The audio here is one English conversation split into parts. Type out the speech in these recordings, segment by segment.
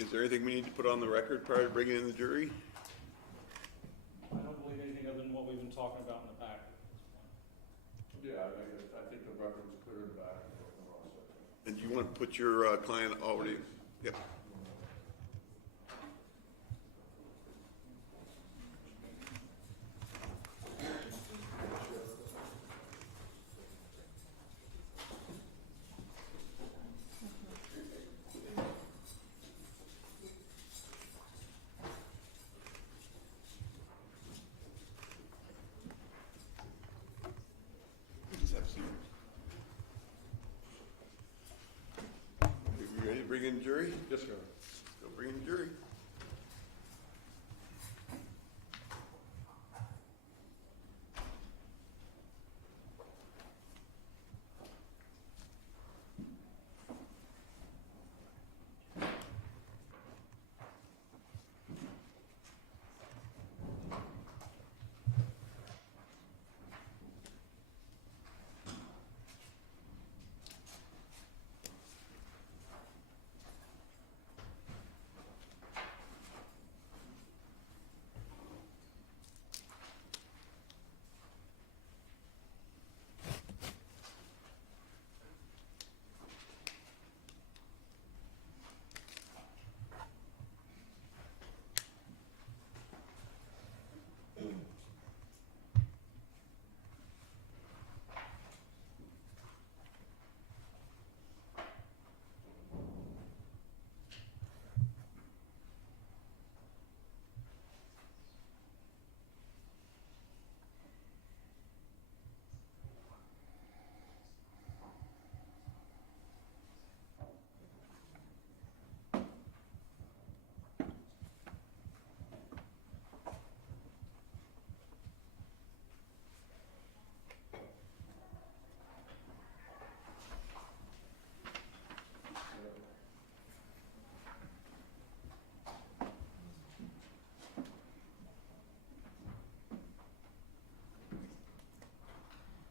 Is there anything we need to put on the record prior to bringing in the jury? I don't believe anything other than what we've been talking about in the back. Yeah, I think the record was clear in the back. And you want to put your client already? Yep. Just have a seat. You ready to bring in the jury? Yes, sir. Go bring in the jury.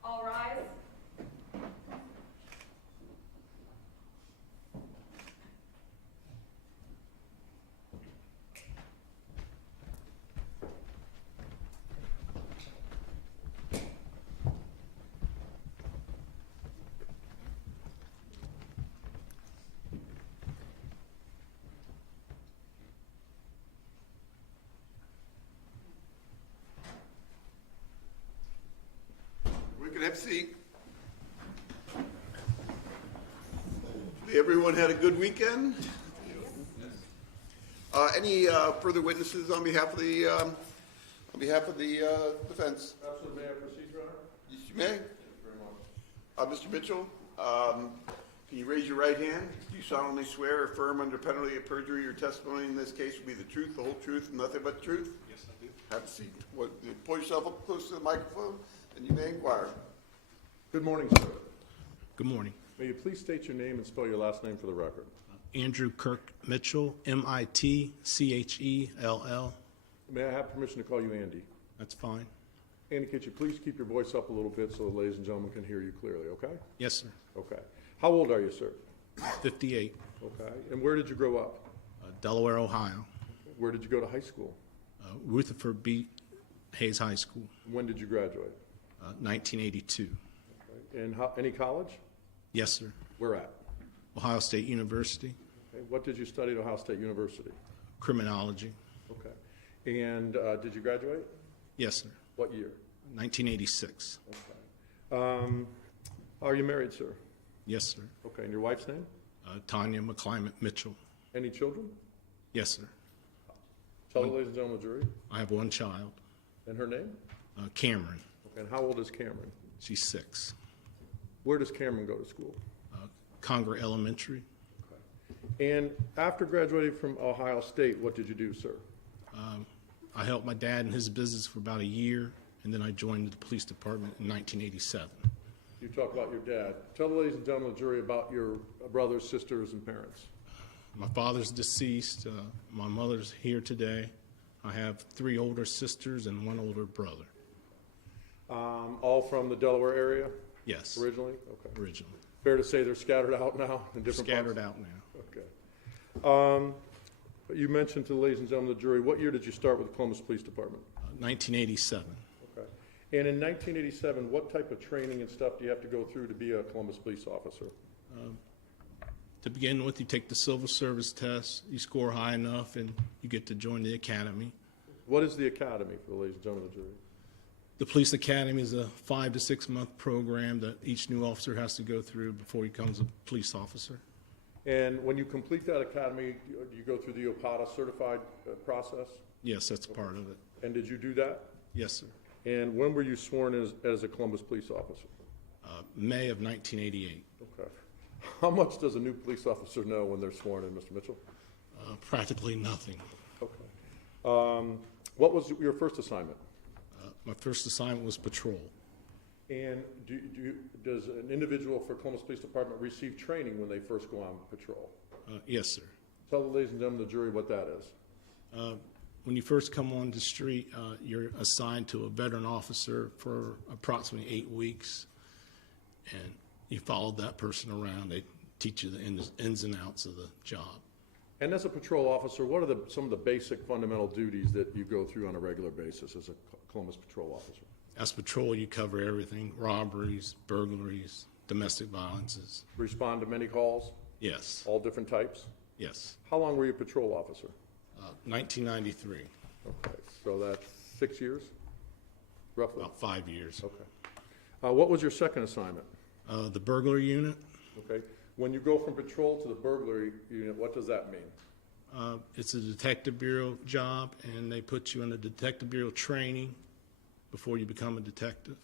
All rise. We can have a seat. Everyone had a good weekend? Any further witnesses on behalf of the defense? Absolutely. May I proceed, Your Honor? Yes, you may. Thank you very much. Mr. Mitchell, can you raise your right hand? Do you solemnly swear or affirm under penalty of perjury your testimony in this case will be the truth, the whole truth, and nothing but the truth? Yes, I do. Have a seat. Pull yourself up close to the microphone, and you may inquire. Good morning, sir. Good morning. May you please state your name and spell your last name for the record? Andrew Kirk Mitchell, Mitchell. May I have permission to call you Andy? That's fine. Andy, could you please keep your voice up a little bit so the ladies and gentlemen can hear you clearly, okay? Yes, sir. Okay. How old are you, sir? 58, Okay. And where did you grow up? Delaware, Ohio. Where did you go to high school? Rutherford B. Hayes High School, When did you graduate? 1982. Okay. And any college? Yes, sir. Where at? Ohio State University, Okay. What did you study at Ohio State University? criminology. Okay. And did you graduate? Yes, sir. What year? 1986. Okay. Are you married, sir? Yes, sir. Okay. And your wife's name? Tanya McClimate Mitchell. Any children? Yes, sir. Tell the ladies and gentlemen of the jury. I have one child, And her name? Cameron. Okay. And how old is Cameron? She's 6. Where does Cameron go to school? Conger Elementary. And after graduating from Ohio State, what did you do, sir? I helped my dad in his business for about a year, and then I joined the police department in 1987. You talk about your dad. Tell the ladies and gentlemen of the jury about your brothers, sisters, and parents. My father's deceased. My mother's here today. I have 3 older sisters and 1 older brother. All from the Delaware area Yes, originally? Okay. originally. Fair to say they're scattered out now in different Scattered parts? out now. Okay. You mentioned to the ladies and gentlemen of the jury, what year did you start with the Columbus Police Department? 1987. Okay. And in 1987, what type of training and stuff do you have to go through to be a Columbus police officer? To begin with, you take the civil service test, you score high enough, and you get to join the academy. What is the academy for the ladies and gentlemen of the jury? The police academy is a 5 to 6 month program that each new officer has to go through before he becomes a police officer. And when you complete that academy, do you go through the OPATA certified process? Yes, that's part of it. And did you do that? Yes, sir. And when were you sworn as a Columbus police officer? May of 1988. Okay. How much does a new police officer know when they're sworn in, Mr. Mitchell? Practically nothing. Okay. What was your first assignment? My first assignment was patrol. And does an individual for Columbus Police Department receive training when they first go on patrol? Yes, sir. Tell the ladies and gentlemen of the jury what that is. When you first come on the street, you're assigned to a veteran officer for approximately 8 weeks, and you follow that person around. They teach you the ins and outs of the job. And as a patrol officer, what are some of the basic fundamental duties that you go through on a regular basis as a Columbus patrol officer? As patrol, you cover everything: robberies, burglaries, domestic violences. Respond to many calls, Yes, all different types? yes. How long were you a patrol officer? 1993, Okay, so that's 6 years, roughly? about 5 years. Okay. What was your second assignment? The burglary unit, Okay. When you go from patrol to the burglary unit, what does that mean? it's a detective bureau job, and they put you in the detective bureau training before you become a detective.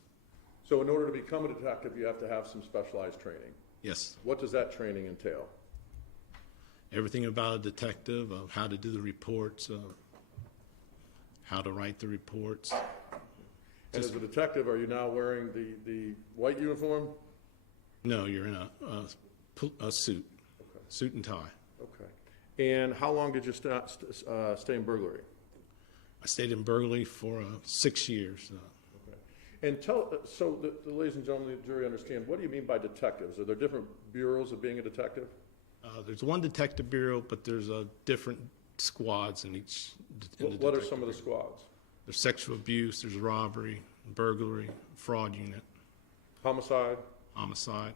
So in order to become a detective, you have to have some specialized training. Yes, What does that training entail? everything about a detective, of how to do the reports, how to write the reports. And as a detective, are you now wearing the white uniform? No, you're in a suit, suit and tie. Okay. And how long did you stay in burglary? I stayed in burglary for 6 years. Okay. And so the ladies and gentlemen of the jury understand, what do you mean by detectives? Are there different bureaus of being a detective? There's one detective bureau, but there's different squads in each. What are some of the squads? There's sexual abuse, there's robbery, burglary, fraud unit, Homicide, homicide.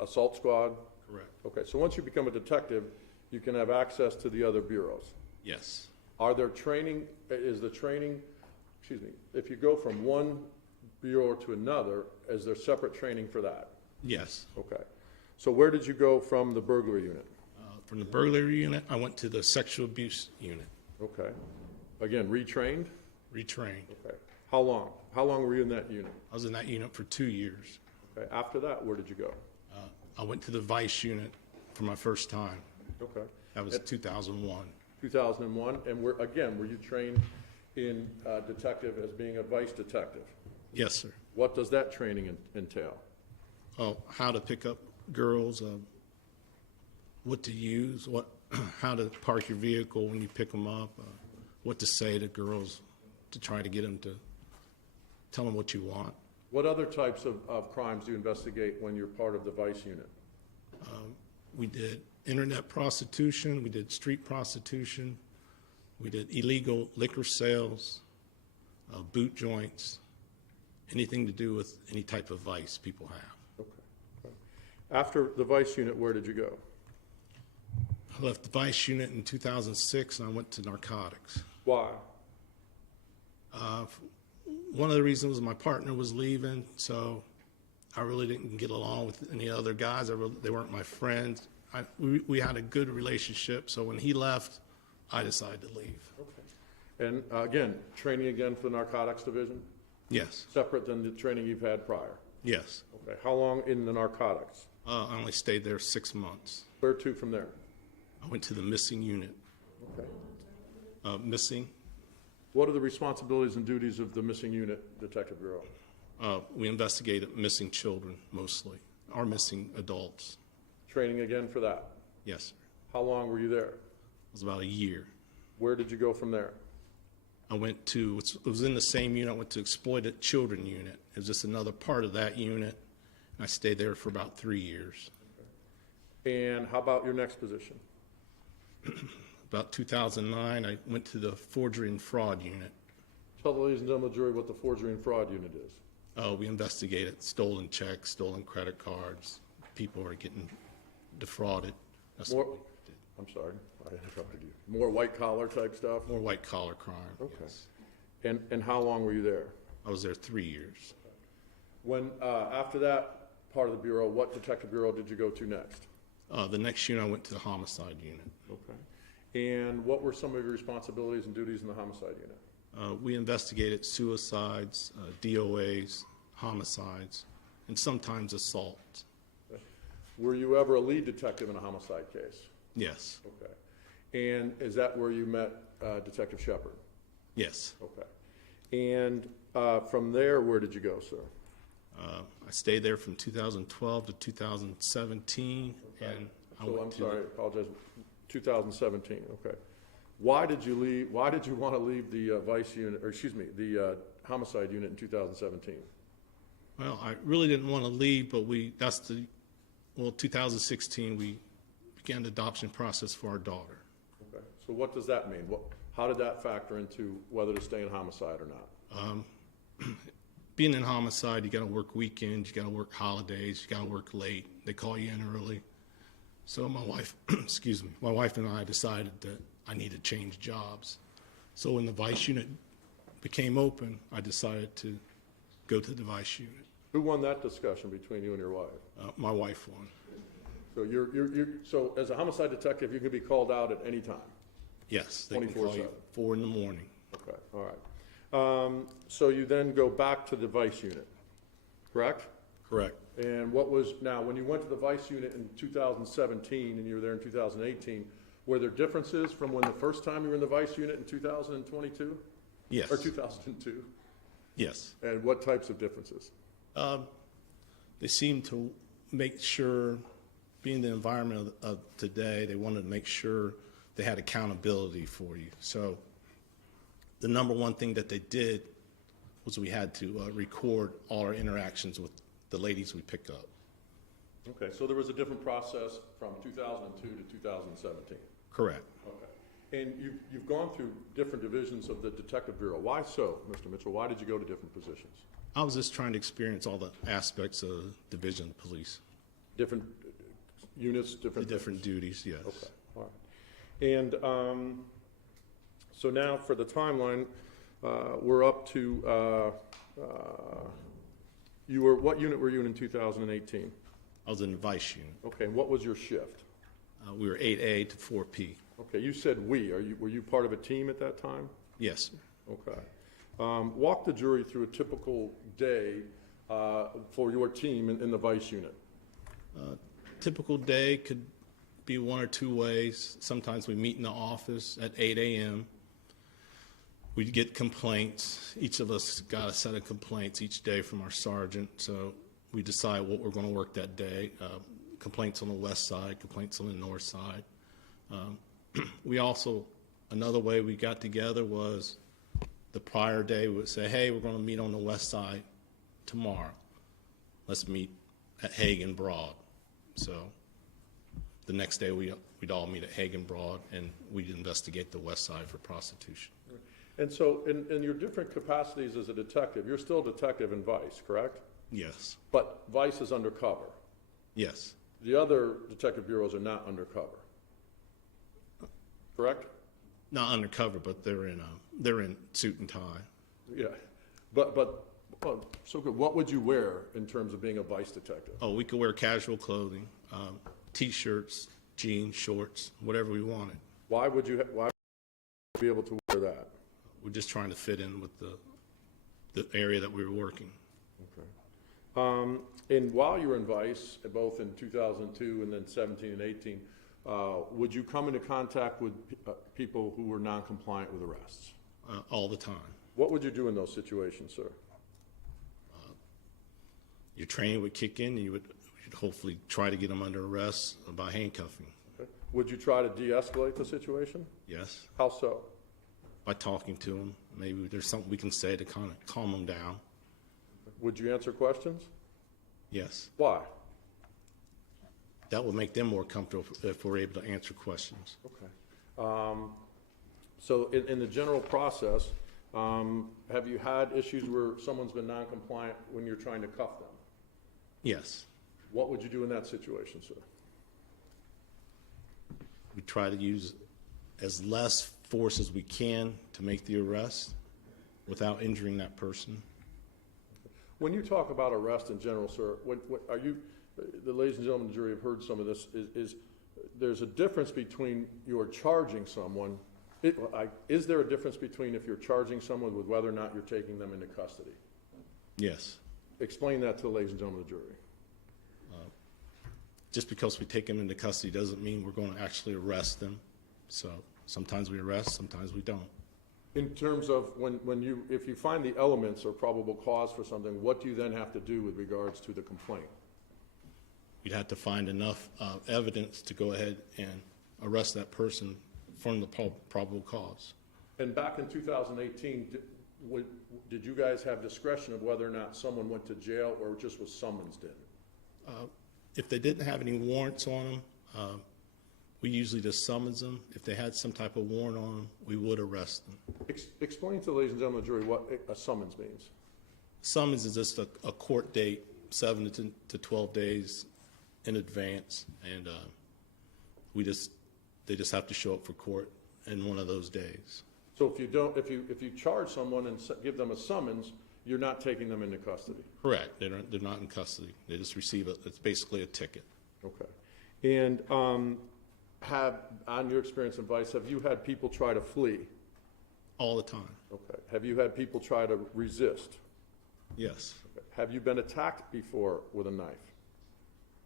assault squad? Correct. Okay, so once you become a detective, you can have access to the other bureaus. Yes. Are there training, if you go from one bureau to another, is there separate training for that? Yes. Okay. So where did you go from the burglary unit? From the burglary unit, I went to the sexual abuse unit, Okay. Again, retrained? retrained. Okay. How long? How long were you in that unit? I was in that unit for 2 years. Okay. After that, where did you go? I went to the vice unit for my first time. Okay. That was 2001. 2001, and were you trained in detective as being a vice detective? Yes, sir. What does that training entail? Oh, how to pick up girls, what to use, how to park your vehicle when you pick them up, what to say to girls to try to get them to tell them what you want. What other types of crimes do you investigate when you're part of the vice unit? We did internet prostitution, we did street prostitution, we did illegal liquor sales, boot joints, anything to do with any type of vice people have. Okay. After the vice unit, where did you go? I left the vice unit in 2006 and I went to narcotics. Why? One of the reasons was my partner was leaving, so I really didn't get along with any other guys. They weren't my friends. We had a good relationship, so when he left, I decided to leave. Okay. And again, training again for the narcotics division? Yes, Separate than the training you've had prior? yes. Okay. How long in the narcotics? I only stayed there 6 months. Where to from there? I went to the missing unit. Okay. Missing, What are the responsibilities and duties of the missing unit, Detective Bureau? we investigated missing children mostly, or missing adults. Training again for that? Yes, sir. How long were you there? It was about a year. Where did you go from there? I went to, it was in the same unit, I went to exploited children unit. It was just another part of that unit, and I stayed there for about 3 years. And how about your next position? about 2009, I went to the forgery and fraud unit. Tell the ladies and gentlemen of the jury what the forgery and fraud unit is. We investigated stolen checks, stolen credit cards. People are getting defrauded. That's More, what we did. I'm sorry, I interrupted you. More white collar type stuff? More white collar crime. Okay. Yes. And how long were you there? I was there 3 years. When, after that part of the bureau, what detective bureau did you go to next? The next unit, I went to the homicide unit. Okay. And what were some of your responsibilities and duties in the homicide unit? We investigated suicides, DOAs, homicides, and sometimes assaults. Were you ever a lead detective in a homicide case? Yes, Okay. And is that where you met Detective Shepard? yes. Okay. And from there, where did you go, sir? I stayed there from 2012 to 2017, and I So went I'm to sorry, I apologize, 2017, okay. Why did you leave, why did you want to leave the vice unit, or excuse me, the homicide unit in 2017? Well, I really didn't want to leave, but 2016, we began the adoption process for our daughter. Okay. So what does that mean? How did that factor into whether to stay in homicide or not? Being in homicide, you got to work weekends, you got to work holidays, you got to work late. They call you in early. So my wife, excuse me, my wife and I decided that I need to change jobs. So when the vice unit became open, I decided to go to the vice unit. Who won that discussion between you and your wife? My wife won. So so as a homicide detective, you can be called out at any time? Yes, they can call you 24/7. 4 in the morning. Okay, all right. So you then go back to the vice unit, correct? Correct. And now, when you went to the vice unit in 2017 and you were there in 2018, were there differences from when the first time you were in the vice unit in 2022? Yes. Or 2002? Yes. And what types of differences? They seem to make sure, being the environment of today, they wanted to make sure they had accountability for you. So the number one thing that they did was we had to record all our interactions with the ladies we picked up. Okay, so there was a different process from 2002 to 2017? Correct. Okay. And you've gone through different divisions of the Detective Bureau. Why so, Mr. Mitchell? Why did you go to different positions? I was just trying to experience all the aspects of Division of Police, Different units, the different... different duties, yes. Okay, all right. And so now for the timeline, we're up to, what unit were you in 2018? I was in the vice unit. Okay, and what was your shift? We were 8A to 4P. Okay, you said we. Were you part of a team at that time? Yes, sir. Okay. Walk the jury through a typical day for your team in the vice unit. Typical day could be one or two ways. Sometimes we meet in the office at 8 a.m. We'd get complaints. Each of us got a set of complaints each day from our sergeant. So we decide what we're going to work that day. Complaints on the west side, complaints on the north side. We also, another way we got together was the prior day we would say, hey, we're going to meet on the west side tomorrow. Let's meet at Hague and Broad. So the next day we'd all meet at Hague and Broad, and we'd investigate the west side for prostitution. And so in your different capacities as a detective, you're still a detective in vice, correct? Yes. But vice is undercover. Yes. The other detective bureaus are not undercover, correct? Not undercover, but they're in suit and tie. Yeah, so good. What would you wear in terms of being a vice detective? Oh, we could wear casual clothing, T-shirts, jeans, shorts, whatever we wanted. Why would you be able to wear that? We're just trying to fit in with the area that we were working. Okay. And while you were in vice, both in 2002 and then 17 and 18, would you come into contact with people who were non-compliant with arrests? All the time. What would you do in those situations, sir? Your training would kick in, and you'd hopefully try to get them under arrest by handcuffing. Okay. Would you try to de-escalate the situation? Yes. How so? By talking to them. Maybe there's something we can say to kind of calm them down. Would you answer questions? Yes. Why? That would make them more comfortable if we're able to answer questions. Okay. So in the general process, have you had issues where someone's been non-compliant when you're trying to cuff them? Yes. What would you do in that situation, sir? We try to use as less force as we can to make the arrest without injuring that person. When you talk about arrest in general, sir, are you, the ladies and gentlemen of the jury have heard some of this, is there's a difference between you're charging someone, is there a difference between if you're charging someone with whether or not you're taking them into custody? Yes. Explain that to the ladies and gentlemen of the jury. Just because we take them into custody doesn't mean we're going to actually arrest them. So sometimes we arrest, sometimes we don't. In terms of if you find the elements or probable cause for something, what do you then have to do with regards to the complaint? You'd have to find enough evidence to go ahead and arrest that person from the probable cause. And back in 2018, did you guys have discretion of whether or not someone went to jail or just was summoned in? If they didn't have any warrants on them, we usually just summons them. If they had some type of warrant on them, we would arrest them. Explain to the ladies and gentlemen of the jury what a summons means. Summons is just a court date, 7 to 12 days in advance, and they just have to show up for court in one of those days. So if you charge someone and give them a summons, you're not taking them into custody. Correct. They're not in custody. They just receive it's basically a ticket. Okay. And on your experience in Vice, have you had people try to flee? All the time. Okay. Have you had people try to resist? Yes. Okay. Have you been attacked before with a knife?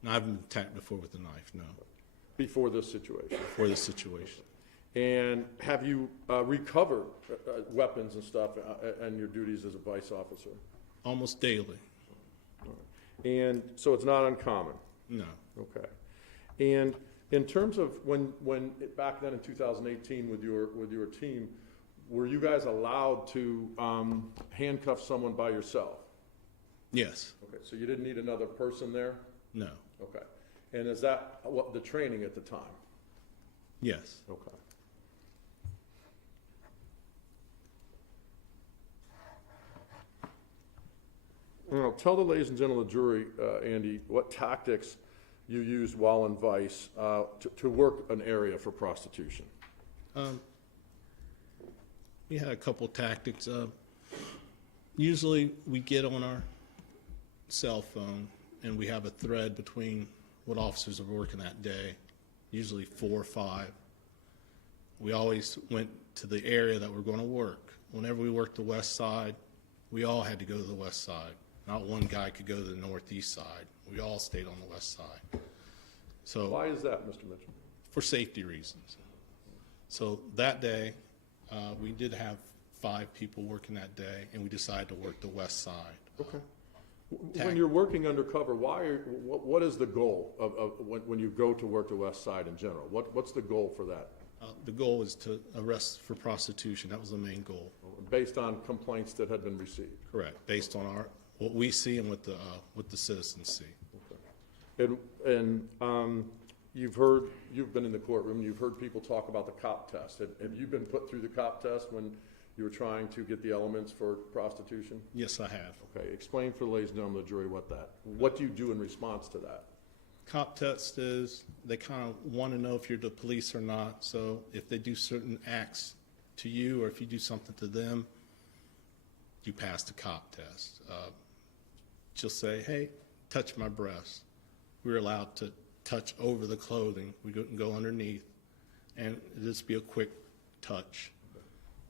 No, I haven't been attacked before with a knife, no. Before this situation? Before this situation. And have you recovered weapons and stuff and your duties as a Vice officer? Almost daily. And so it's not uncommon? No. Okay. And in terms of when back then in 2018 with your team, were you guys allowed to handcuff someone by yourself? Yes. Okay, so you didn't need another person there? No. Okay. And is that what the training at the time? Yes. Okay. Now, tell the ladies and gentlemen of the jury, Andy, what tactics you used while in Vice to work an area for prostitution. We had a couple tactics. Usually we get on our cell phone and we have a thread between what officers are working that day, usually 4 or 5. We always went to the area that we're going to work. Whenever we worked the west side, we all had to go to the west side. Not one guy could go to the northeast side. We all stayed on the west side. So Why is that, Mr. Mitchell? for safety reasons. So that day, we did have 5 people working that day, and we decided to work the west side. Okay. When you're working undercover, what is the goal of when you go to work the west side in general? What's the goal for that? The goal is to arrest for prostitution. That was the main goal. Based on complaints that had been received? Correct. Based on what we see and what the citizens see. Okay. And you've been in the courtroom, you've heard people talk about the cop test. Have you been put through the cop test when you were trying to get the elements for prostitution? Yes, I have. Okay, explain for the ladies and gentlemen of the jury what do you do in response to that? Cop test is they kind of want to know if you're the police or not. So if they do certain acts to you or if you do something to them, you pass the cop test. She'll say, hey, touch my breast. We're allowed to touch over the clothing. We can go underneath, and it'll just be a quick touch.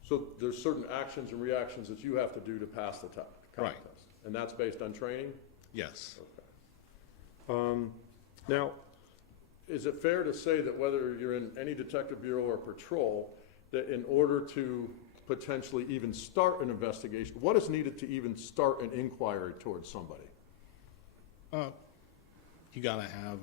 So there's certain actions and reactions that you have to do to pass the cop Right. test? And that's based on training? Yes. Okay. Now, is it fair to say that whether you're in any detective bureau or patrol, that in order to potentially even start an investigation, what is needed to even start an inquiry towards somebody? You gotta have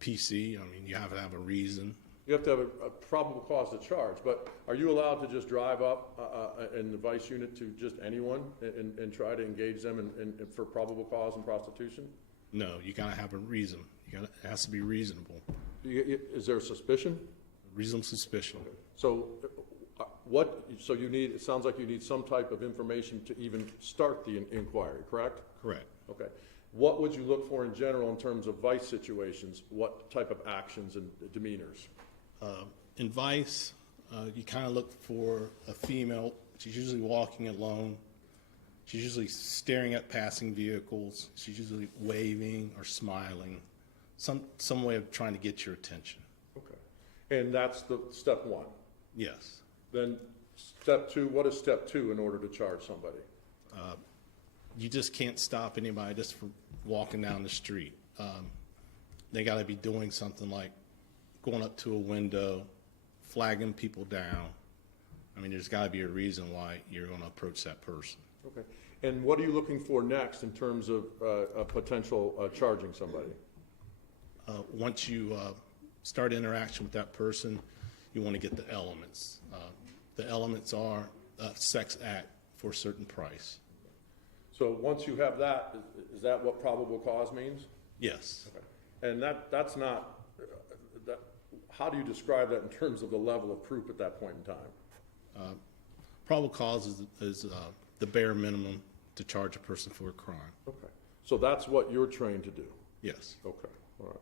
PC. I mean, you have to have a reason. You have to have a probable cause to charge, but are you allowed to just drive up in the Vice unit to just anyone and try to engage them for probable cause and prostitution? No, you gotta have a reason. It has to be reasonable. Is there a suspicion? Reasonable suspicion. So so you need, it sounds like you need some type of information to even start the inquiry, correct? Correct. Okay. What would you look for in general in terms of vice situations? What type of actions and demeanors? In vice, you kind of look for a female. She's usually walking alone. She's usually staring at passing vehicles. She's usually waving or smiling. Some way of trying to get your attention. Okay. And that's the step one. Yes. Then step two, what is step two in order to charge somebody? You just can't stop anybody just from walking down the street. They got to be doing something like going up to a window, flagging people down. I mean, there's got to be a reason why you're going to approach that person. Okay. And what are you looking for next in terms of a potential charging somebody? Once you start interaction with that person, you want to get the elements. The elements are a sex act for a certain price. So once you have that, is that what probable cause means? Yes. Okay. And that's not, how do you describe that in terms of the level of proof at that point in time? Probable cause is the bare minimum to charge a person for a crime. Okay. So that's what you're trained to do? Yes. Okay. All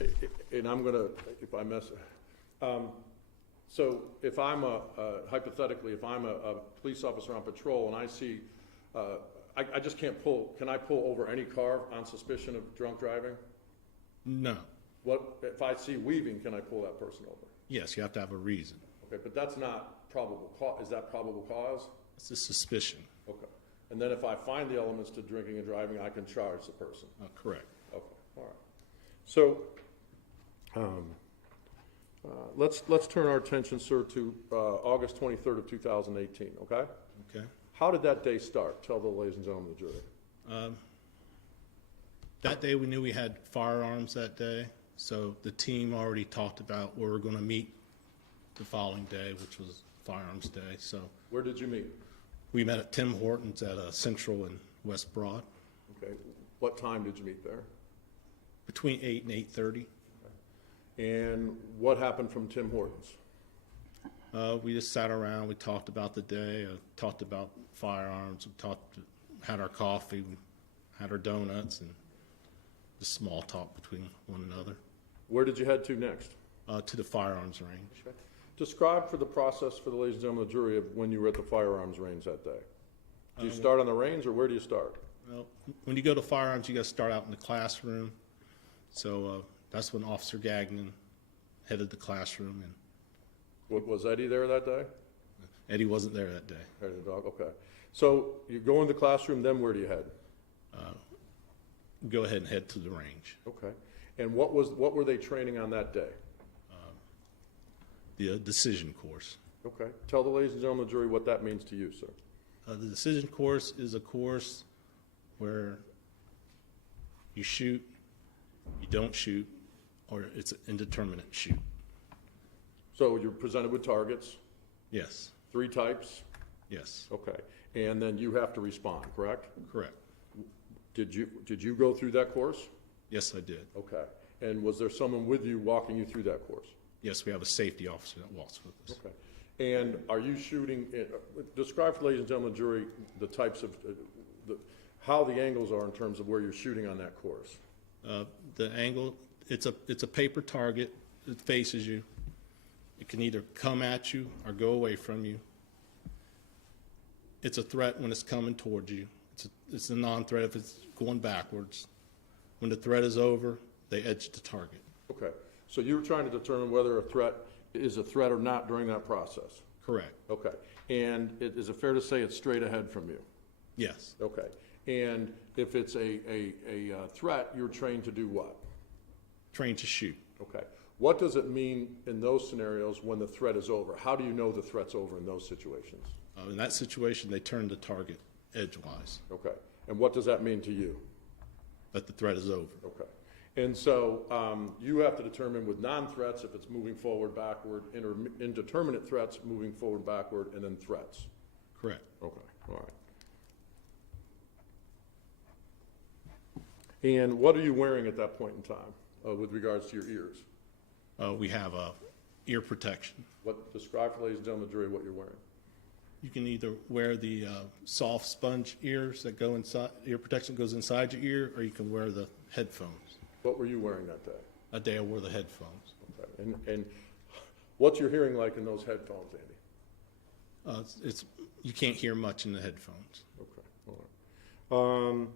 right. And I'm going to, if I mess, so if I'm hypothetically, if I'm a police officer on patrol and I see, I just can't can I pull over any car on suspicion of drunk driving? No. What, if I see weaving, can I pull that person over? Yes, you have to have a reason. Okay, but that's not probable cause. Is that probable cause? It's a suspicion. Okay. And then if I find the elements to drinking and driving, I can charge the person? Correct. Okay, all right. So, let's turn our attention, sir, to August 23rd of 2018, okay? Okay. How did that day start? Tell the ladies and gentlemen of the jury. That day we knew we had firearms that day, so the team already talked about where we're going to meet the following day, which was Firearms Day. So Where did you meet? we met at Tim Hortons at Central and West Broad Okay. What time did you meet there? between 8 and 8:30. And what happened from Tim Hortons? We just sat around. We talked about the day, talked about firearms, had our coffee, we had our donuts, and just small talk between one another. Where did you head to next? To the firearms range. Okay. Describe for the process for the ladies and gentlemen of the jury of when you were at the firearms range that day. Do you start on the range, or where do you start? Well, when you go to firearms, you got to start out in the classroom. So that's when Officer Gagnon headed the classroom, and Was Eddie there that day? Eddie wasn't there that day. Eddie the dog, okay. So you go in the classroom, then where do you head? Go ahead and head to the range. Okay. And what were they training on that day? The decision course. Okay. Tell the ladies and gentlemen of the jury what that means to you, sir. The decision course is a course where you shoot, you don't shoot, or it's an indeterminate shoot. So you're presented with targets, Yes. 3 types, Yes. okay, and then you have to respond, correct? Correct. Did you go through that course? Yes, I did. Okay. And was there someone with you walking you through that course? Yes, we have a safety officer that walks with us. Okay. And are you shooting, describe for ladies and gentlemen of the jury the types of, how the angles are in terms of where you're shooting on that course. The angle, it's a paper target. It faces you. It can either come at you or go away from you. It's a threat when it's coming towards you. It's a non-threat if it's going backwards. When the threat is over, they edge the target. Okay. So you were trying to determine whether a threat is a threat or not during that process? Correct. Okay. And is it fair to say it's straight ahead from you? Yes. Okay. And if it's a threat, you're trained to do what? Trained to shoot. Okay. What does it mean in those scenarios when the threat is over? How do you know the threat's over in those situations? In that situation, they turn the target edgewise, Okay. And what does that mean to you? that the threat is over. Okay. And so you have to determine with non-threats if it's moving forward, backward, indeterminate threats, moving forward, backward, and then threats. Correct. Okay. All right. And what are you wearing at that point in time? with regards to your ears? We have ear protection. Describe for ladies and gentlemen of the jury what you're wearing. You can either wear the soft sponge ears that go inside, ear protection goes inside your ear, or you can wear the headphones. What were you wearing that day? That day I wore the headphones. Okay. And what's your hearing like in those headphones, Andy? You can't hear much in the headphones. Okay, all right.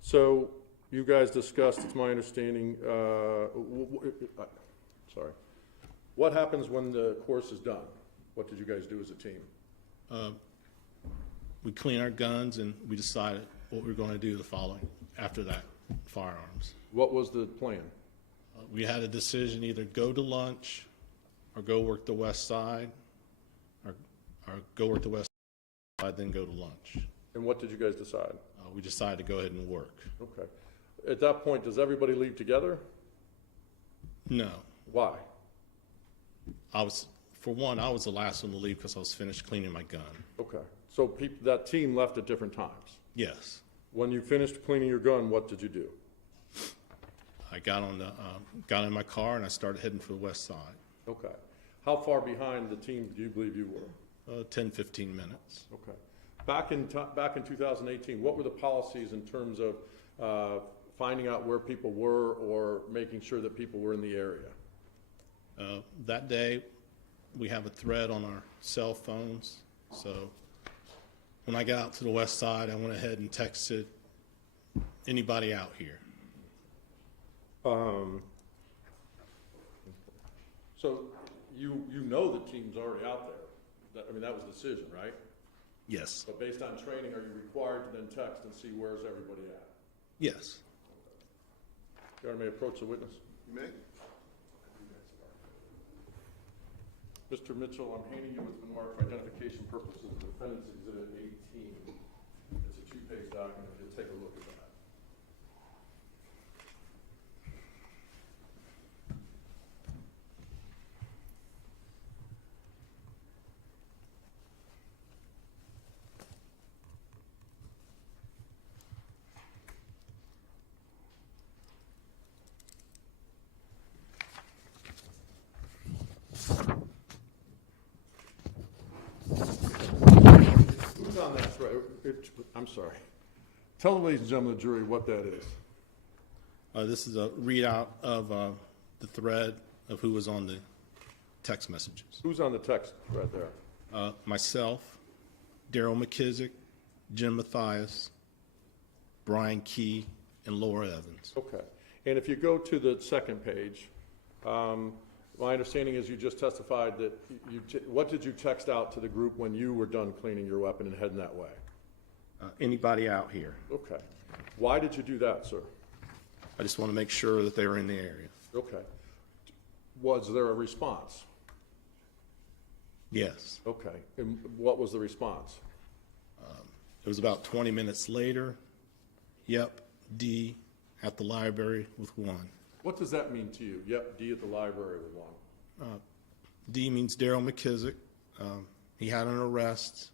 So you guys discussed, it's my understanding, sorry. What happens when the course is done? What did you guys do as a team? We clean our guns and we decided what we were going to do the following, after that, firearms. What was the plan? We had a decision, either go to lunch or go work the west side, or go work the west side, then go to lunch. And what did you guys decide? We decided to go ahead and work. Okay. At that point, does everybody leave together? No. Why? For one, I was the last one to leave because I was finished cleaning my gun. Okay. So that team left at different times. Yes. When you finished cleaning your gun, what did you do? I got in my car and I started heading for the west side. Okay. How far behind the team do you believe you were? 10, 15 minutes. Okay. Back in 2018, what were the policies in terms of finding out where people were or making sure that people were in the area? That day, we have a thread on our cell phones. So when I got out to the west side, I went ahead and texted anybody out here. So you know the team's already out there. That was the decision, right? Yes. But based on training, are you required to then text and see where's everybody at? Yes. Your Honor, may I approach the witness? You may. Mr. Mitchell, I'm handing you what's been marked for identification purposes, the defendant's exhibit 18. It's a two-page document. If you'll take a look at that. Who's on that thread? I'm sorry. Tell the ladies and gentlemen of the jury what that is. This is a readout of the thread of who was on the text messages. Who's on the text thread there? Myself, Daryl McKissick, Jim Mathias, Brian Key, and Laura Evans. Okay. And if you go to the second page, my understanding is you just testified that what did you text out to the group when you were done cleaning your weapon and heading that way? Anybody out here? Okay. Why did you do that, sir? I just want to make sure that they were in the area. Okay. Was there a response? Yes. Okay. And what was the response? It was about 20 minutes later. Yep, D at the library with one. What does that mean to you? Yep, D at the library with one. D means Daryl McKissick. He had an arrest,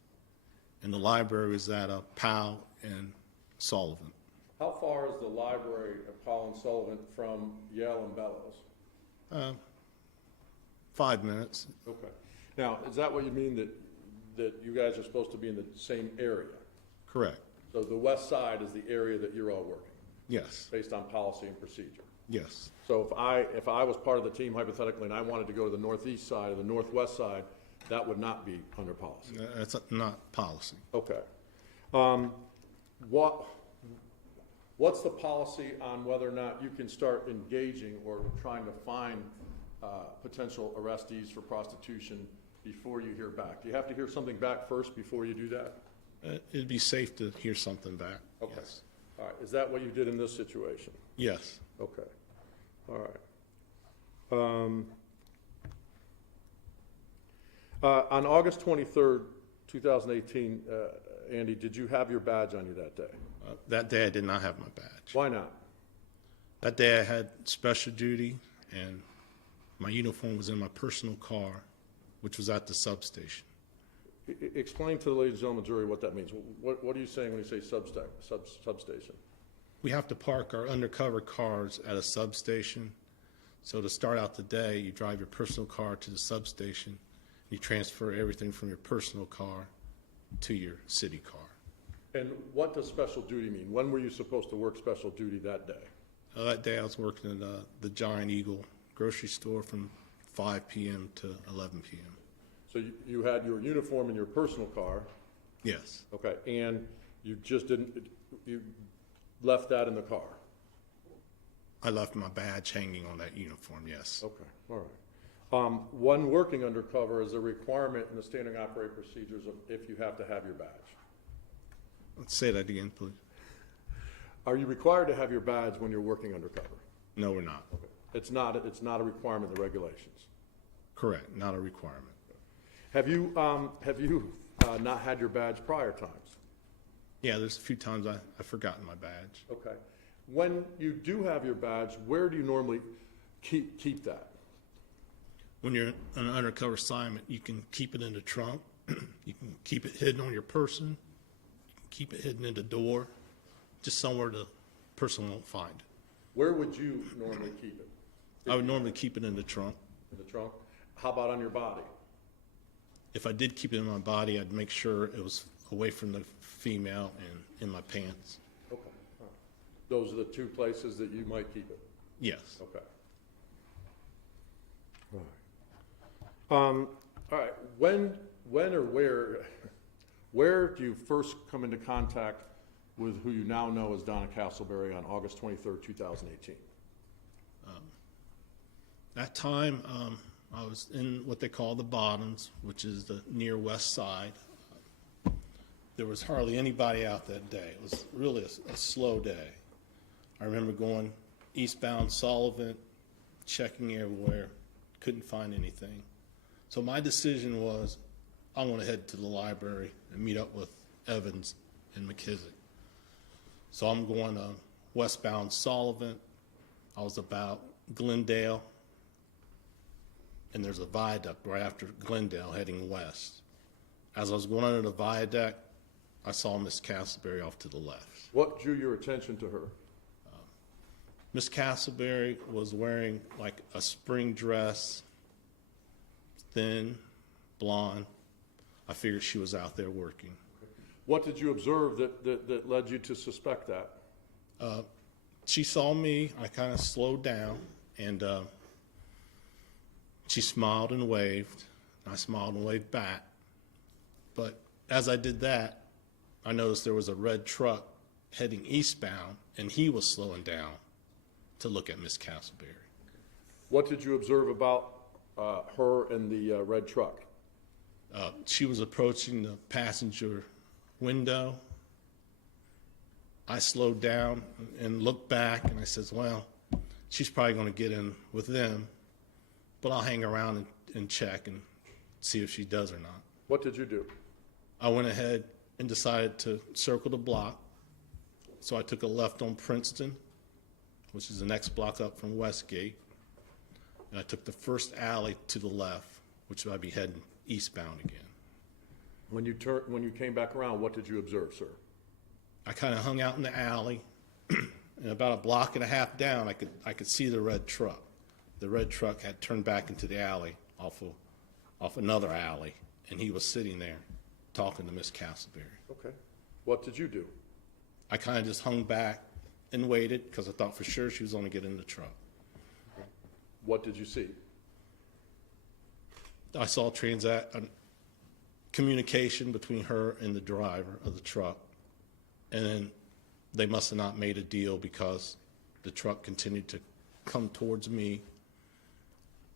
and the library was at Powell and Sullivan. How far is the library of Powell and Sullivan from Yale and Bellows? 5 minutes. Okay. Now, is that what you mean that you guys are supposed to be in the same area? Correct. So the west side is the area that you're all working, Yes. based on policy and procedure. Yes. So if I was part of the team hypothetically and I wanted to go to the northeast side or the northwest side, that would not be under policy. That's not policy. Okay. What's the policy on whether or not you can start engaging or trying to find potential arrestees for prostitution before you hear back? Do you have to hear something back first before you do that? It'd be safe to hear something back. Okay. Yes. All right. Is that what you did in this situation? Yes. Okay. All right. On August 23rd, 2018, Andy, did you have your badge on you that day? That day I did not have my badge. Why not? That day I had special duty, and my uniform was in my personal car, which was at the substation. Explain to the ladies and gentlemen of the jury what that means. What are you saying when you say substation? We have to park our undercover cars at a substation. So to start out the day, you drive your personal car to the substation. You transfer everything from your personal car to your city car. And what does special duty mean? When were you supposed to work special duty that day? That day I was working at the Giant Eagle grocery store from 5 p.m. to 11 p.m. So you had your uniform in your personal car, Yes. okay, and you just you left that in the car? I left my badge hanging on that uniform, yes. Okay, all right. When working undercover is a requirement in the standing operating procedures of if you have to have your badge. Let's say that again, please. Are you required to have your badge when you're working undercover? No, we're not. Okay. It's not a requirement in the regulations. Correct, not a requirement. Have you not had your badge prior times? Yeah, there's a few times I've forgotten my badge. Okay. When you do have your badge, where do you normally keep that? When you're on an undercover assignment, you can keep it in the trunk. You can keep it hidden on your person. You can keep it hidden in the door, just somewhere the person won't find it. Where would you normally keep it? I would normally keep it in the trunk. In the trunk? How about on your body? If I did keep it in my body, I'd make sure it was away from the female and in my pants. Okay. All right. Those are the two places that you might keep it? Yes. Okay. All right. When or where do you first come into contact with who you now know as Donna Castleberry on August 23rd, 2018? That time, I was in what they call the Bottoms, which is the near west side. There was hardly anybody out that day. It was really a slow day. I remember going eastbound Sullivan, checking everywhere, couldn't find anything. So my decision was, I want to head to the library and meet up with Evans and McKissick. So I'm going westbound Sullivan. I was about Glendale, and there's a viaduct right after Glendale heading west. As I was going under the viaduct, I saw Miss Castleberry off to the left. What drew your attention to her? Miss Castleberry was wearing like a spring dress, thin, blonde. I figured she was out there working. What did you observe that led you to suspect that? She saw me, I kind of slowed down, and she smiled and waved. I smiled and waved back. But as I did that, I noticed there was a red truck heading eastbound, and he was slowing down to look at Miss Castleberry. What did you observe about her and the red truck? She was approaching the passenger window. I slowed down and looked back, and I says, well, she's probably going to get in with them, but I'll hang around and check and see if she does or not. What did you do? I went ahead and decided to circle the block. So I took a left on Princeton, which is the next block up from Westgate, and I took the first alley to the left, which I'd be heading eastbound again. When you came back around, what did you observe, sir? I kind of hung out in the alley, and about a block and a half down, I could see the red truck. The red truck had turned back into the alley off another alley, and he was sitting there talking to Miss Castleberry. Okay. What did you do? I kind of just hung back and waited because I thought for sure she was going to get in the truck. What did you see? I saw communication between her and the driver of the truck, and then they must have not made a deal because the truck continued to come towards me,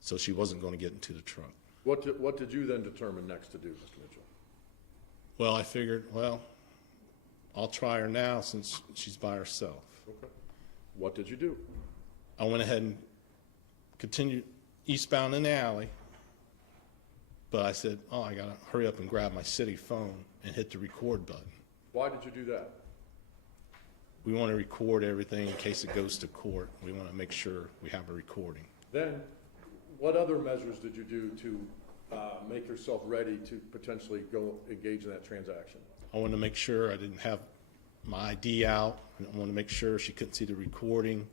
so she wasn't going to get into the truck. What did you then determine next to do, Mr. Mitchell? Well, I figured, I'll try her now since she's by herself. Okay. What did you do? I went ahead and continued eastbound in the alley, but I said, I got to hurry up and grab my city phone and hit the record button. Why did you do that? We want to record everything in case it goes to court. We want to make sure we have a recording. Then, what other measures did you do to make yourself ready to potentially go engage in that transaction? I wanted to make sure I didn't have my ID out. I want to make sure she couldn't see the recording.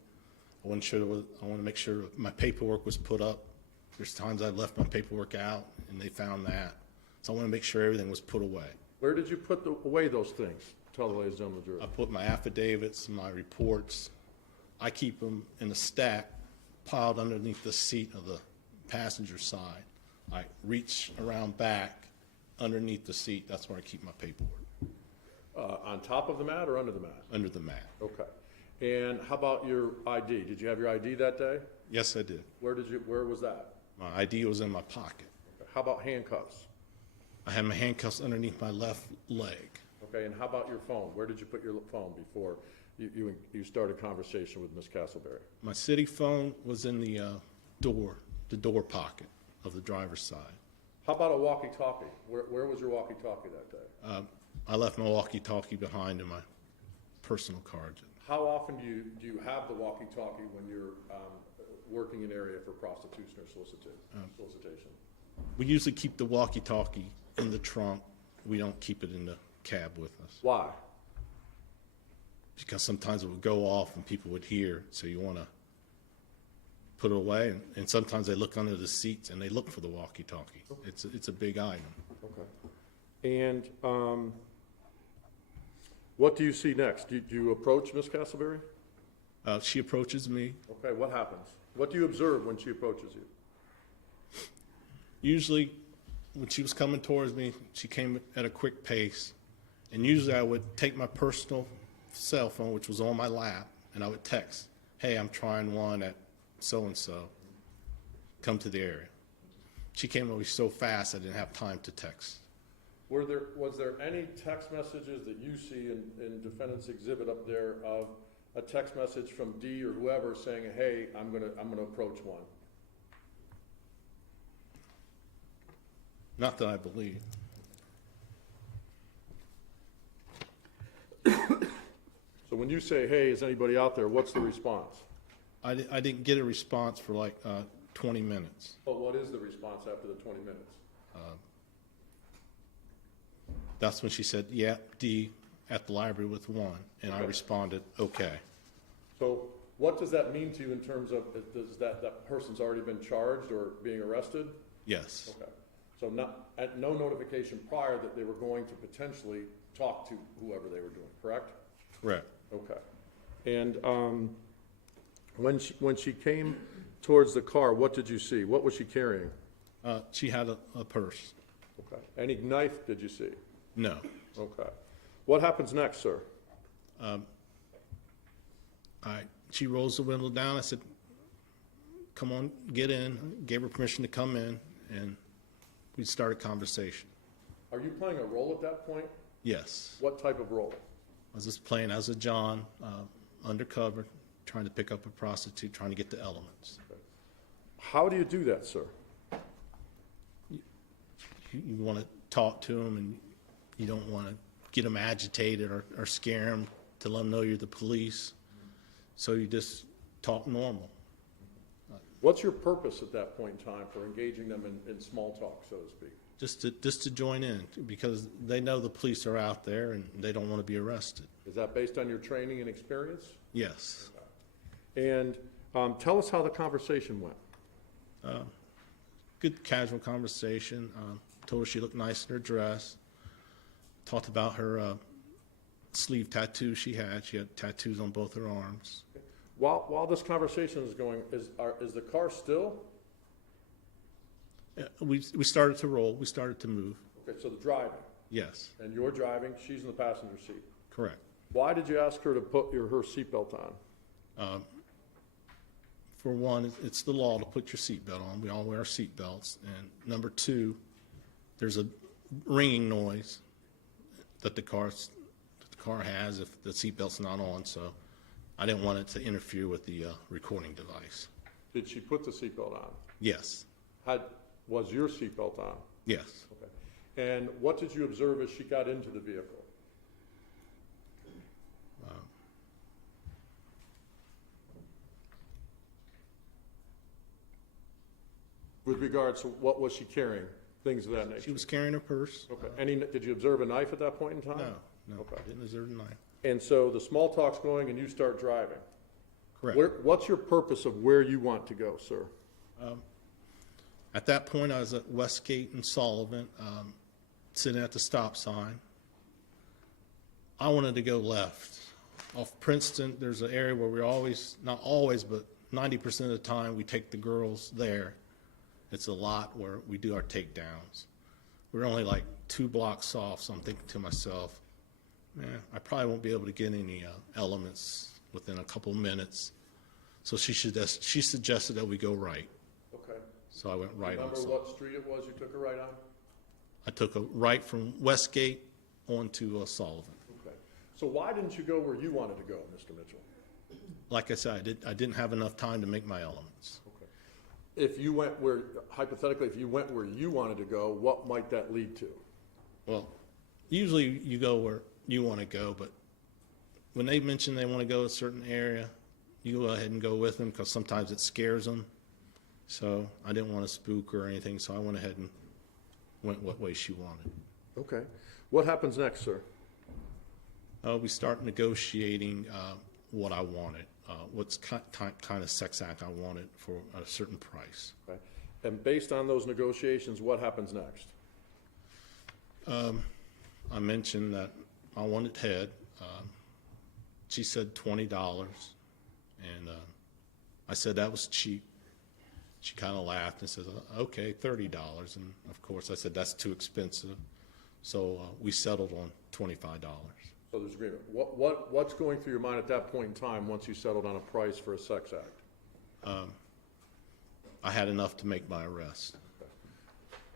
I want to make sure my paperwork was put up. There's times I've left my paperwork out, and they found that. So I want to make sure everything was put away. Where did you put away those things? Tell the ladies and gentlemen the I jury. put my affidavits, my reports. I keep them in a stack piled underneath the seat of the passenger side. I reach around back underneath the seat. That's where I keep my paperwork, On top of the mat or under the mat? under the mat. Okay. And how about your ID? Did you have your ID that day? Yes, I did. Where was that? My ID was in my pocket. How about handcuffs? I had my handcuffs underneath my left leg. Okay, and how about your phone? Where did you put your phone before you started conversation with Ms. Castleberry? My city phone was in the door pocket of the driver's side. How about a walkie-talkie? Where was your walkie-talkie that day? I left my walkie-talkie behind in my personal car. How often do you have the walkie-talkie when you're working an area for prostitution or solicitation? We usually keep the walkie-talkie in the trunk. We don't keep it in the cab with us. Why? Because sometimes it would go off and people would hear, so you want to put it away. And sometimes they look under the seats and they look for the walkie-talkie. It's a big item. Okay. And what do you see next? Do you approach Ms. Castleberry? She approaches me. Okay, what happens? What do you observe when she approaches you? Usually, when she was coming towards me, she came at a quick pace. And usually I would take my personal cell phone, which was on my lap, and I would text, "Hey, I'm trying one at so-and-so. Come to the area." She came over so fast I didn't have time to text. Was there any text messages that you see in defendant's exhibit up there of a text message from D or whoever saying, "Hey, I'm gonna approach one"? Not that I believe. So when you say, "Hey, is anybody out there?" what's the response? I didn't get a response for like 20 minutes. But what is the response after the 20 minutes? That's when she said, "Yeah, D at the library with one," and I Okay. responded, "Okay." So what does that mean to you in terms of, does that person's already been charged or being arrested? Yes. Okay. So no notification prior that they were going to potentially talk to whoever they were doing, correct? Correct. Okay. And when she came towards the car, what did you see? What was she carrying? She had a purse. Okay. Any knife did you see? No. Okay. What happens next, sir? She rolls the window down. I said, "Come on, get in." Gave her permission to come in, and we started conversation. Are you playing a role at that point? Yes. What type of role? I was just playing as a John, undercover, trying to pick up a prostitute, trying to get the elements. How do you do that, sir? You want to talk to them, and you don't want to get them agitated or scare them to let them know you're the police. So you just talk normal. What's your purpose at that point in time for engaging them in small talk, so to speak? Just to join in, because they know the police are out there and they don't want to be arrested. Is that based on your training and experience? Yes. And tell us how the conversation went. Good casual conversation. Told her she looked nice in her dress. Talked about her sleeve tattoo she had. She had tattoos on both her arms. While this conversation is going, is the car still? We started to roll. We started to move. Okay, so the driving, Yes, and you're driving, she's in the passenger seat. correct. Why did you ask her to put her seatbelt on? For one, it's the law to put your seatbelt on. We all wear our seatbelts. And number two, there's a ringing noise that the car has if the seatbelt's not on. So I didn't want it to interfere with the recording device. Did she put the seatbelt on? Yes, Was your seatbelt on? yes. Okay. And what did you observe as she got into the vehicle? With regards to what was she carrying, things of that nature? She was carrying her purse. Okay. Did you observe a knife at that point in time? No, Okay. didn't observe a knife. And so the small talk's going and you start driving. Correct. What's your purpose of where you want to go, sir? At that point, I was at Westgate and Sullivan, sitting at the stop sign. I wanted to go left. Off Princeton, there's an area where we're always, not always, but 90% of the time, we take the girls there. It's a lot where we do our takedowns. We're only like 2 blocks off, so I'm thinking to myself, I probably won't be able to get any elements within a couple minutes. So she suggested that we go right. Okay. So I went right on. Remember what street it was you took a right on? I took a right from Westgate onto Sullivan. Okay. So why didn't you go where you wanted to go, Mr. Mitchell? Like I said, I didn't have enough time to make my elements. Okay. If you went where, hypothetically, if you went where you wanted to go, what might that lead to? Well, usually you go where you want to go, but when they mention they want to go a certain area, you go ahead and go with them because sometimes it scares them. So I didn't want to spook or anything, so I went ahead and went what way she wanted. Okay. What happens next, sir? We start negotiating what I wanted, what kind of sex act I wanted for a certain price. Okay. And based on those negotiations, what happens next? I mentioned that I wanted head. She said $20, and I said that was cheap. She kind of laughed and says, okay, $30. And of course I said, that's too expensive. So we settled on $25. So there's agreement. What's going through your mind at that point in time once you settled on a price for a sex act? I had enough to make my arrest.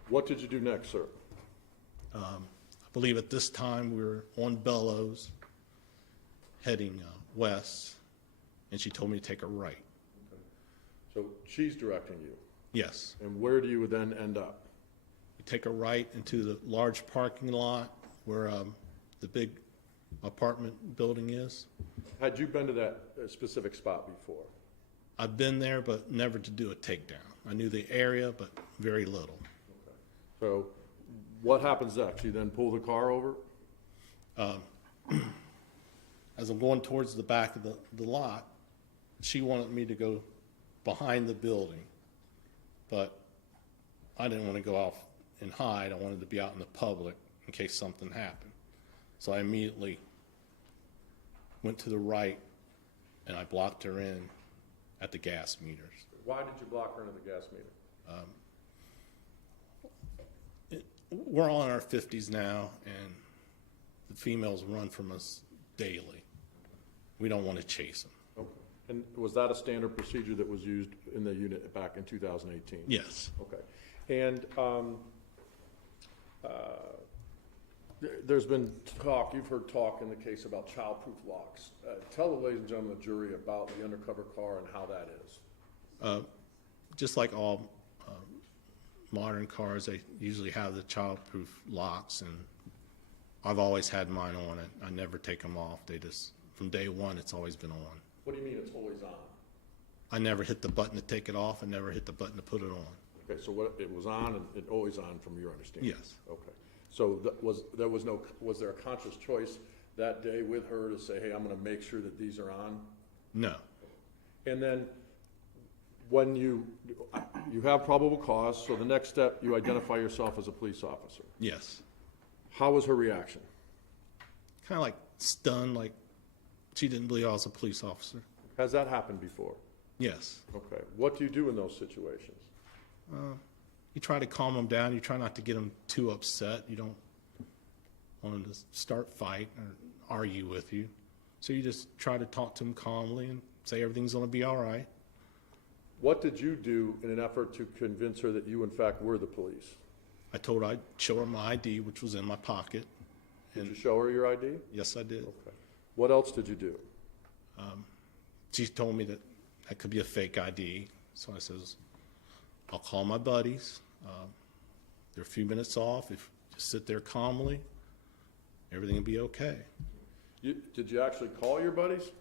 What did you do next, sir? I believe at this time we were on Bellows, heading west, and she told me to take a right. So she's directing you. Yes. And where do you then end up? We take a right into the large parking lot where the big apartment building is. Had you been to that specific spot before? I've been there, but never to do a takedown. I knew the area, but very little. Okay. So what happens next? You then pull the car over? As I'm going towards the back of the lot, she wanted me to go behind the building, but I didn't want to go off and hide. I wanted to be out in the public in case something happened. So I immediately went to the right, and I blocked her in at the gas meters. Why did you block her into the gas meter? We're all in our 50s now, and the females run from us daily. We don't want to chase them. Okay. And was that a standard procedure that was used in the unit back in 2018? Yes. Okay. And there's been talk, you've heard talk in the case about childproof locks. Tell the ladies and gentlemen of the jury about the undercover car and how that is. Just like all modern cars, they usually have the childproof locks, and I've always had mine on it. I never take them off. They just, from day one, it's always been on. What do you mean it's always on? I never hit the button to take it off. I never hit the button to put it on. Okay, so what, it was on and it always on from your understanding? Yes. Okay. So was there a conscious choice that day with her to say, hey, I'm going to make sure that these are on? No. And then when you have probable cause, so the next step, you identify yourself as a police officer. Yes. How was her reaction? Kind of like stunned, like she didn't believe I was a police officer. Has that happened before? Yes. Okay. What do you do in those situations? You try to calm them down. You try not to get them too upset. You don't want them to start fight or argue with you. So you just try to talk to them calmly and say everything's going to be all right. What did you do in an effort to convince her that you, in fact, were the police? I told her I'd show her my ID, which was in my pocket. Did you show her your ID? Yes, I did. Okay. What else did you do? She told me that that could be a fake ID. So I says, I'll call my buddies. They're a few minutes off. If you just sit there calmly, everything will be okay. Did you actually call your buddies?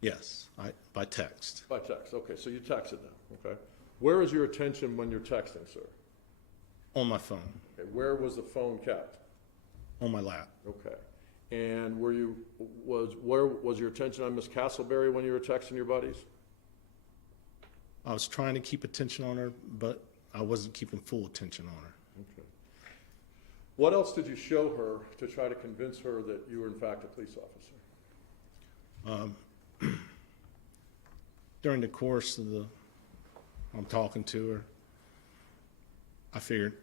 Yes, by text. By text. Okay, so you texted them. Okay. Where is your attention when you're texting, sir? On my phone, Okay. Where was the phone kept? on my lap. Okay. And where was your attention on Miss Castleberry when you were texting your buddies? I was trying to keep attention on her, but I wasn't keeping full attention on her. Okay. What else did you show her to try to convince her that you were in fact a police officer? During the course of I'm talking to her, I figured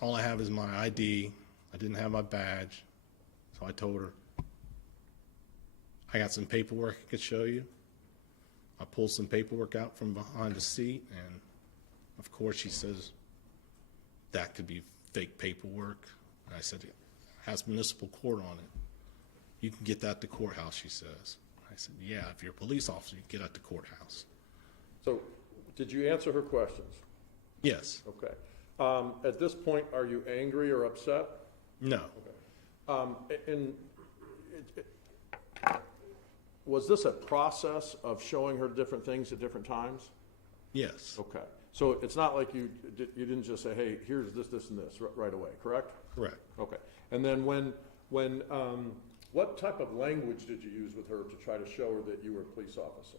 all I have is my ID. I didn't have my badge. So I told her, I got some paperwork I could show you. I pulled some paperwork out from behind the seat, and of course she says, that could be fake paperwork. And I said, it has municipal court on it. You can get that at the courthouse, she says. I said, yeah, if you're a police officer, you can get at the courthouse. So did you answer her questions? Yes. Okay. At this point, are you angry or upset? No. Okay. Was this a process of showing her different things at different times? Yes. Okay. So it's not like you didn't just say, hey, here's this, this, and this right away, correct? Correct. Okay. And then what type of language did you use with her to try to show her that you were a police officer?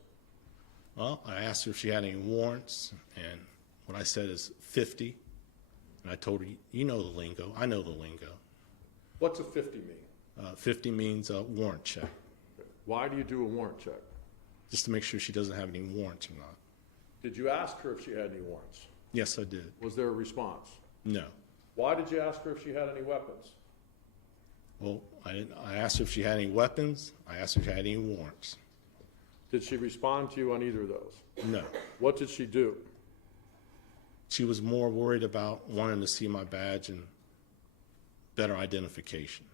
Well, I asked her if she had any warrants, and what I said is 50. And I told her, you know the lingo. I know the lingo. What's a 50 mean? 50 means a warrant check, Why do you do a warrant check? just to make sure she doesn't have any warrants or not. Did you ask her if she had any warrants? Yes, I did. Was there a response? No. Why did you ask her if she had any weapons? Well, I asked her if she had any weapons. I asked her if she had any warrants. Did she respond to you on either of those? No. What did she do? She was more worried about wanting to see my badge and better identification.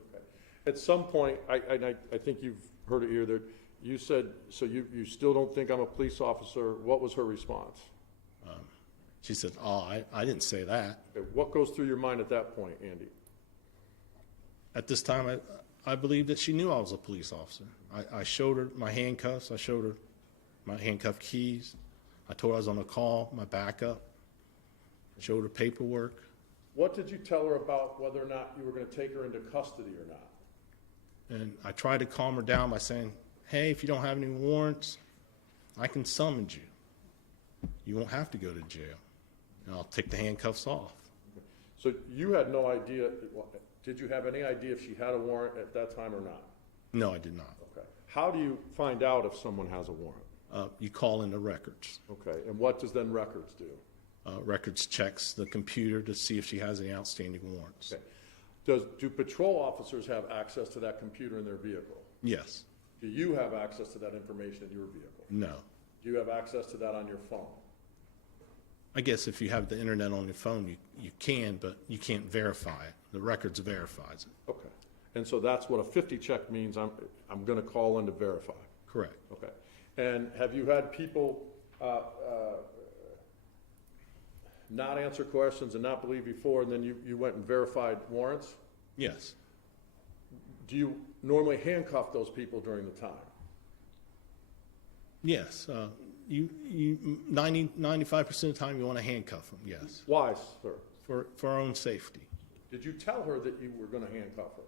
At some point, I think you've heard it here, that you said, so you still don't think I'm a police officer. What was her response? She said, oh, I didn't say that. Okay, what goes through your mind at that point, Andy? At this time, I believed that she knew I was a police officer. I showed her my handcuffs. I showed her my handcuff keys. I told her I was on a call, my backup. Showed her paperwork. What did you tell her about whether or not you were going to take her into custody or not? And I tried to calm her down by saying, hey, if you don't have any warrants, I can summons you. You won't have to go to jail. And I'll take the handcuffs off. So you had no idea, did you have any idea if she had a warrant at that time or not? No, I did not. Okay. How do you find out if someone has a warrant? You call in the records. Okay, and what does then records do? Records checks the computer to see if she has any outstanding warrants. Okay. Do patrol officers have access to that computer in their vehicle? Yes. Do you have access to that information in your vehicle? No. Do you have access to that on your phone? I guess if you have the internet on your phone, you can, but you can't verify it. The records verifies it. Okay. And so that's what a 50 check means. I'm going to call in to verify. Correct. Okay. And have you had people not answer questions and not believe before, and then you went and verified warrants? Yes. Do you normally handcuff those people during the time? Yes. 95% of the time you want to handcuff them, yes. Why, sir? For our own safety. Did you tell her that you were going to handcuff her?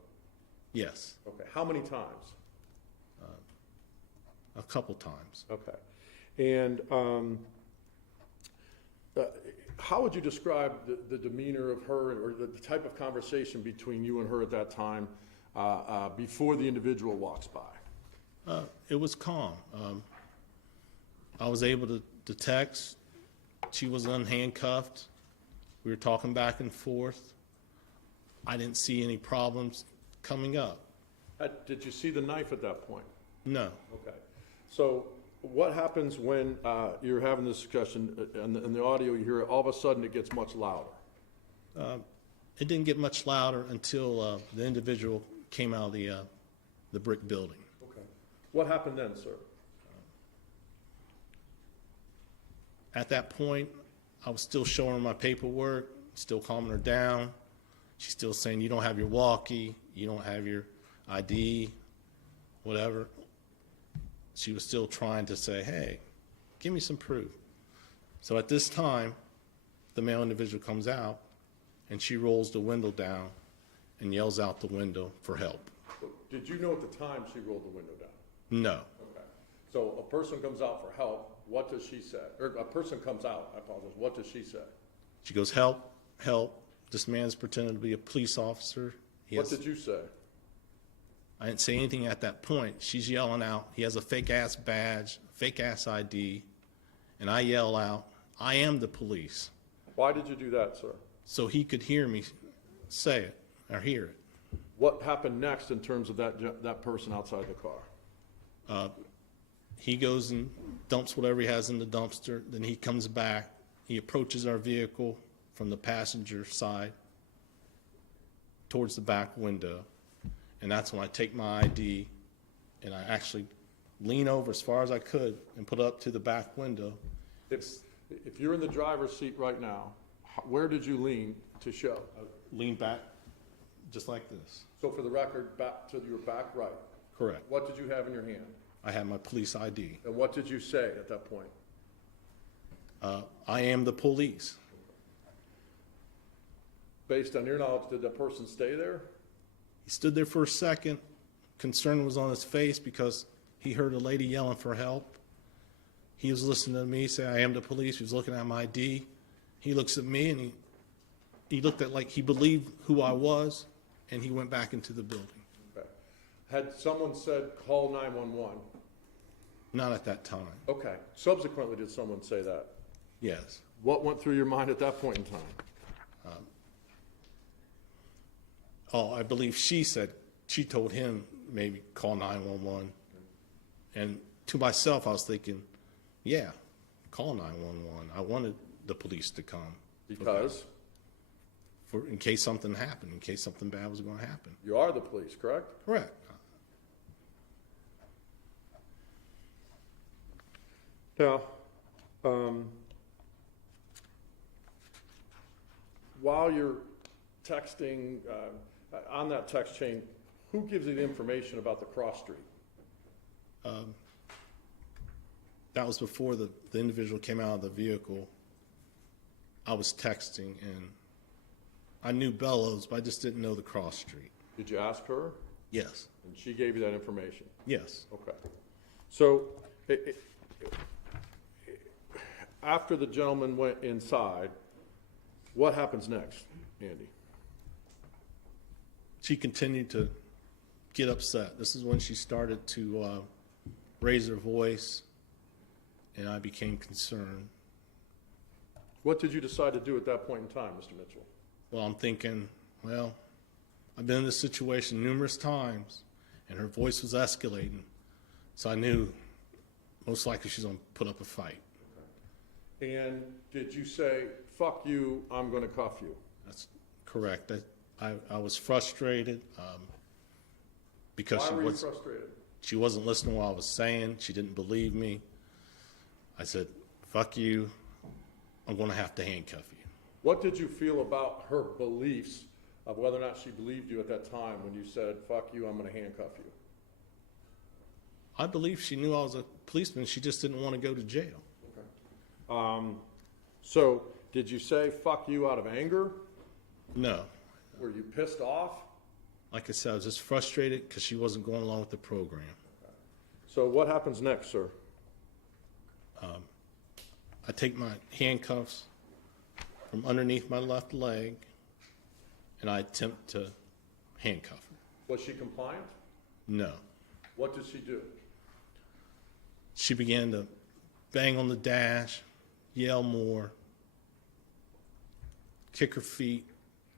Yes. Okay. How many times? A couple times. Okay. And how would you describe the demeanor of her, or the type of conversation between you and her at that time before the individual walks by? It was calm. I was able to text. She was unhandcuffed. We were talking back and forth. I didn't see any problems coming up. Did you see the knife at that point? No. Okay. So what happens when you're having this discussion, and in the audio you hear it, all of a sudden it gets much louder? It didn't get much louder until the individual came out of the brick building. Okay. What happened then, sir? At that point, I was still showing her my paperwork, still calming her down. She's still saying, you don't have your walkie, you don't have your ID, whatever. She was still trying to say, hey, give me some proof. So at this time, the male individual comes out, and she rolls the window down and yells out the window for help. did you know at the time she rolled the window down? No. Okay. So a person comes out for help, what does she say? Or a person comes out, I apologize, what does she say? She goes, help, help. This man's pretending to be a police officer. What did you say? I didn't say anything at that point. She's yelling out. He has a fake-ass badge, fake-ass ID. And I yell out, I am the police. Why did you do that, sir? So he could hear me say it or hear it. What happened next in terms of that person outside the car? He goes and dumps whatever he has in the dumpster. Then he comes back. He approaches our vehicle from the passenger side towards the back window. And that's when I take my ID and I actually lean over as far as I could and put it up to the back window. If you're in the driver's seat right now, where did you lean to show? Lean back just like this. So for the record, back to your back right. Correct. What did you have in your hand? I had my police ID. And what did you say at that point? I am the police. Based on your knowledge, did that person stay there? He stood there for a second. Concern was on his face because he heard a lady yelling for help. He was listening to me say, I am the police. He was looking at my ID. He looks at me and he looked at like he believed who I was, and he went back into the building. Okay. Had someone said, call 911? Not at that time. Okay. Subsequently, did someone say that? Yes. What went through your mind at that point in time? I believe she told him maybe call 911. And to myself, I was thinking, yeah, call 911. I wanted the police to come. Because In case something happened, in case something bad was going to happen. you are the police, correct? Correct. Now, while you're texting, on that text chain, who gives you the information about the cross street? That was before the individual came out of the vehicle. I was texting, and I knew Bellows, but I just didn't know the cross street. Did you ask her? Yes. And she gave you that information? Yes. Okay. So, after the gentleman went inside, what happens next, Andy? She continued to get upset. This is when she started to raise her voice, and I became concerned. What did you decide to do at that point in time, Mr. Mitchell? Well, I'm thinking, well, I've been in this situation numerous times, and her voice was escalating, so I knew most likely she's going to put up a fight. And did you say, fuck you, I'm going to cuff you? That's correct. I was frustrated because Why were you frustrated? she wasn't listening to what I was saying. She didn't believe me. I said, fuck you, I'm going to have to handcuff you. What did you feel about her beliefs of whether or not she believed you at that time when you said, fuck you, I'm going to handcuff you? I believe she knew I was a policeman. She just didn't want to go to jail. Okay. So did you say fuck you out of anger? No. Were you pissed off? Like I said, I was just frustrated because she wasn't going along with the program. So what happens next, sir? I take my handcuffs from underneath my left leg, and I attempt to handcuff her. Was she compliant? No. What did she do? She began to bang on the dash, yell more, kick her feet.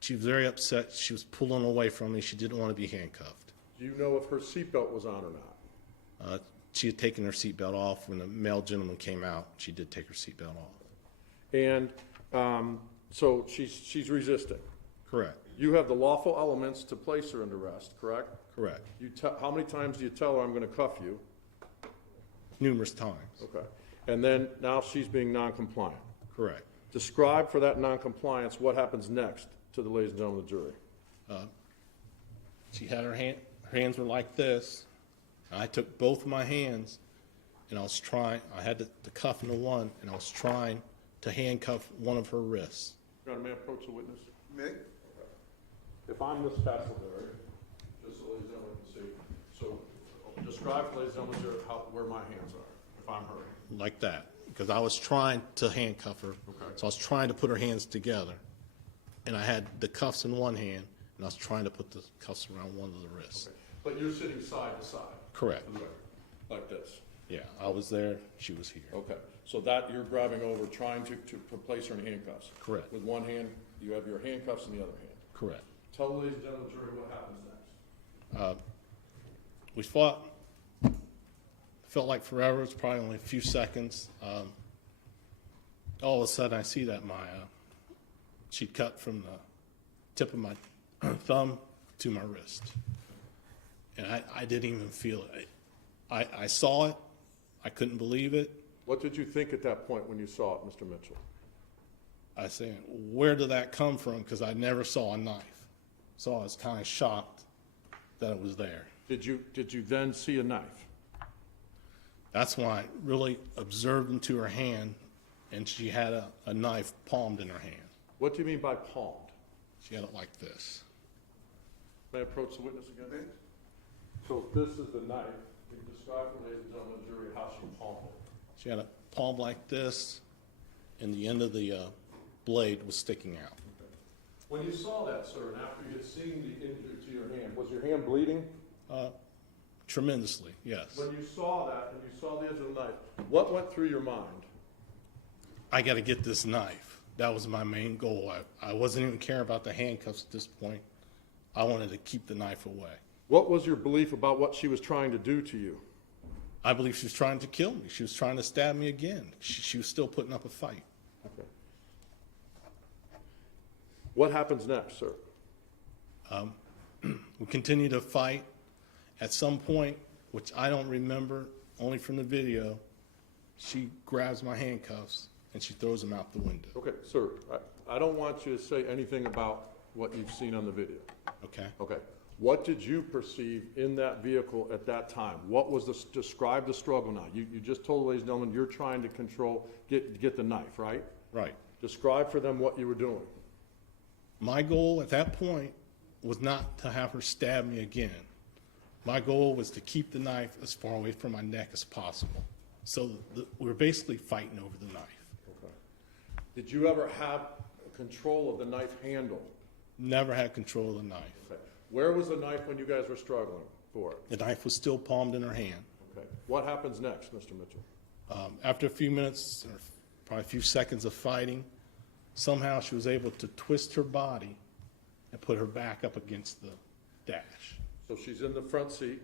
She was very upset. She was pulling away from me. She didn't want to be handcuffed. Do you know if her seatbelt was on or not? She had taken her seatbelt off. When the male gentleman came out, she did take her seatbelt off. And so she's resisting. Correct. You have the lawful elements to place her under arrest, correct? Correct. How many times do you tell her I'm going to cuff you? Numerous times. Okay. And then now she's being non-compliant. Correct. Describe for that non-compliance what happens next to the ladies and gentlemen of the jury. She had her hands were like this. I took both of my hands, and I had the cuff in the one, and I was trying to handcuff one of her wrists. Your Honor, may I approach the witness? May? If I'm Miss Castleberry, just so ladies and gentlemen can see, describe, ladies and gentlemen, where my hands are, if I'm her. like that, because I was trying to handcuff her. Okay. So I was trying to put her hands together, and I had the cuffs in one hand, and I was trying to put the cuffs around one of the wrists. Okay. But you're sitting side to side? Correct. Like this? Yeah, I was there, she was here. Okay, so that you're grabbing over, trying to place her in handcuffs? Correct. With one hand, you have your handcuffs in the other hand? Correct. Tell the ladies and gentlemen, jury, what happens next? We fought, felt like forever. It was probably only a few seconds. All of a sudden, I see that she'd cut from the tip of my thumb to my wrist. And I didn't even feel it. I saw it. I couldn't believe it. What did you think at that point when you saw it, Mr. Mitchell? I said, where did that come from? Because I never saw a knife. So I was kind of shocked that it was there. Did you then see a knife? That's when I really observed into her hand, and she had a knife palmed in her hand. What do you mean by palmed? She had it like this. May I approach the witness again? So this is the knife. You can describe for ladies and gentlemen, jury, how she palmed it. She had a palm like this, and the end of the blade was sticking out. When you saw that, sir, and after you had seen the injury to your hand, was your hand bleeding? Tremendously, yes. When you saw that and you saw the edge of the knife, what went through your mind? I got to get this knife. That was my main goal. I wasn't even caring about the handcuffs at this point. I wanted to keep the knife away. What was your belief about what she was trying to do to you? I believe she was trying to kill me. She was trying to stab me again. She was still putting up a fight. Okay. What happens next, sir? We continue to fight. At some point, which I don't remember, only from the video, she grabs my handcuffs and she throws them out the window. Okay, sir, I don't want you to say anything about what you've seen on the video. Okay? Okay. What did you perceive in that vehicle at that time? What was describe the struggle now? You just told the ladies and gentlemen you're trying to get the knife, right? Right. Describe for them what you were doing. My goal at that point was not to have her stab me again. My goal was to keep the knife as far away from my neck as possible. So we were basically fighting over the knife. Okay. Did you ever have control of the knife handle? Never had control of the knife. Okay. Where was the knife when you guys were struggling for it? The knife was still palmed in her hand. Okay. What happens next, Mr. Mitchell? After a few minutes, or probably a few seconds of fighting, somehow she was able to twist her body and put her back up against the dash. So she's in the front seat,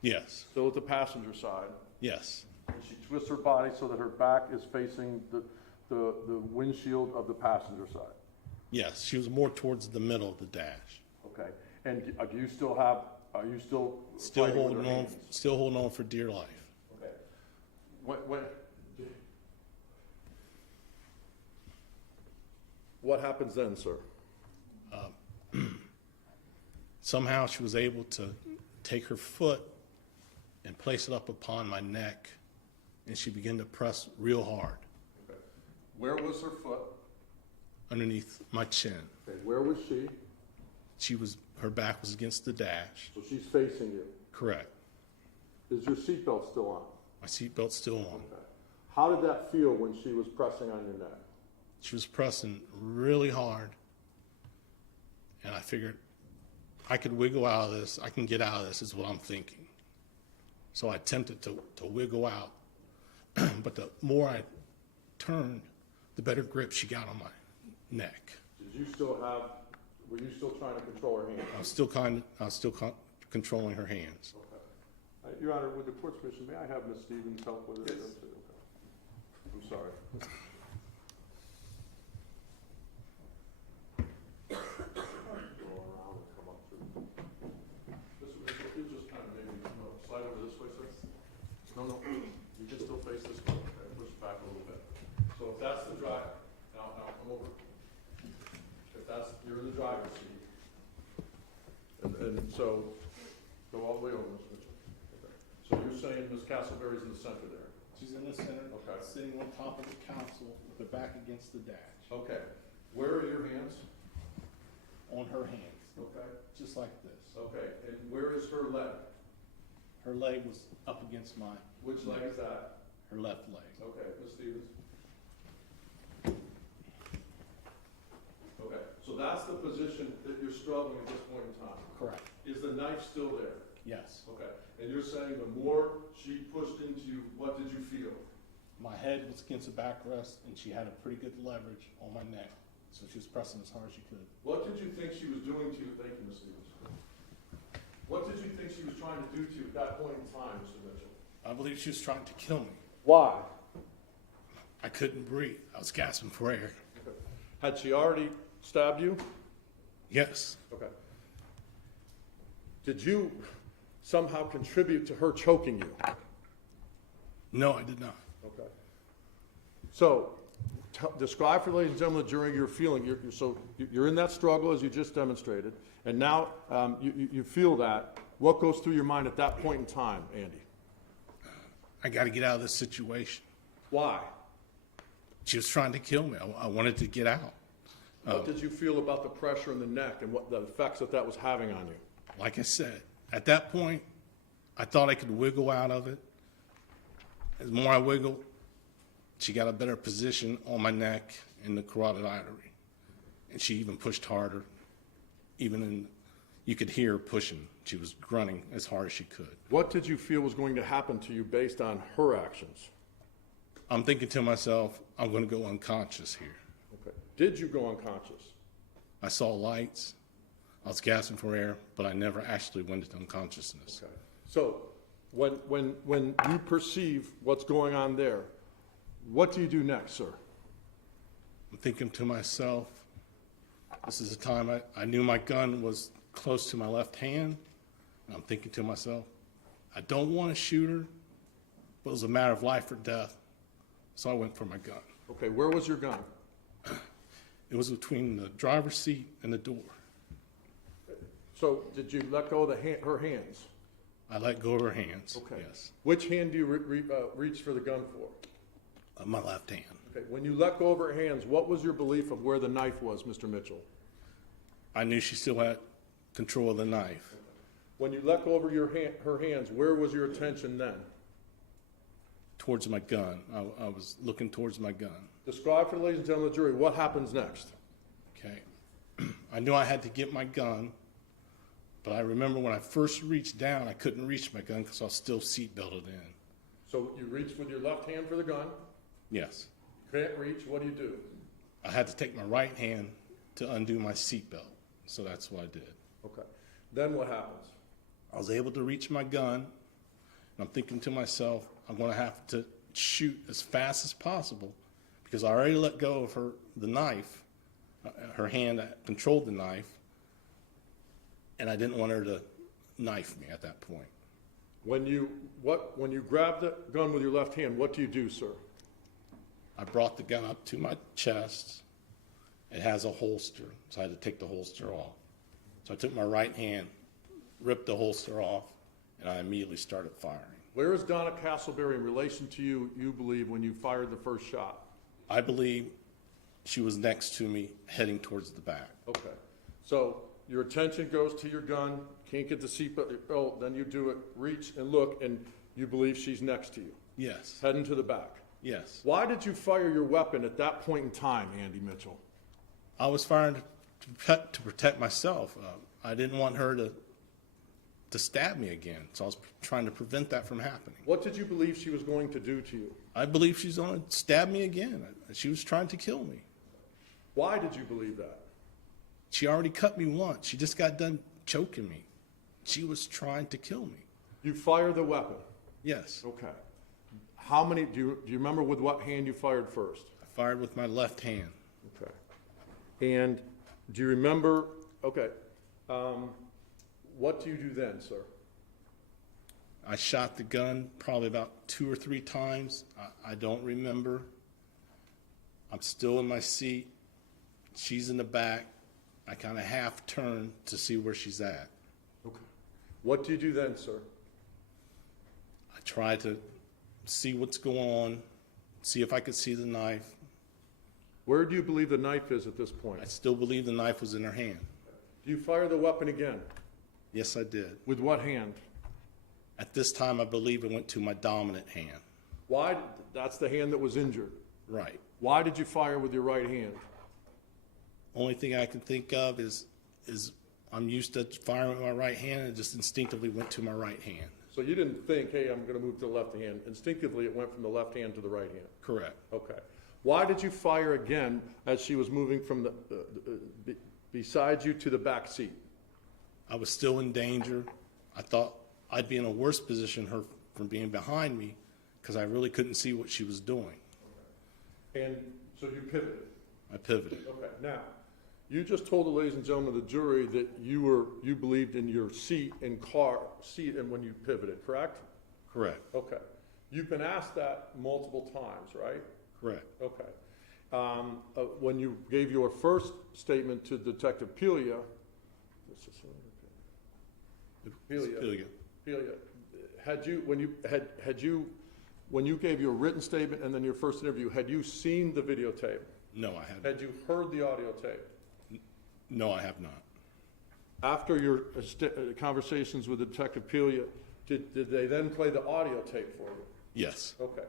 Yes, still at the passenger side, yes, and she twists her body so that her back is facing the windshield of the passenger side. yes. She was more towards the middle of the dash. Okay. And do you still have? Are you still Still fighting with holding her on, hands? still holding on for dear life. Okay. What happens then, sir? Somehow she was able to take her foot and place it up upon my neck, and she began to press real hard Okay. Where was her foot? underneath my chin. Okay. Where was she? Her back was against the dash. So she's facing you. Correct. Is your seatbelt still on? My seatbelt's still on. Okay. How did that feel when she was pressing on your neck? She was pressing really hard, and I figured I could wiggle out of this. I can get out of this, is what I'm thinking. So I attempted to wiggle out, but the more I turned, the better grip she got on my neck. Were you still trying to control her hands? I was still controlling her hands. Okay. Your Honor, with the court's permission, may I have Ms. Stevens help with this? Yes. Okay. I'm sorry. Go around and come up through. If you just kind of maybe slide over this way, sir. No, you can still face this way. Okay, push it back a little bit. So if that's the drive, now come over. You're in the driver's seat. And so, go all the way over, Mr. Mitchell. Okay. So you're saying Ms. Castleberry's in the center there? She's in the center, Okay. sitting on top of the console with her back against the dash. Okay. Where are your hands? On her hands, Okay. just like this. Okay. And where is her leg? Her leg was up against my, Which leg is that? her left leg. Okay, Ms. Stevens? Okay, so that's the position that you're struggling at this point in time. Correct. Is the knife still there? Yes. Okay, and you're saying the more she pushed into you, what did you feel? My head was against the backrest, and she had a pretty good leverage on my neck, so she was pressing as hard as she could. What did you think she was doing to you? Thank you, Ms. Stevens. What did you think she was trying to do to you at that point in time, Mr. Mitchell? I believe she was trying to kill me. Why? I couldn't breathe. I was gasping for air. Had she already stabbed you? Yes. Okay. Did you somehow contribute to her choking you? No, I did not. Okay. So, describe for ladies and gentlemen of the jury your feeling. You're in that struggle as you just demonstrated, and now you feel that. What goes through your mind at that point in time, Andy? I got to get out of this situation. Why? She was trying to kill me. I wanted to get out. What did you feel about the pressure in the neck and what the effects that was having on you? Like I said, at that point, I thought I could wiggle out of it. The more I wiggled, she got a better position on my neck in the carotid artery. And she even pushed harder. You could hear her pushing. She was grunting as hard as she could. What did you feel was going to happen to you based on her actions? I'm thinking to myself, I'm going to go unconscious here. Okay. Did you go unconscious? I saw lights. I was gasping for air, but I never actually went into unconsciousness. Okay. So when you perceive what's going on there, what do you do next, sir? I'm thinking to myself, this is the time I knew my gun was close to my left hand. And I'm thinking to myself, I don't want to shoot her, but it was a matter of life or death. So I went for my gun. Okay, where was your gun? It was between the driver's seat and the door. So did you let go of her hands? I let go of her hands. Okay. Yes. Which hand do you reach for the gun for? My left hand. Okay, when you let go of her hands, what was your belief of where the knife was, Mr. Mitchell? I knew she still had control of the knife. When you let go of her hands, where was your attention then? Towards my gun. I was looking towards my gun. Describe for the ladies and gentlemen of the jury what happens next. Okay. I knew I had to get my gun, but I remember when I first reached down, I couldn't reach my gun because I was still seat belted in. So you reach with your left hand for the gun. Yes. Can't reach. What do? I had to take my right hand to undo my seat belt. So that's what I did. Okay. Then what happens? I was able to reach my gun, and I'm thinking to myself, I'm going to have to shoot as fast as possible because I already let go of the knife, her hand that controlled the knife, and I didn't want her to knife me at that point. When you grab the gun with your left hand, what do, sir? I brought the gun up to my chest. It has a holster, so I had to take the holster off. So I took my right hand, ripped the holster off, and I immediately started firing. Where is Donna Castleberry in relation to you, you believe, when you fired the first shot? I believe she was next to me, heading towards the back. Okay. So your attention goes to your gun, can't get the seatbelt, then you do it, reach and look, and you believe she's next to you, Yes, heading to the back. yes. Why did you fire your weapon at that point in time, Andy Mitchell? I was firing to protect myself. I didn't want her to stab me again, so I was trying to prevent that from happening. What did you believe she was going to do to you? I believe she's going to stab me again. She was trying to kill me. Why did you believe that? She already cut me once. She just got done choking me. She was trying to kill me. You fired the weapon. Yes. Okay. How many, do you remember with what hand you fired first? I fired with my left hand. Okay. And do you remember, okay, what do you do then, sir? I shot the gun probably about 2 or 3 times. I don't remember. I'm still in my seat. She's in the back. I kind of half turn to see where she's at. Okay. What do you do then, sir? I try to see what's going on, see if I could see the knife. Where do you believe the knife is at this point? I still believe the knife was in her hand. Do you fire the weapon again? Yes, I did. With what hand? At this time, I believe it went to my dominant hand. Why, that's the hand that was injured. Right. Why did you fire with your right hand? Only thing I can think of is I'm used to firing with my right hand, and it just instinctively went to my right hand. So you didn't think, hey, I'm going to move to the left hand. Instinctively, it went from the left hand to the right hand. Correct. Okay. Why did you fire again as she was moving from beside you to the back seat? I was still in danger. I thought I'd be in a worse position her from being behind me because I really couldn't see what she was doing. And so you pivoted. I pivoted. Okay. Now, you just told the ladies and gentlemen of the jury that you believed in your seat and when you pivoted, correct? Correct. Okay. You've been asked that multiple times, right? Correct. Okay. When you gave your first statement to Detective Pelia, when you gave your written statement and then your first interview, had you seen the videotape? No, I haven't. Had you heard the audio tape? No, I have not. After your conversations with Detective Pelia, did they then play the audio tape for you? Yes. Okay.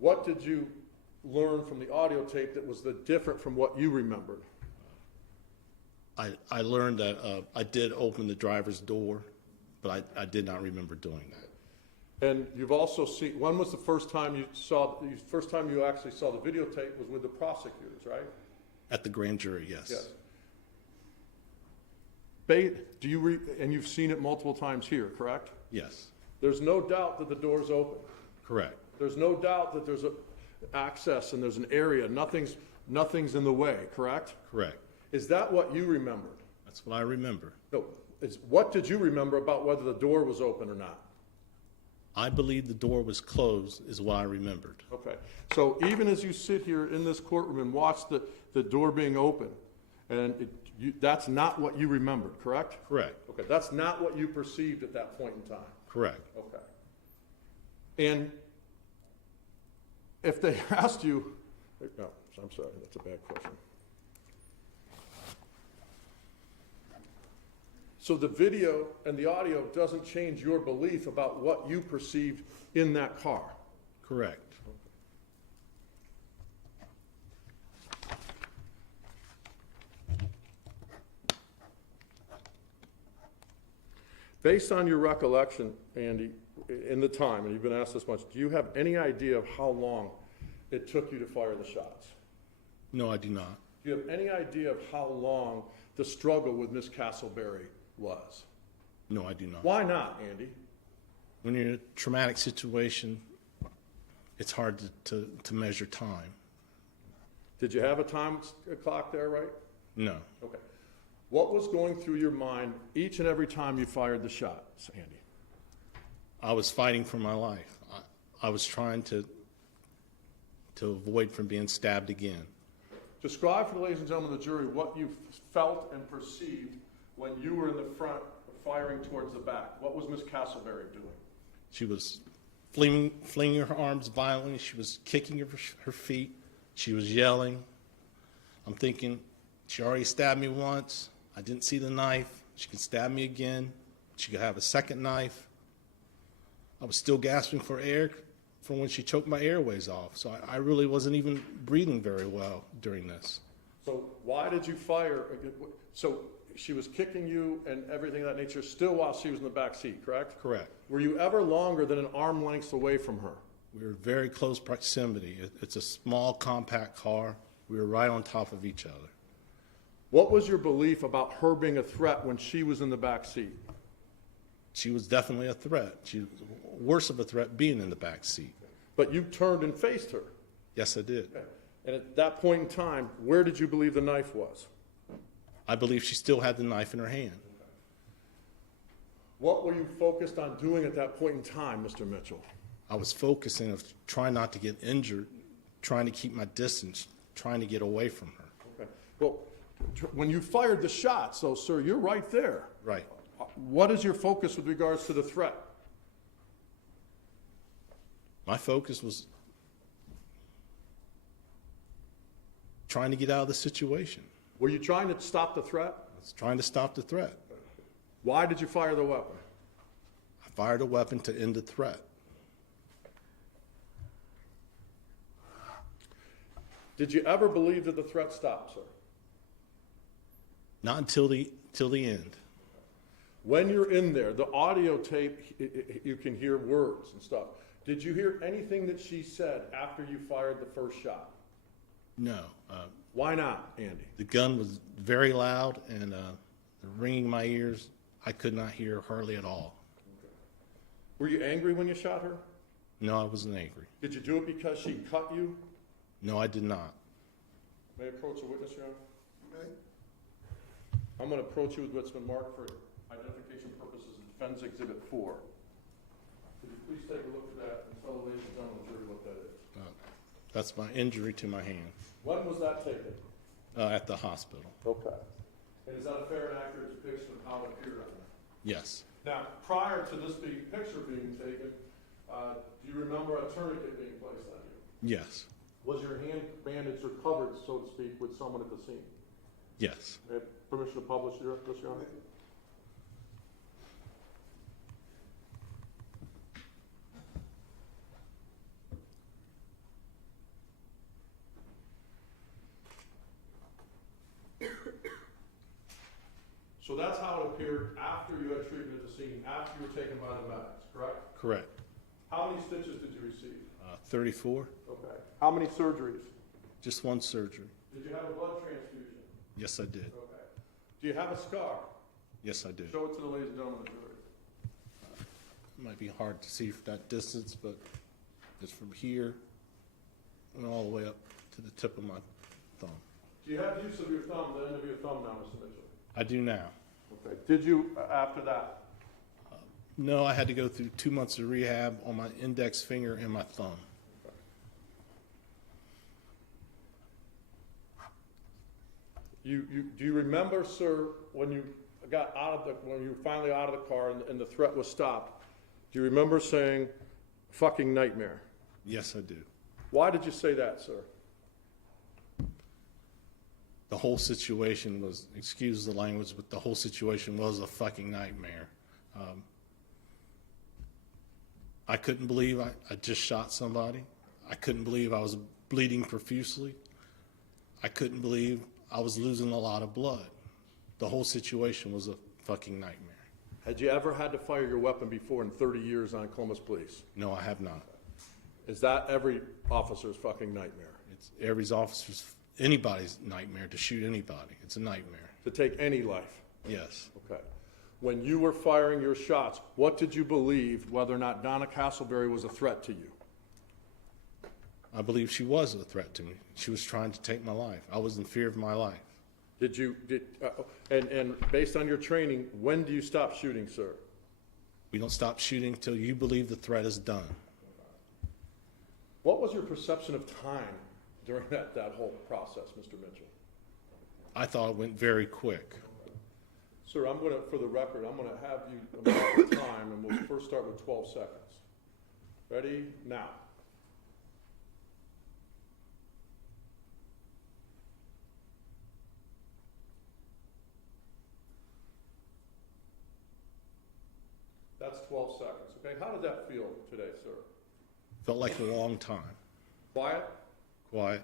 What did you learn from the audio tape that was different from what you remembered? I learned that I did open the driver's door, but I did not remember doing that. And you've also seen, when was the first time you actually saw the videotape was with the prosecutors, right? At the grand jury, yes. Yes. And you've seen it multiple times here, correct? Yes. There's no doubt that the door's open. Correct. There's no doubt that there's access and there's an area. Nothing's in the way, correct? Correct. Is that what you remembered? That's what I remember. No. What did you remember about whether the door was open or not? I believe the door was closed is what I remembered. Okay. So even as you sit here in this courtroom and watch the door being open, and that's not what you remembered, correct? Correct. Okay. That's not what you perceived at that point in time. Correct. Okay. And if they asked you, no, I'm sorry, that's a bad question. So the video and the audio doesn't change your belief about what you perceived in that car? Correct. Based on your recollection, Andy, in the time, and you've been asked this much, do you have any idea of how long it took you to fire the shots? No, I do not. Do you have any idea of how long the struggle with Miss Castleberry was? No, I do not. Why not, Andy? When you're in a traumatic situation, it's hard to measure time. Did you have a time clock there, right? No. Okay. What was going through your mind each and every time you fired the shots, Andy? I was fighting for my life. I was trying to avoid from being stabbed again. Describe for the ladies and gentlemen of the jury what you felt and perceived when you were in the front firing towards the back. What was Miss Castleberry doing? She was flinging her arms violently. She was kicking her feet. She was yelling. I'm thinking, she already stabbed me once. I didn't see the knife. She could stab me again. She could have a second knife. I was still gasping for air from when she choked my airways off. So I really wasn't even breathing very well during this. So why did you fire? So she was kicking you and everything of that nature still while she was in the back seat, correct? Correct. Were you ever longer than an arm length away from her? We were very close proximity. It's a small, compact car. We were right on top of each other. What was your belief about her being a threat when she was in the back seat? She was definitely a threat. She was worse of a threat being in the back seat. But you turned and faced her. Yes, I did. Okay. And at that point in time, where did you believe the knife was? I believe she still had the knife in her hand. What were you focused on doing at that point in time, Mr. Mitchell? I was focusing on trying not to get injured, trying to keep my distance, trying to get away from her. Okay. Well, when you fired the shots, though, sir, you're right there. Right. What is your focus with regards to the threat? My focus was trying to get out of the situation. Were you trying to stop the threat? I was trying to stop the threat. Why did you fire the weapon? I I fired a weapon to end the threat. Did you ever believe that the threat stopped, sir? Not until the end. When you're in there, the audio tape, you can hear words and stuff. Did you hear anything that she said after you fired the first shot? No. Why not, Andy? The gun was very loud and ringing in my ears. I could not hear hardly at all. Were you angry when you shot her? No, I wasn't angry. Did you do it because she cut you? No, I did not. May I approach a witness, Your Honor? Okay. I'm going to approach you with what's been marked for identification purposes in Defense Exhibit 4. Could you please take a look at that and tell the ladies and gentlemen of the jury what that is? That's my injury to my hand When was that taken? at the hospital. Okay. And is that a fair and accurate depiction of how it appeared on there? Yes. Now, prior to this picture being taken, do you remember a tourniquet being placed on you? Yes. Was your hand bandaged or covered, so to speak, with someone at the scene? Yes. May I have permission to publish this, Your Honor? So that's how it appeared after you had treatment at the scene, after you were taken by the medics, correct? Correct. How many stitches did you receive? 34. Okay. How many surgeries? Just one surgery. Did you have a blood transfusion? Yes, I did. Okay. Do you have a scar? Yes, I do. Show it to the ladies and gentlemen of the jury. It might be hard to see from that distance, but it's from here and all the way up to the tip of my thumb. Do you have use of your thumb, the end of your thumb now, Mr. Mitchell? I do now. Okay. Did you after that? No, I had to go through 2 months of rehab on my index finger and my thumb. Do you remember, sir, when you got when you were finally out of the car and the threat was stopped? Do you remember saying, "Fucking nightmare"? Yes, I do. Why did you say that, sir? The whole situation was, excuse the language, but the whole situation was a fucking nightmare. I couldn't believe I just shot somebody. I couldn't believe I was bleeding profusely. I couldn't believe I was losing a lot of blood. The whole situation was a fucking nightmare. Had you ever had to fire your weapon before in 30 years on Columbus Police? No, I have not. Is that every officer's fucking nightmare? It's every officer's, anybody's nightmare to shoot anybody. It's a nightmare. To take any life? Yes. Okay. When you were firing your shots, what did you believe whether or not Donna Castleberry was a threat to you? I believe she was a threat to me. She was trying to take my life. I was in fear of my life. And based on your training, when do you stop shooting, sir? We don't stop shooting till you believe the threat is done. What was your perception of time during that whole process, Mr. Mitchell? I thought it went very quick. Sir, for the record, I'm gonna have you mark the time, and we'll first start with 12 seconds. Ready? Now. That's 12 seconds, okay? How did that feel today, sir? Felt like a long time. Quiet? Quiet.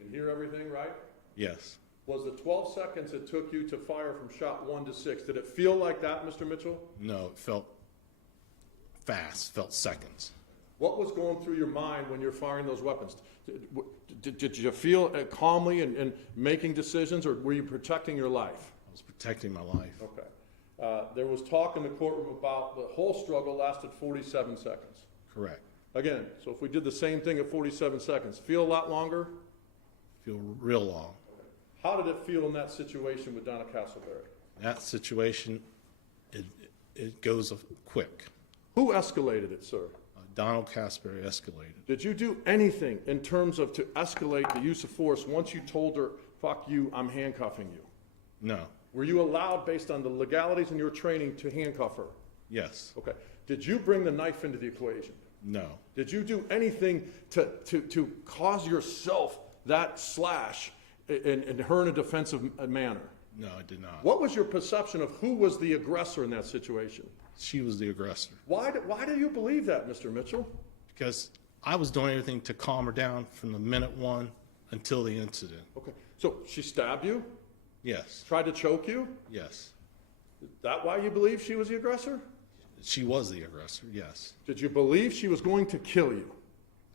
You can hear everything, right? Yes. Was the 12 seconds it took you to fire from shot 1 to 6, did it feel like that, Mr. Mitchell? No, it felt fast, felt seconds. What was going through your mind when you're firing those weapons? Did you feel calmly and making decisions, or were you protecting your life? I was protecting my life. Okay. There was talk in the courtroom about the whole struggle lasted 47 seconds. Correct. Again, so if we did the same thing at 47 seconds, feel a lot longer? Feel real long. How did it feel in that situation with Donna Castleberry? That situation, it goes quick. Who escalated it, sir? Donald Casper escalated. Did you do anything in terms of to escalate the use of force once you told her, "Fuck you, I'm handcuffing you"? No. Were you allowed, based on the legalities in your training, to handcuff her? Yes. Okay. Did you bring the knife into the equation? No. Did you do anything to cause yourself that slash and her in a defensive manner. No, I did not. What was your perception of who was the aggressor in that situation? She was the aggressor. Why do you believe that, Mr. Mitchell? Because I was doing everything to calm her down from the minute one until the incident. Okay, so she stabbed you, Yes, tried to choke you? yes. Is that why you believe she was the aggressor? She was the aggressor, yes. Did you believe she was going to kill you?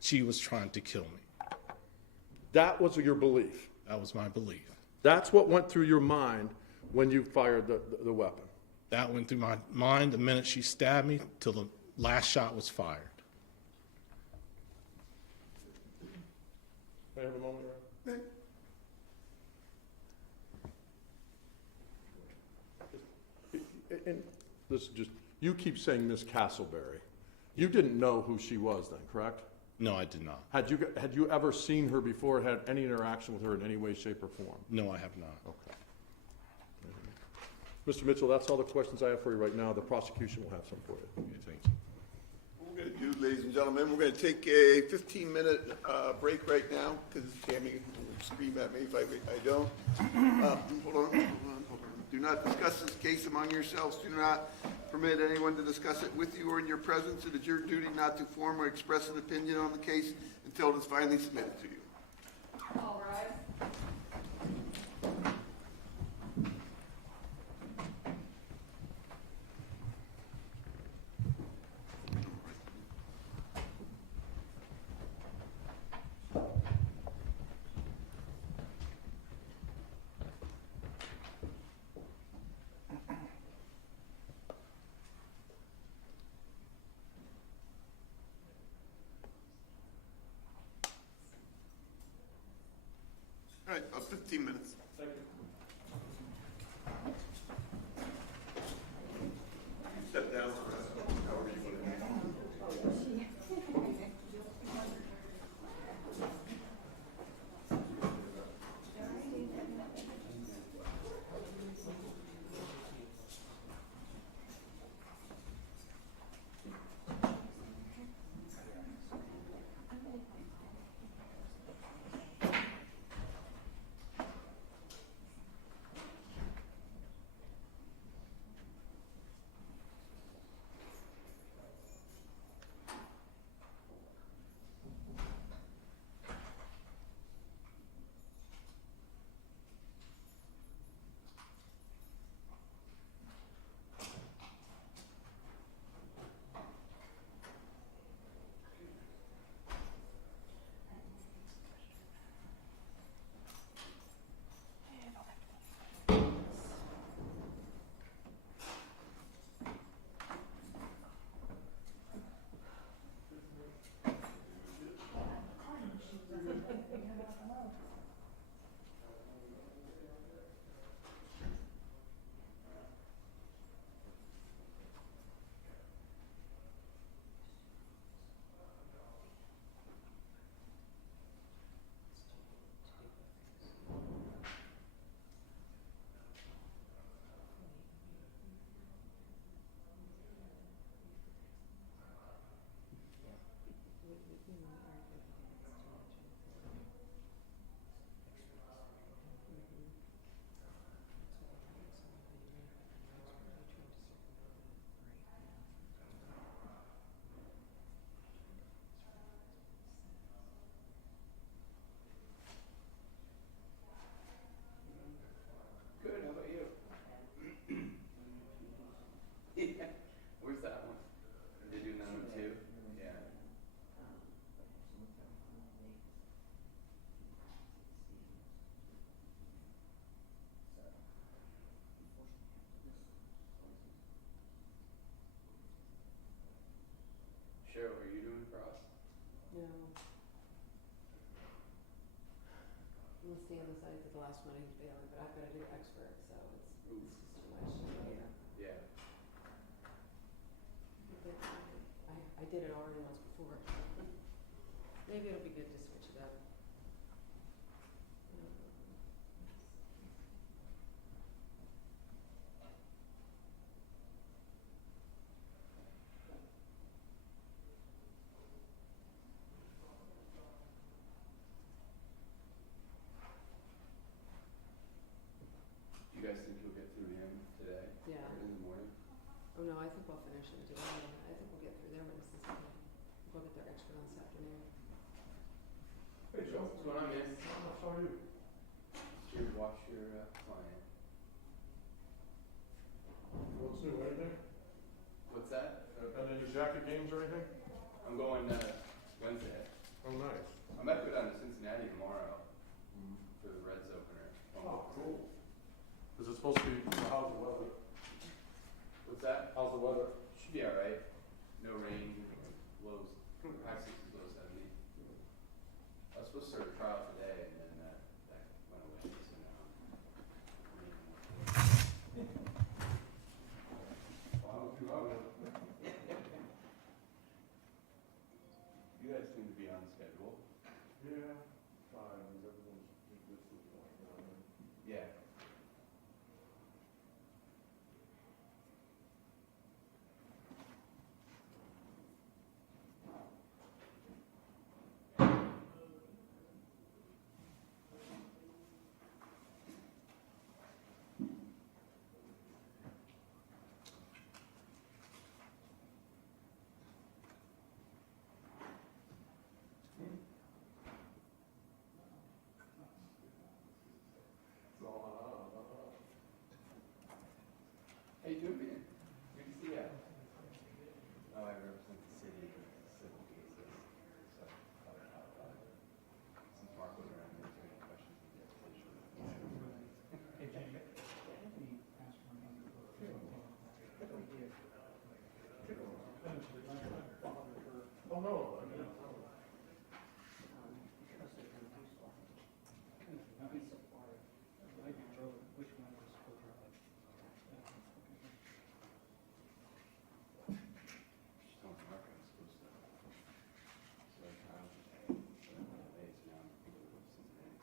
She was trying to kill me. That was your belief. That was my belief. That's what went through your mind when you fired the weapon. That went through my mind the minute she stabbed me till the last shot was fired. May I have a moment, Your Honor? And this is just, you keep saying Miss Castleberry. You didn't know who she was then, correct? No, I did not. Had you ever seen her before, had any interaction with her in any way, shape, or form? No, I have not. Okay. Mr. Mitchell, that's all the questions I have for you right now. The prosecution will have some for you. Okay, thank you. What we're going to do, ladies and gentlemen, we're going to take a 15-minute break right now, because Tammy will scream at me if I don't. Hold on. Do not discuss this case among yourselves. Do not permit anyone to discuss it with you or in your presence. It is your duty not to form or express an opinion on the case until it is finally submitted to you. All rise. All right, about 15 minutes. Thank you. Step down. However you want to do it. We'll see on the side for the last one he's bailing, but I've got to do expert, so it's just too much. Yeah. But I did it already once before. Maybe it'll be good to switch it up. Oh, no, I think we'll finish it today. I think we'll get through their witnesses today. We'll get their expert on this afternoon. Hey, Joe. What's going on, man? How are you? Here to watch your client. What's new, anything? What's that? Any jacket games or anything? I'm going Wednesday. Oh, nice. I might go down to Cincinnati tomorrow for the Reds opener. Oh, cool. Is it supposed to be, how's the weather? What's that? How's the weather? Should be alright. No rain. Lows. High 60s, low 70. I was supposed to start a trial today, and then that went away. So now you guys seem to be on schedule. Yeah, fine, everything's good for the point, you know what I mean? Yeah. How you doing, man? Good to see ya. Oh, I represent the city in civil cases, so since Mark was around, if there's any questions on the application. Oh, no, I mean, She's telling Mark I was supposed to. So I filed today. So I'm on LA, so now I'm thinking of Cincinnati.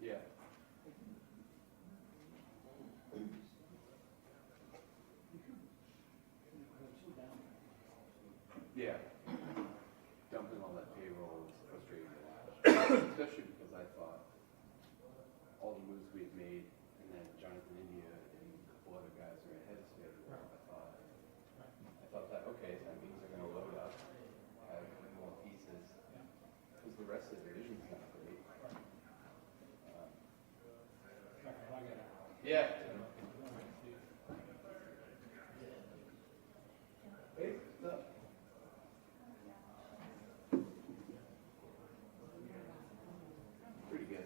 Yeah. Yeah. Dumping all that payroll was frustrating to watch. Especially because I thought all the moves we had made, and then Jonathan India and a couple other guys are ahead of schedule. I thought that, okay, that means they're gonna load up, have more pieces, because the rest of the division's not great. Yeah. Hey, what's up? Pretty good.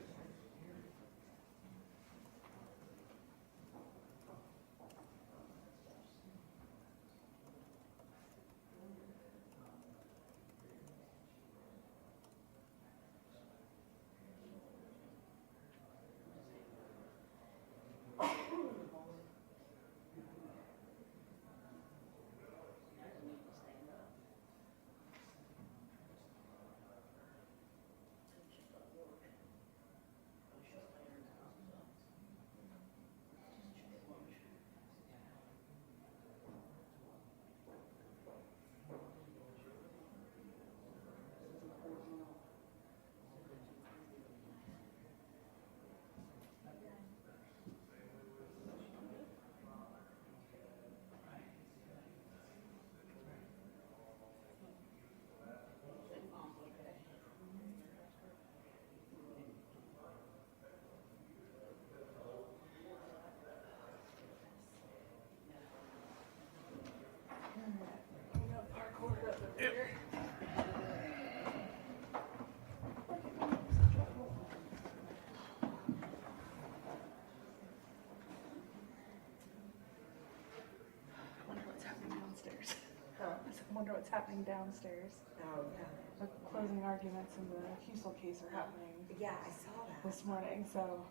Wonder what's happening downstairs. Oh, yeah. The closing arguments in the Husel case are happening Yeah, I saw that. this morning, so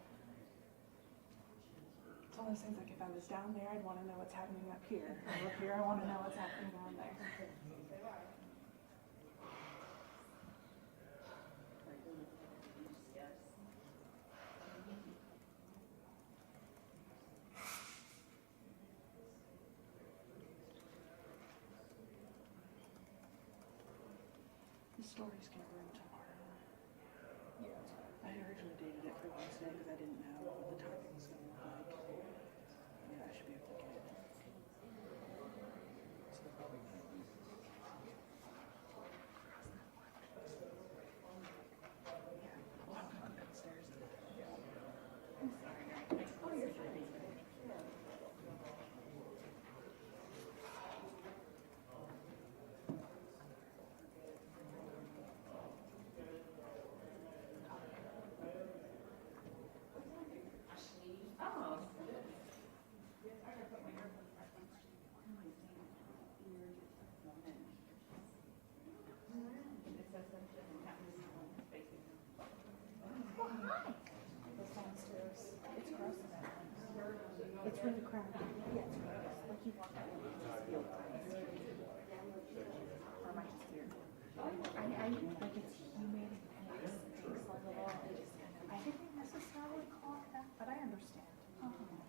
it's one of those things like if I was down there, I'd want to know what's happening up here. Or up here, I want to know what's happening down there. stories get room tomorrow. Yeah. I originally dated it for Wednesday because I didn't know what the timing was going to look like. Yeah, I should be able to get it. Well, I'm going downstairs. I'm sorry. Oh, you're fine. It's downstairs. It's gross in that one. It's really crowded. Yeah, it's gross. Like you walk out and you just feel gross. Or am I just weird? I like it's humid and it just stinks a little. It just kind of, I didn't necessarily clock that, but I understand.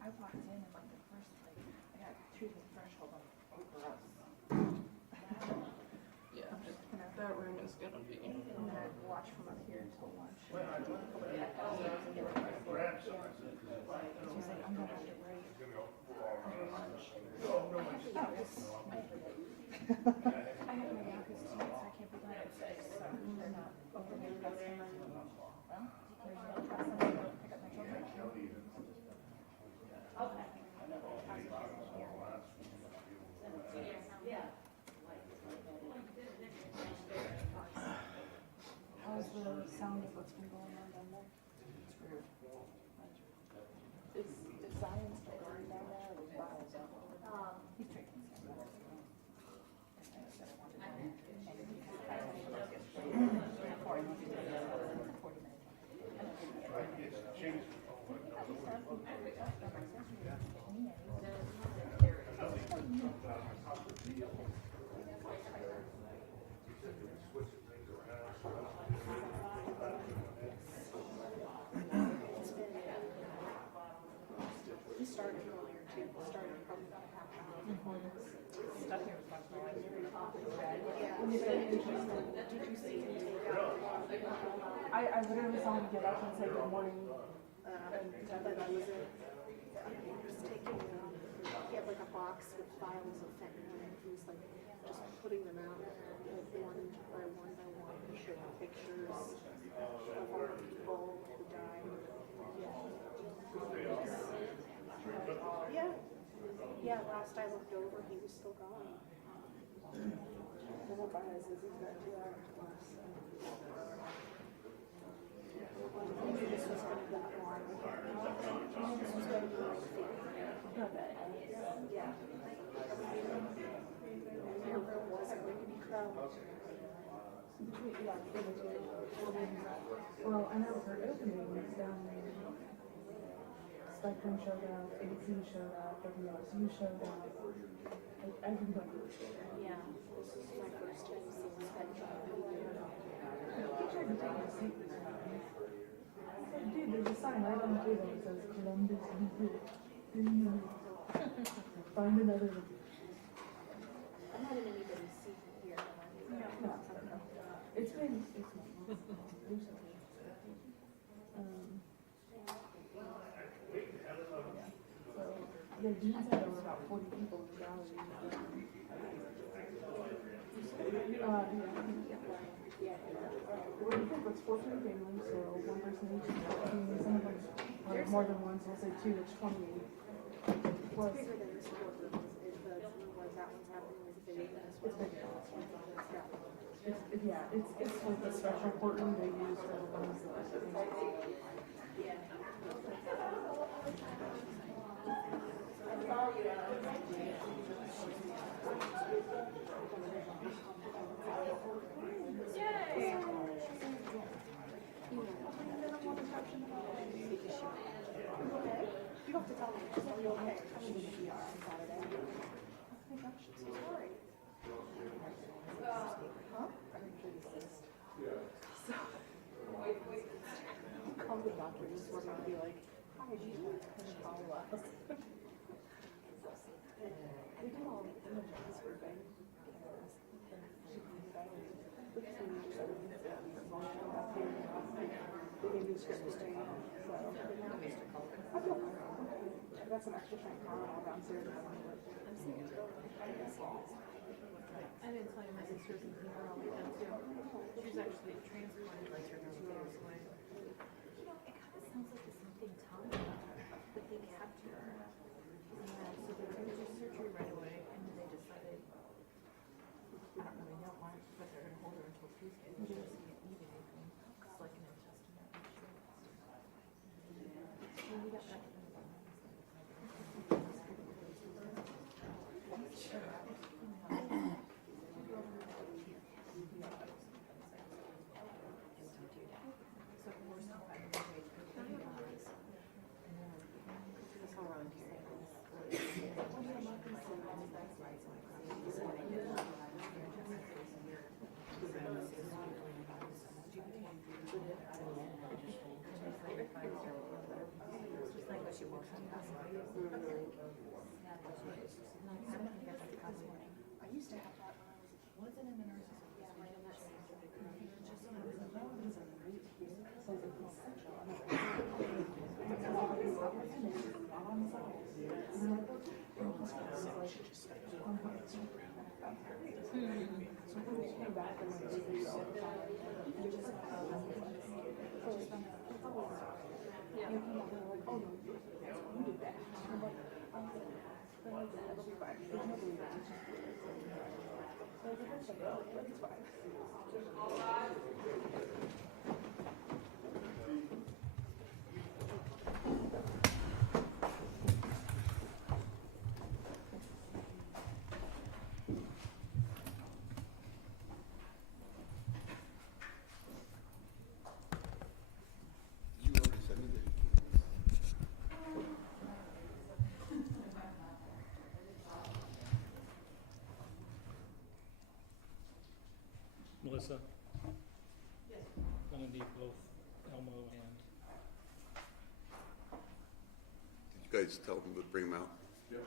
I walked in and like the first, like, I got to the threshold, I'm like, oh, gross. Yeah, that room is gonna be. And then I'd watch from up here until lunch. And then go back downstairs and get ready for it. She's like, I'm gonna have to write over lunch. I have my youngest too, so I can't be going upstairs. So they're not overly pressing. Well, there's no pressing. I go pick up my children. How's the sound of what's been going on down there? It's weird. Is Zion still going down there or is Biles up? He's drinking some water. I said I wanted to know. And he I actually was yesterday before I went to the 40 minutes. And I didn't get it. He started earlier too. He started probably about a half hour before this. Stuff here was about to like yeah. Did you see him take out? I literally saw him get up and say good morning. And that was it. He was taking, he had like a box with files of fentanyl, and he was like just putting them out like one by one by one, showing pictures of all the people who died. Yeah. Yeah, last I looked over, he was still gone. The whole bias is he's got 2 hours plus. Maybe this was gonna be that long. Maybe this was gonna be like 50. Yeah. Your room wasn't going to be crowded. Well, I know her opening was down there. Spectrum showed up, ABC showed up, WSU showed up. Like everybody was there. Yeah. This is my first time seeing Spectrum. He tried to take my seat this time. I said, dude, there's a sign right on the table that says Columbus Secret. Find another one. I'm not in anybody's seat here. No. It's been recently. So, yeah, Dean said there were about 40 people in the gallery. We're gonna it's 14 families, so one person each is 14. Some of them are more than one, so we'll say 2, it's 28. Plus, It's bigger than this courtroom. The one where that one's happening is bigger than this it's one. bigger than this one. It's like the special courtroom they use for the ones that You don't have to tell me. Just tell me okay. I'm going to be on Saturday. Oh my gosh, I'm so sorry. Huh? I'm racist. So, call the doctor just want to be like, hi, do you want to call us? We did all the images for Ben. Which script today, so. I feel fine. I've got some extra shine caramel downstairs. I didn't tell you my sister's in here all weekend too. She was actually transplanted like her nose away. You know, it kind of sounds like the same thing Tom about, but they kept her. And so they were going to do surgery right away, and then they decided, I don't really know why, but they're going to hold her until Tuesday. She doesn't eat anything. It's like an intestinal issue. So we got back to You already sent me that. Melissa? Yes. Gonna need both Elmo and, Did you guys tell them to bring them out? Okay.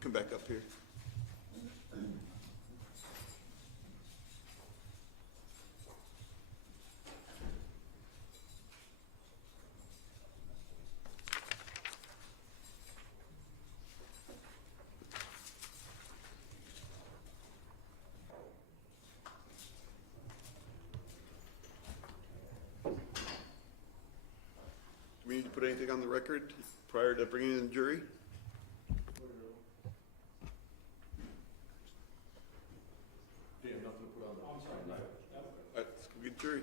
Come back up here. Do we need to put anything on the record prior to bringing in the jury? Do you have nothing to put on the? I'm sorry, no, All right, let's go get jury.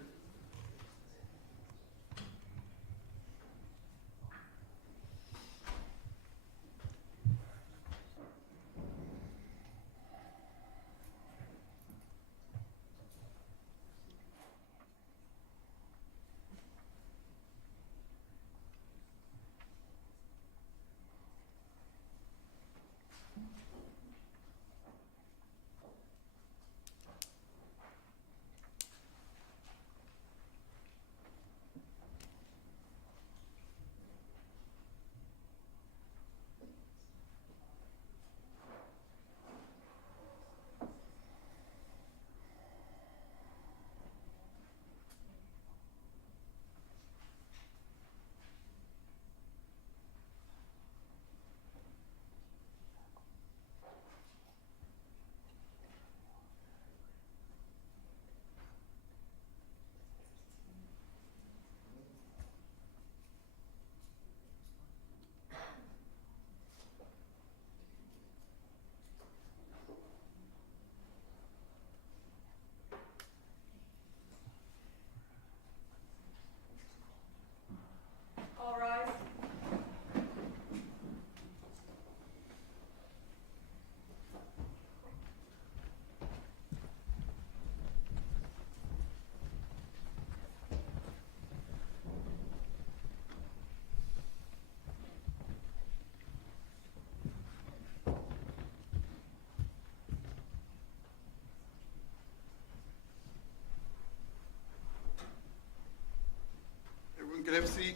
can have a seat.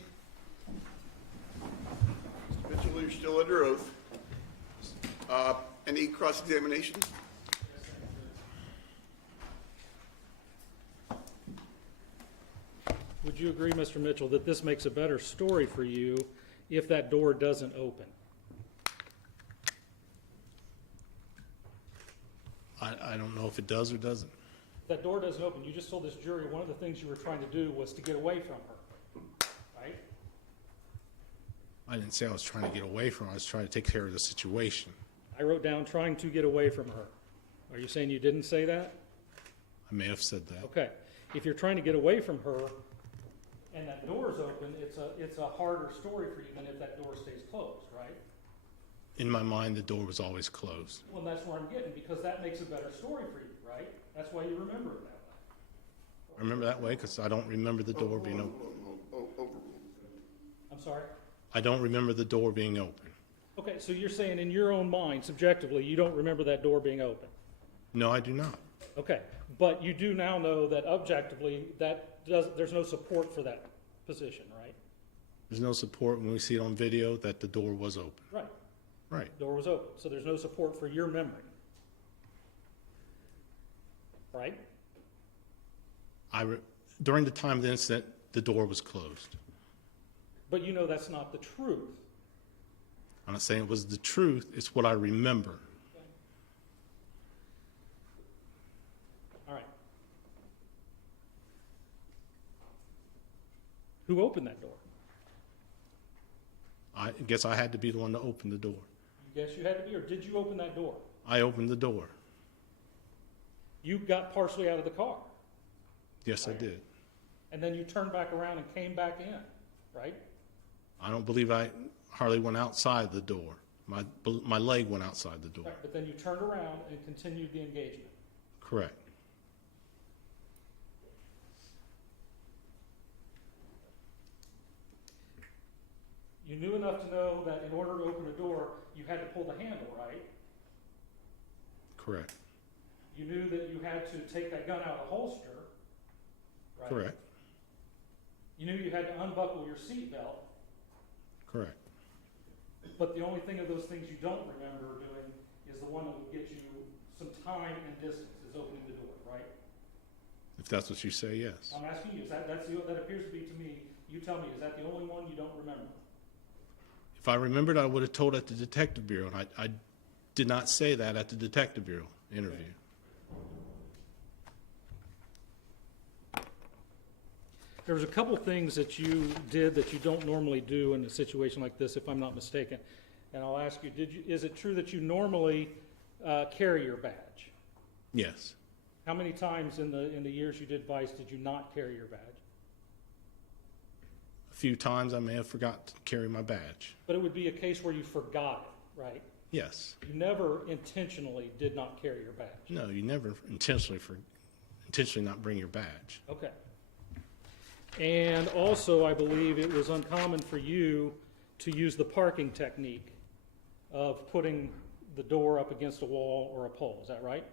Mr. Mitchell, you're still under oath. Any cross-examination? Would you agree, Mr. Mitchell, that this makes a better story for you if that door doesn't open? I don't know if it does or doesn't. If that door doesn't open, you just told this jury one of the things you were trying to do was to get away from her, right? I didn't say I was trying to get away from her. I was trying to take care of the situation. I wrote down trying to get away from her. Are you saying you didn't say that? I may have said that. Okay. If you're trying to get away from her and that door is open, it's a harder story for you than if that door stays closed, right? In my mind, the door was always closed. Well, that's where I'm getting, because that makes a better story for you, right? That's why you remember it that way. I remember that way because I don't remember the door being open. Overruled. I'm sorry? I don't remember the door being open. Okay, so you're saying in your own mind, subjectively, you don't remember that door being open? No, I do not. Okay, but you do now know that objectively, there's no support for that position, right? There's no support when we see it on video that the door was open. Right, Right. door was open, so there's no support for your memory. Right? During the time of the incident, the door was closed. But you know that's not the truth. I'm not saying it was the truth. It's what I remember. All right. Who opened that door? I guess I had to be the one to open the door. You guess you had to be, or did you open that door? I opened the door. You got partially out of the car, Yes, I did. and then you turned back around and came back in, right? I don't believe I hardly went outside the door. My leg went outside the door. Right, but then you turned around and continued the engagement. Correct. You knew enough to know that in order to open a door, you had to pull the handle, right? Correct. You knew that you had to take that gun out of the holster, right? Correct. You knew you had to unbuckle your seatbelt, Correct. but the only thing of those things you don't remember doing is the one that would get you some time and distance, is opening the door, right? If that's what you say, yes. I'm asking you, that appears to be to me, you tell me, is that the only one you don't remember? If I remembered, I would have told at the detective bureau. And I did not say that at the detective bureau interview. There was a couple things that you did that you don't normally do in a situation like this, if I'm not mistaken. And I'll ask you, is it true that you normally carry your badge? Yes. How many times in the years you did Vice did you not carry your badge? A few times I may have forgot to carry my badge. But it would be a case where you forgot it, right? Yes. You never intentionally did not carry your badge. No, you never intentionally not bring your badge. Okay. And also, I believe it was uncommon for you to use the parking technique of putting the door up against a wall or a pole. Is that right?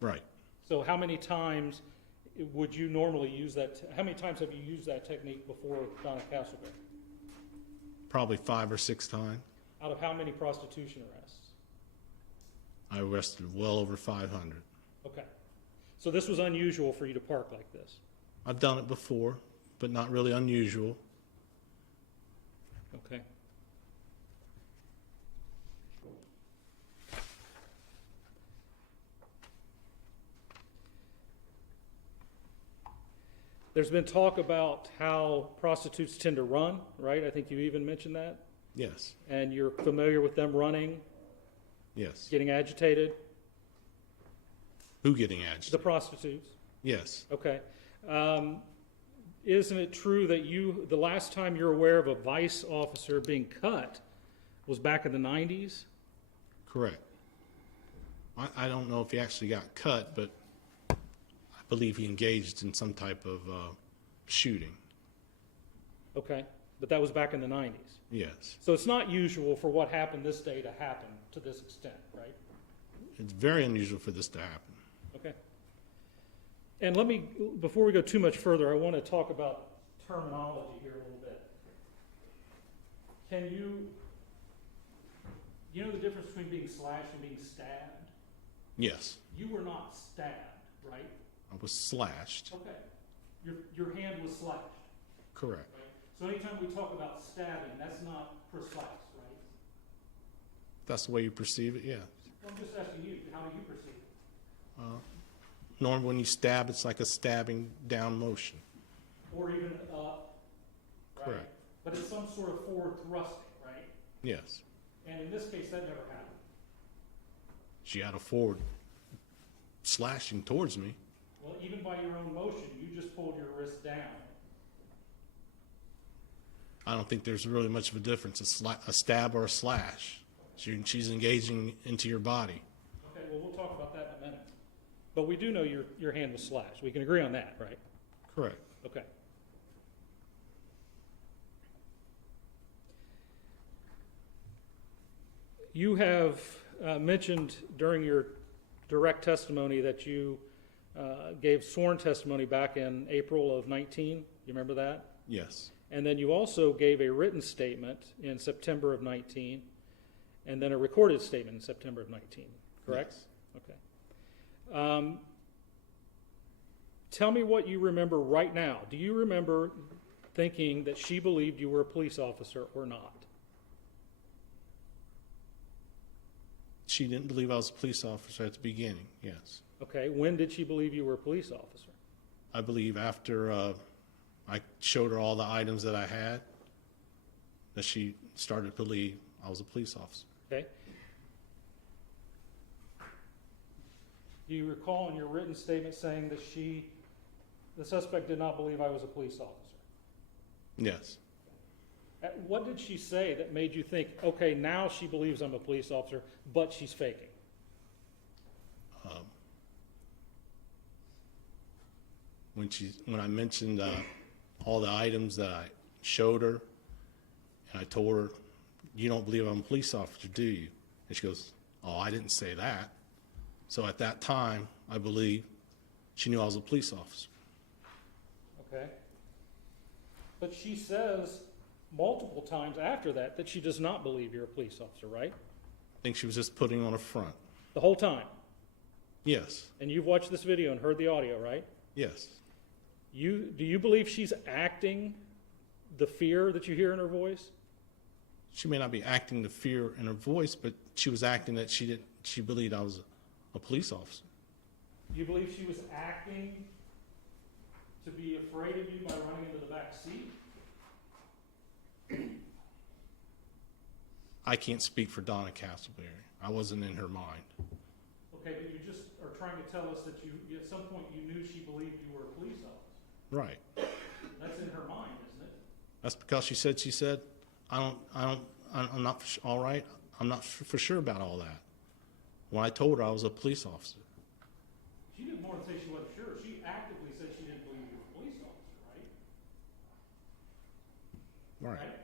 Right. So how many times would you normally use that? How many times have you used that technique before Donna Castleberry? Probably 5 or 6 times. Out of how many prostitution arrests? I arrested well over 500. Okay. So this was unusual for you to park like this? I've done it before, but not really unusual. Okay. There's been talk about how prostitutes tend to run, right? I think you even mentioned that. Yes. And you're familiar with them running, Yes. getting agitated? Who getting The agitated? prostitutes. Yes. Okay. Isn't it true that the last time you're aware of a Vice officer being cut was back in the 90s? Correct. I don't know if he actually got cut, but I believe he engaged in some type of shooting. Okay. But that was back in the 90s. Yes. So it's not usual for what happened this day to happen to this extent, right? It's very unusual for this to happen. Okay. And before we go too much further, I want to talk about terminology here a little bit. Can you know the difference between being slashed and being stabbed? Yes, You were not stabbed, right? I was slashed. Okay. Your hand was slashed, Correct. right? So anytime we talk about stabbing, that's not precise, right? That's the way you perceive it, yeah. Well, I'm just asking you, how do you perceive it? Normally when you stab, it's like a stabbing down motion. Or even up, right? Correct. But it's some sort of forward thrusting, right? Yes. And in this case, that never happened. She had a forward slashing towards me. Well, even by your own motion, you just pulled your wrist down. I don't think there's really much of a difference, a stab or a slash. She's engaging into your body. Okay, well, we'll talk about that in a minute. But we do know your hand was slashed. We can agree on that, right? Correct. Okay. You have mentioned during your direct testimony that you gave sworn testimony back in April of 19. You remember that? Yes. And then you also gave a written statement in September of 19, and then a recorded statement in September of 19, correct? Yes. Okay. Tell me what you remember right now. Do you remember thinking that she believed you were a police officer or not? She didn't believe I was a police officer at the beginning, yes. Okay, when did she believe you were a police officer? I believe after I showed her all the items that I had, that she started to believe I was a police officer. Okay. Do you recall in your written statement saying that the suspect did not believe I was a police officer? Yes. What did she say that made you think, okay, now she believes I'm a police officer, but she's faking? When I mentioned all the items that I showed her, and I told her, "You don't believe I'm a police officer, do you?" And she goes, "Oh, I didn't say that." So at that time, I believe she knew I was a police officer. Okay. But she says multiple times after that she does not believe you're a police officer, right? I think she was just putting on a front. The whole time. Yes. And you've watched this video and heard the audio, right? Yes. Do you believe she's acting the fear that you hear in her voice? She may not be acting the fear in her voice, but she was acting that she believed I was a police officer. You believe she was acting to be afraid of you by running into the back seat? I can't speak for Donna Castleberry. I wasn't in her mind. Okay, but you just are trying to tell us that you at some point you knew she believed you were a police officer. Right. That's in her mind, isn't it? That's because she said, I'm not all right. I'm not for sure about all that. When I told her I was a police officer. She did more than say she wasn't sure. She actively said she didn't believe you were a police officer, right? Right.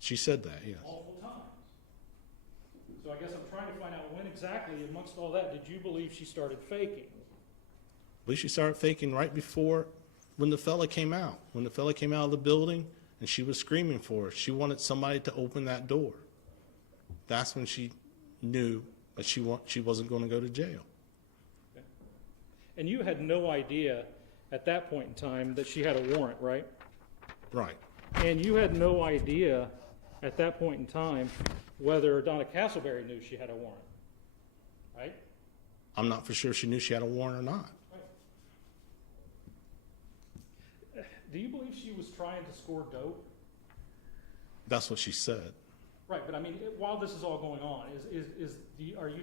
She said that, yes. Multiple times. So I guess I'm trying to find out when exactly, amongst all that, did you believe she started faking? I believe she started faking right before when the fella came out. When the fella came out of the building and she was screaming for her. She wanted somebody to open that door. That's when she knew that she wasn't going to go to jail. Okay. And you had no idea at that point in time that she had a warrant, right? Right. And you had no idea at that point in time whether Donna Castleberry knew she had a warrant, right? I'm not for sure she knew she had a warrant or not. Right. Do you believe she was trying to score dope? That's what she said. Right, but I mean, while this is all going on, are you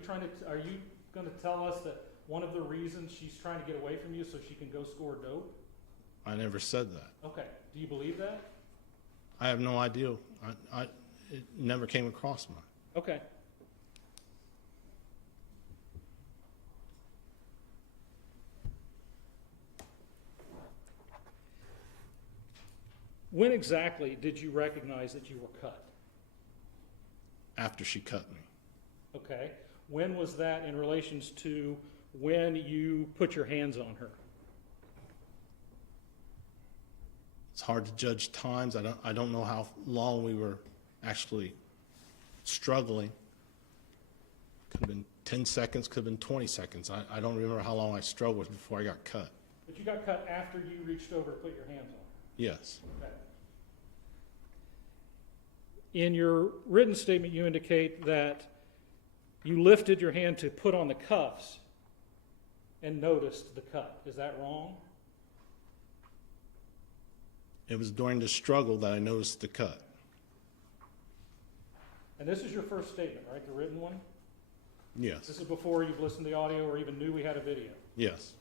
going to tell us that one of the reasons she's trying to get away from you so she can go score dope? I never said that. Okay, do you believe that? I have no idea. It never came across my. Okay. When exactly did you recognize that you were cut? After she cut me. Okay. When was that in relations to when you put your hands on her? It's hard to judge times. I don't know how long we were actually struggling. Could have been 10 seconds, could have been 20 seconds. I don't remember how long I struggled before I got cut. But you got cut after you reached over to put your hands on. Yes. Okay. In your written statement, you indicate that you lifted your hand to put on the cuffs and noticed the cut. Is that wrong? It was during the struggle that I noticed the cut. And this is your first statement, right? The written one? Yes. This is before you've listened to the audio or even knew we had a video. Yes.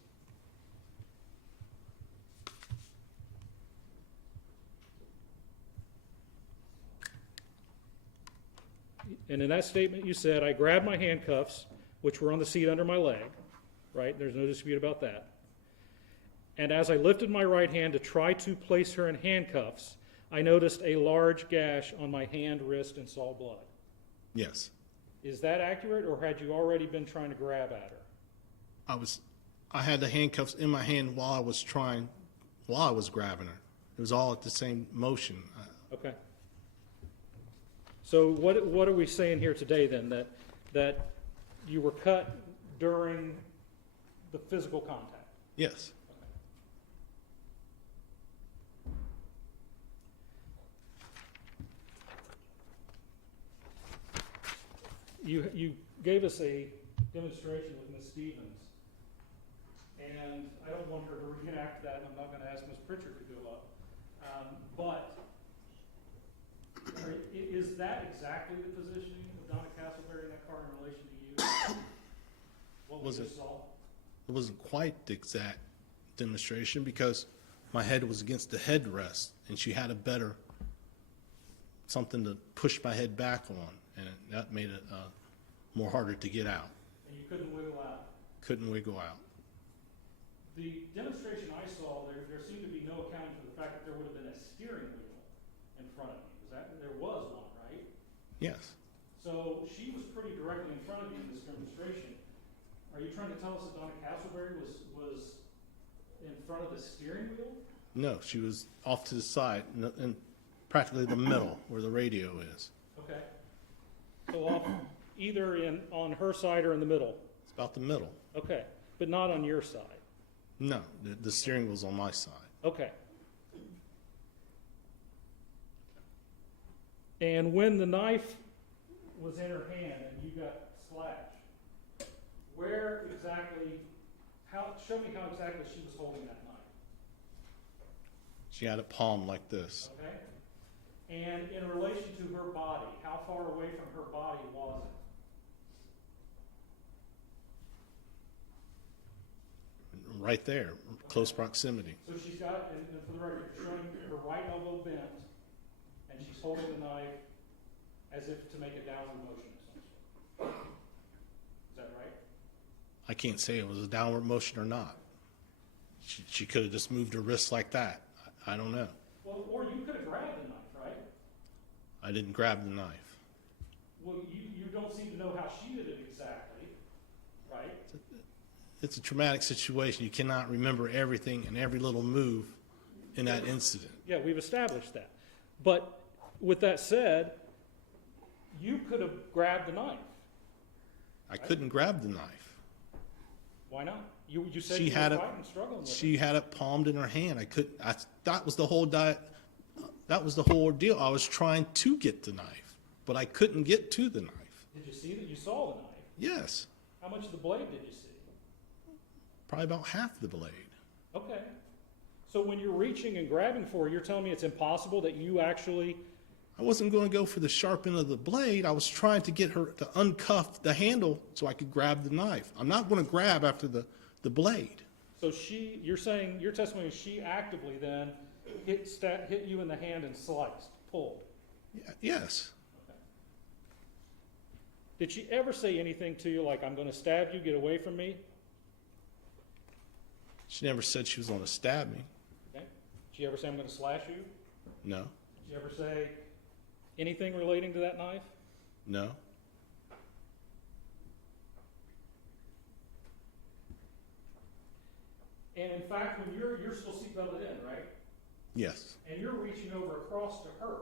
And in that statement, you said, I grabbed my handcuffs, which were on the seat under my leg, right? There's no dispute about that. And as I lifted my right hand to try to place her in handcuffs, I noticed a large gash on my hand, wrist, and saw blood. Yes. Is that accurate, or had you already been trying to grab at her? I had the handcuffs in my hand while I was grabbing her. It was all at the same motion. Okay. So what are we saying here today then? That you were cut during the physical contact? Yes. You gave us a demonstration with Ms. Stevens, and I don't want her to reenact that, and I'm not going to ask Ms. Pritchard to go up. But is that exactly the positioning of Donna Castleberry in that car in relation to you? What we Was just it? saw? It wasn't quite the exact demonstration because my head was against the headrest, and she had something to push my head back on, and that made it more harder to get out. And you couldn't wiggle out. Couldn't wiggle out. The demonstration I saw, there seemed to be no accounting for the fact that there would have been a steering wheel in front of you. There was one, right? Yes. So she was pretty directly in front of you in this demonstration. Are you trying to tell us that Donna Castleberry was in front of the steering wheel? No, she was off to the side, in practically the middle where the radio is. Okay. So off either on her side or in the middle? It's about the middle. Okay. But not on your side? No, the steering wheel's on my side. Okay. And when the knife was in her hand and you got slashed, where exactly, show me how exactly she was holding that knife. She had it palmed like this. Okay? And in relation to her body, how far away from her body was it? Right there, close proximity. So she's got, and for the record, you're showing her right elbow bent, and she's holding the knife as if to make a downward motion of some sort. Is that right? I can't say it was a downward motion or not. She could have just moved her wrist like that. I don't know. Well, or you could have grabbed the knife, right? I didn't grab the knife. Well, you don't seem to know how she did it exactly, right? It's a traumatic situation. You cannot remember everything and every little move in that incident. Yeah, we've established that. But with that said, you could have grabbed the knife. I couldn't grab the knife. Why not? You said She you were had it. fighting, struggling with it. She had it palmed in her hand. That was the whole ordeal. I was trying to get the knife, but I couldn't get to the knife. Did you see that? You saw the knife. Yes, How much of the blade did you see? probably about half the blade. Okay. So when you're reaching and grabbing for it, you're telling me it's impossible that you actually... I wasn't going to go for the sharp end of the blade. I was trying to get her to uncuff the handle so I could grab the knife. I'm not going to grab after the blade. So you're saying, your testimony is she actively then hit you in the hand and sliced, pulled. Yes. Okay. Did she ever say anything to you like, I'm going to stab you, get away from me? She never said she was going to stab me. Okay. Did she ever say, I'm going to slash you? No. Did she ever say anything relating to that knife? No. And in fact, when you're still seatbelted in, right? Yes. And you're reaching over across to her.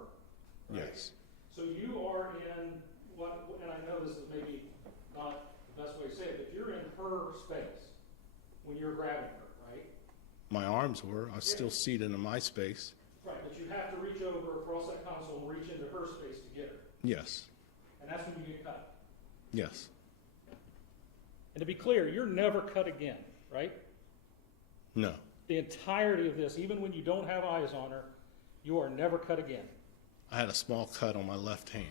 Right? Yes. So you are in what, and I know this is maybe not the best way to say it, but you're in her space when you're grabbing her, right? My arms were. I was still seated in my space. Right, but you have to reach over across that console and reach into her space to get her. Yes. And that's when you get cut. Yes. And to be clear, you're never cut again, right? No. The entirety of this, even when you don't have eyes on her, you are never cut again. I had a small cut on my left hand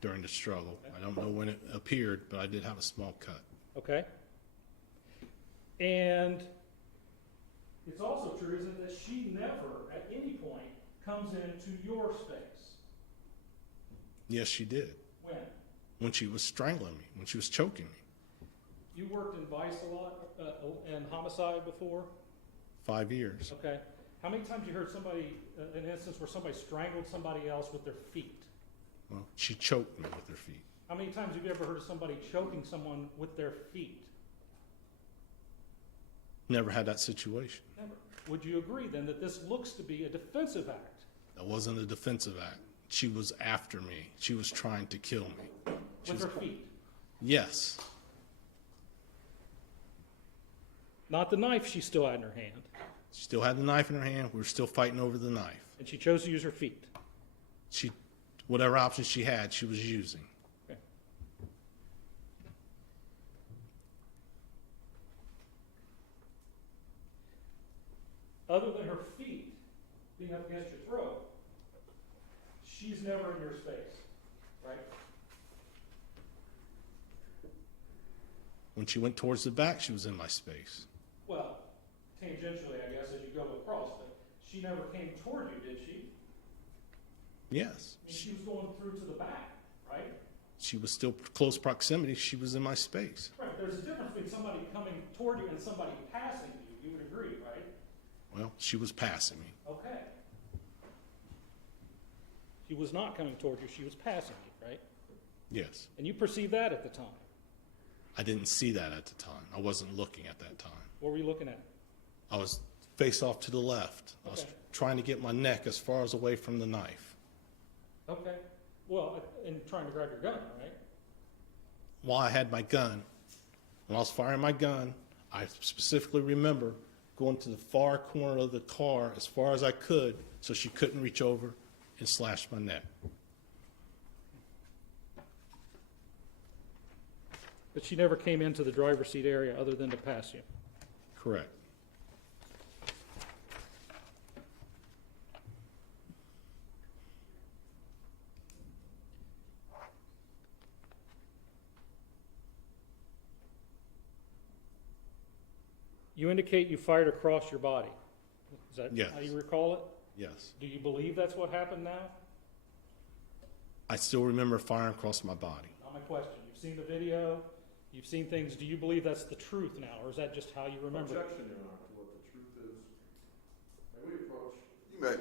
during the struggle. I don't know when it appeared, but I did have a small cut. Okay? And it's also true, isn't it, that she never, at any point, comes into your space. Yes, she did. When? When she was strangling me, when she was choking me. You worked in vice a lot, and homicide before? 5 years. Okay. How many times you heard somebody, an instance where somebody strangled somebody else with their feet? Well, she choked me with her feet. How many times have you ever heard of somebody choking someone with their feet? Never had that situation. Never. Would you agree then that this looks to be a defensive act? That wasn't a defensive act. She was after me. She was trying to kill me. With her feet? Yes. Not the knife she still had in her hand. She still had the knife in her hand. We were still fighting over the knife. And she chose to use her feet. Whatever options she had, she was using. Okay. Other than her feet being up against your throat, she's never in your space, right? When she went towards the back, she was in my space. Well, tangentially, I guess, as you go across, but she never came toward you, did she? Yes. I mean, she was going through to the back, right? She was still close proximity. She was in my space. Right. There's a difference between somebody coming toward you and somebody passing you. You would agree, right? Well, she was passing me. Okay. She was not coming toward you. She was passing you, right? Yes. And you perceived that at the time. I didn't see that at the time. I wasn't looking at that time. What were you looking at? I was face off to the left. I was Okay. trying to get my neck as far as away from the knife. Okay. Well, and trying to grab your gun, right? While I had my gun, when I was firing my gun, I specifically remember going to the far corner of the car as far as I could so she couldn't reach over and slash my neck. But she never came into the driver's seat area other than to pass you. Correct. You indicate you fired across your body. Is that Yes. how you recall it? Yes. Do you believe that's what happened now? I still remember firing across my body. Not my question. You've seen the video. You've seen things. Do you believe that's the truth now, or is that just how you remember it? Objection, Your Honor, to what the truth is. May we approach? You may.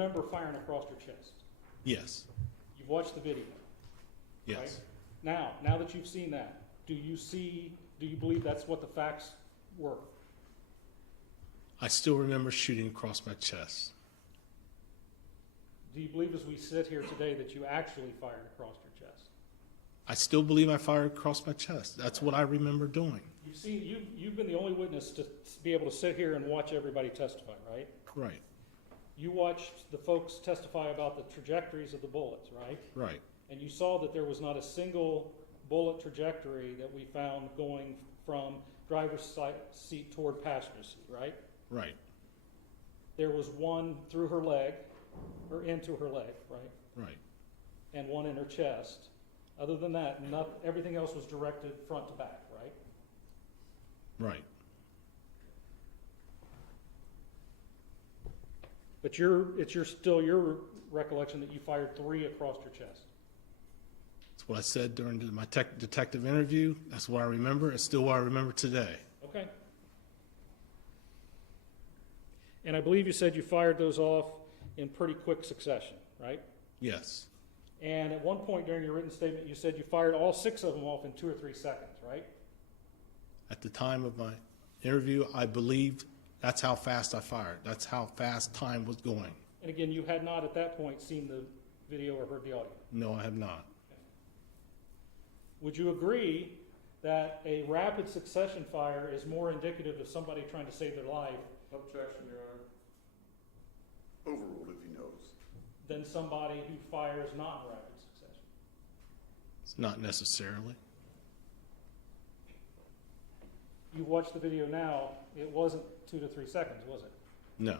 remember firing across her chest. Yes, You've watched the video. yes. Right? Now that you've seen that, do you believe that's what the facts were? I still remember shooting across my chest. Do you believe as we sit here today that you actually fired across your chest? I still believe I fired across my chest. That's what I remember doing. You've been the only witness to be able to sit here and watch everybody testify, right? Right, You watched the folks testify about the trajectories of the bullets, right? right, And you saw that there was not a single bullet trajectory that we found going from driver's seat toward passenger seat, right? right, There was one through her leg, or into her leg, right? right. And one in her chest. Other than that, everything else was directed front to back, right? Right. But it's still your recollection that you fired 3 across your chest. That's what I said during my detective interview. That's what I remember. It's still what I remember today. Okay. And I believe you said you fired those off in pretty quick succession, right? Yes, And at one point during your written statement, you said you fired all 6 of them off in 2 or 3 seconds, right? at the time of my interview, I believed that's how fast I fired. That's how fast time was going. And again, you had not at that point seen the video or heard the audio. No, I have not. Would you agree that a rapid succession fire is more indicative of somebody trying to save their life Objection, Your Honor. Overruled if he knows. than somebody who fires not in rapid succession? It's not necessarily. You watch the video now, it wasn't 2 to 3 seconds, was it? No.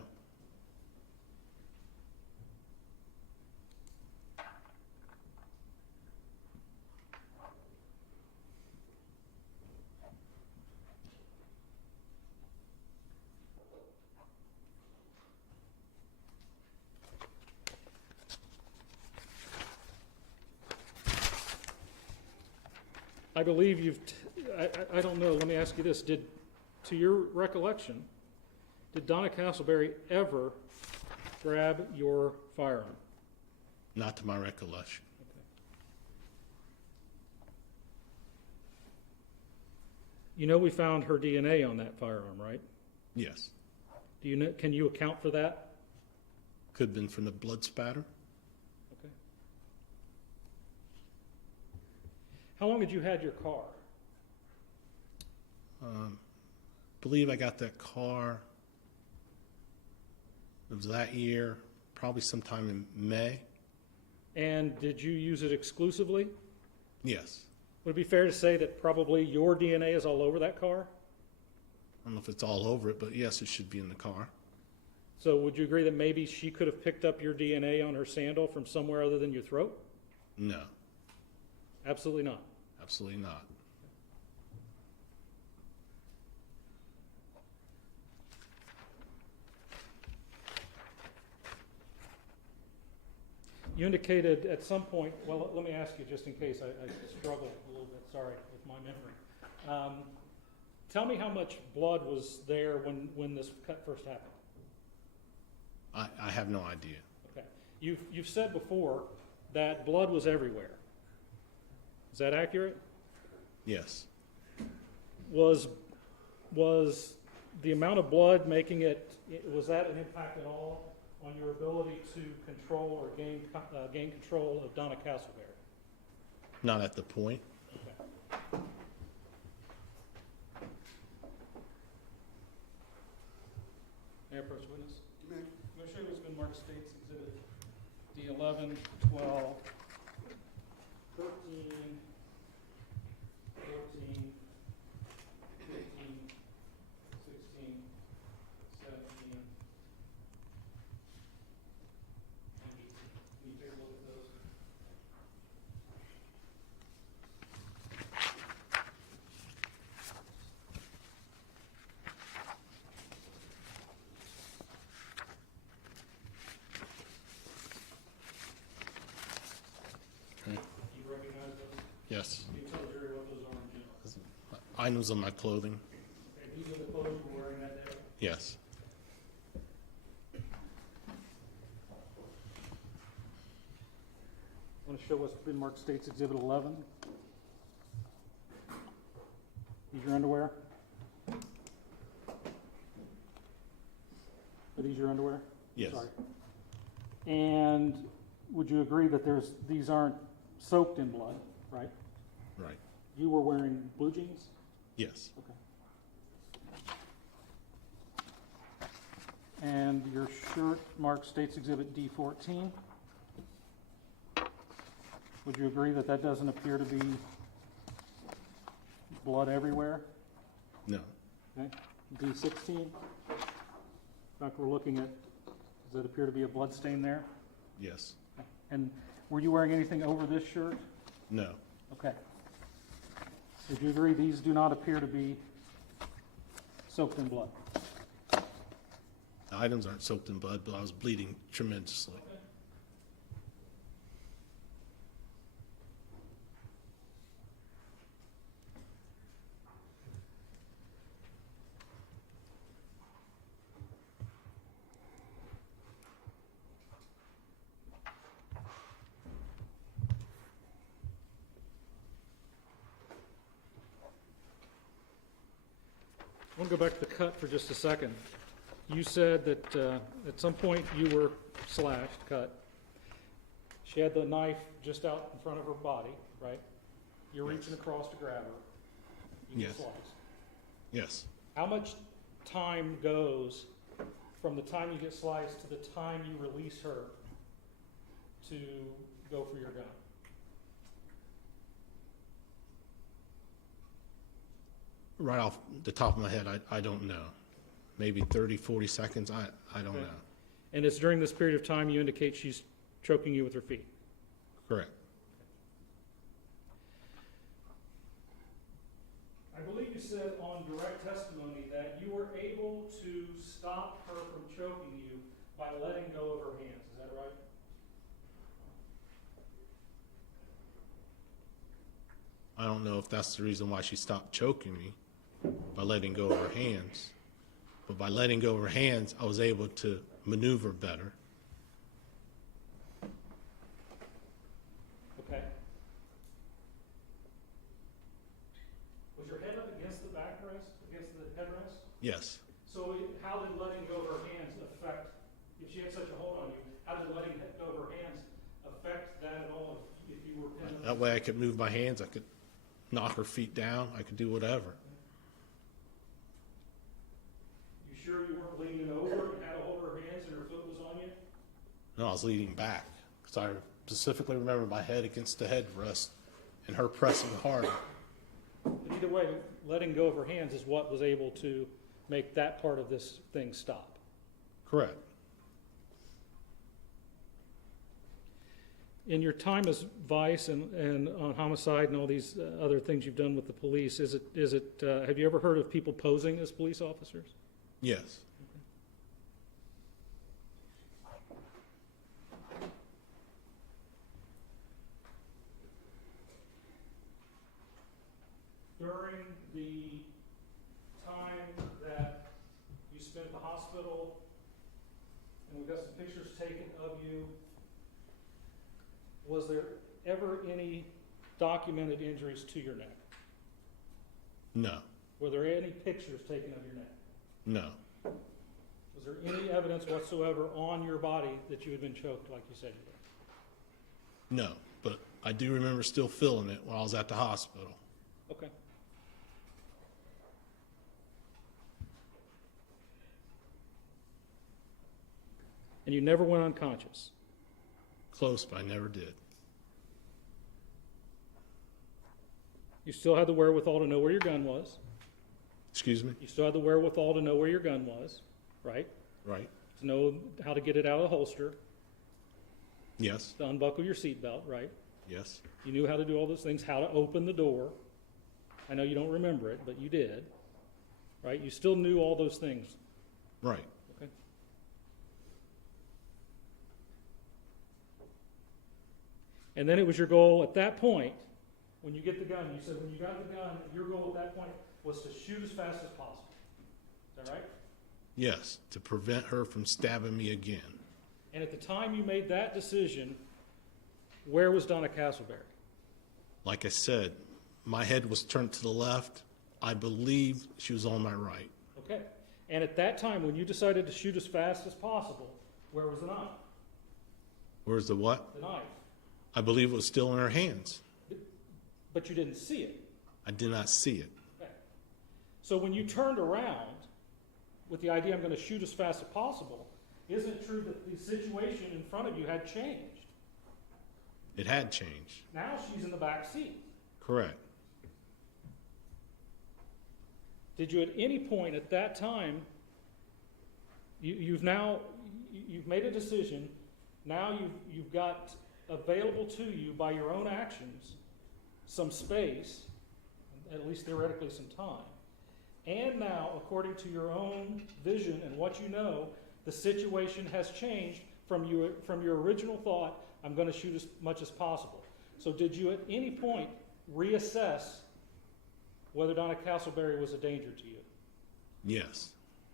I believe I don't know, let me ask you this, to your recollection, did Donna Castleberry ever grab your firearm? Not to my recollection. You know we found her DNA on that firearm, right? Yes. Can you account for that? Could have been from the blood spatter. Okay. How long had you had your car? Believe I got that car. It was that year, probably sometime in May. And did you use it exclusively? Yes. Would it be fair to say that probably your DNA is all over that car? I don't know if it's all over it, but yes, it should be in the car. So would you agree that maybe she could have picked up your DNA on her sandal from somewhere other than your throat? No, Absolutely not. absolutely not. You indicated at some point, well, let me ask you just in case I struggle a little bit, sorry, with my memory. Tell me how much blood was there when this cut first happened? I have no idea. Okay. You've said before that blood was everywhere. Is that accurate? Yes. Was the amount of blood making was that an impact at all on your ability to control or gain control of Donna Castleberry? Not at the point. Okay. May I approach witness? Commissioner, there's been marked states exhibit D11, 12, 13, 14, 15, 16, 17, and 18. Can you take a look at those? Okay. You recognize those? Yes. Can you tell the jury what those are in general? Items on my clothing. Okay, these are the clothes you were wearing that day? Yes. Want to show what's been marked State's Exhibit 11? These your underwear? Are these your underwear? Yes. Sorry. And would you agree that these aren't soaked in blood, right? Right. You were wearing blue jeans? Yes. Okay. And your shirt marked State's Exhibit D14? Would you agree that that doesn't appear to be blood everywhere? No. Okay. D16? In fact, we're looking at, does that appear to be a blood stain there? Yes. Okay. And were you wearing anything over this shirt? No. Okay. Would you agree these do not appear to be soaked in blood? The items aren't soaked in blood, but I was bleeding tremendously. I want to go back to the cut for just a second. You said that at some point you were slashed, cut. She had the knife just out in front of her body, right? You're reaching across to grab her. You get Yes. sliced. Yes. How much time goes from the time you get sliced to the time you release her to go for your gun? Right off the top of my head, I don't know. Maybe 30, 40 seconds, I don't Okay. know. And it's during this period of time you indicate she's choking you with her feet. Correct. I believe you said on direct testimony that you were able to stop her from choking you by letting go of her hands. Is that right? I don't know if that's the reason why she stopped choking me, by letting go of her hands. But by letting go of her hands, I was able to maneuver better. Okay. Was your head up against the backrest, against the headrest? Yes. So how did letting go of her hands affect, if she had such a hold on you, how did letting go of her hands affect that at all if you were pinned? That way I could move my hands, I could knock her feet down, I could do whatever. You sure you weren't leaning over and had a hold of her hands and her foot was on you? No, I was leaning back, because I specifically remember my head against the headrest and her pressing hard. But either way, letting go of her hands is what was able to make that part of this thing stop. Correct. In your time as vice and on homicide and all these other things you've done with the police, have you ever heard of people posing as police officers? Yes. During the time that you spent at the hospital, and we've got some pictures taken of you, was there ever any documented injuries to your neck? No. Were there any pictures taken of your neck? No. Was there any evidence whatsoever on your body that you had been choked like you said you No. But I do remember still feeling it while I was at the hospital. did? Okay. And you never went unconscious? Close, but I never did. You still had the wherewithal to know where your gun was? Excuse me? You still had the wherewithal to know where your gun was, right? Right. To know how to get it out of the holster, Yes. to unbuckle your seatbelt, right? Yes. You knew how to do all those things, how to open the door. I know you don't remember it, but you did, right? You still knew all those things, Right. okay? And then it was your goal at that point, when you get the gun, you said when you got the gun, your goal at that point was to shoot as fast as possible. Is that right? Yes. To prevent her from stabbing me again. And at the time you made that decision, Where was Donna Castleberry? Like I said, my head was turned to the left. I believe she was on my right. Okay. And at that time, when you decided to shoot as fast as possible, where was the knife? Where's the what? The knife. I believe it was still in her hands. But you didn't see it. I did not see it. Okay. So when you turned around with the idea I'm going to shoot as fast as possible, isn't it true that the situation in front of you had changed? It had changed. Now she's in the back seat. Correct. Did you at any point at that time, you've made a decision, now you've got available to you by your own actions some space, at least theoretically some time, and now according to your own vision and what you know, the situation has changed from your original thought, I'm going to shoot as much as possible. So did you at any point reassess whether Donna Castleberry was a danger to you? Yes.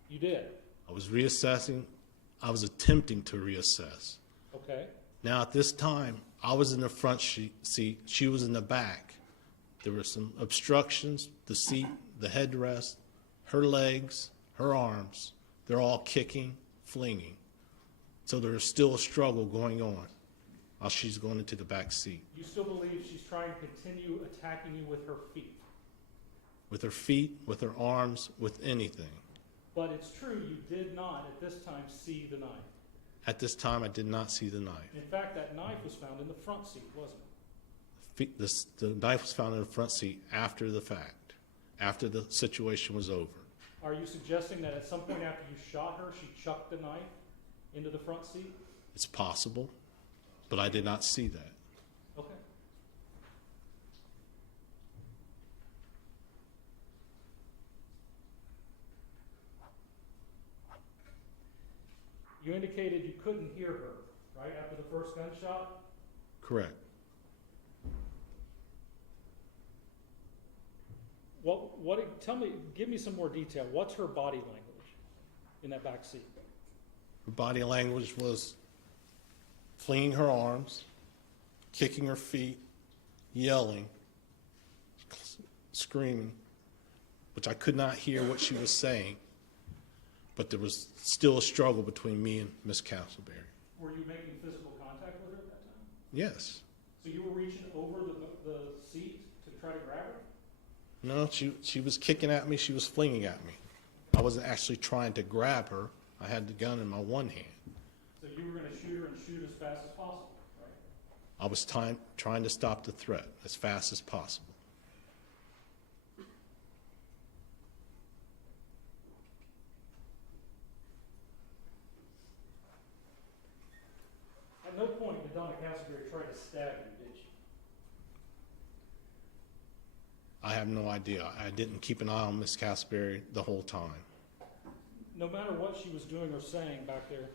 You did. I was reassessing. I was attempting to reassess. Okay. Now, at this time, I was in the front seat. She was in the back. There were some obstructions, the seat, the headrest, her legs, her arms. They're all kicking, flinging. So there is still a struggle going on while she's going into the back seat. You still believe she's trying to continue attacking you with her feet? With her feet, with her arms, with anything. But it's true, you did not at this time see the knife. At this time, I did not see the knife. In fact, that knife was found in the front seat, wasn't it? The knife was found in the front seat after the fact, after the situation was over. Are you suggesting that at some point after you shot her, she chucked the knife into the front seat? It's possible, but I did not see that. Okay. You indicated you couldn't hear her, right, after the first gunshot? Correct. Give me some more detail. What's her body language in that back seat? Her body language was flinging her arms, kicking her feet, yelling, screaming, which I could not hear what she was saying, but there was still a struggle between me and Miss Castleberry. Were you making physical contact with her at that time? Yes. So you were reaching over the seat to try to grab her? No, she was kicking at me. She was flinging at me. I wasn't actually trying to grab her. I had the gun in my one hand. So you were going to shoot her and shoot as fast as possible, right? I was trying to stop the threat as fast as possible. At no point did Donna Castleberry try to stab you, did she? I have no idea. I didn't keep an eye on Miss Castleberry the whole time. No matter what she was doing or saying back there,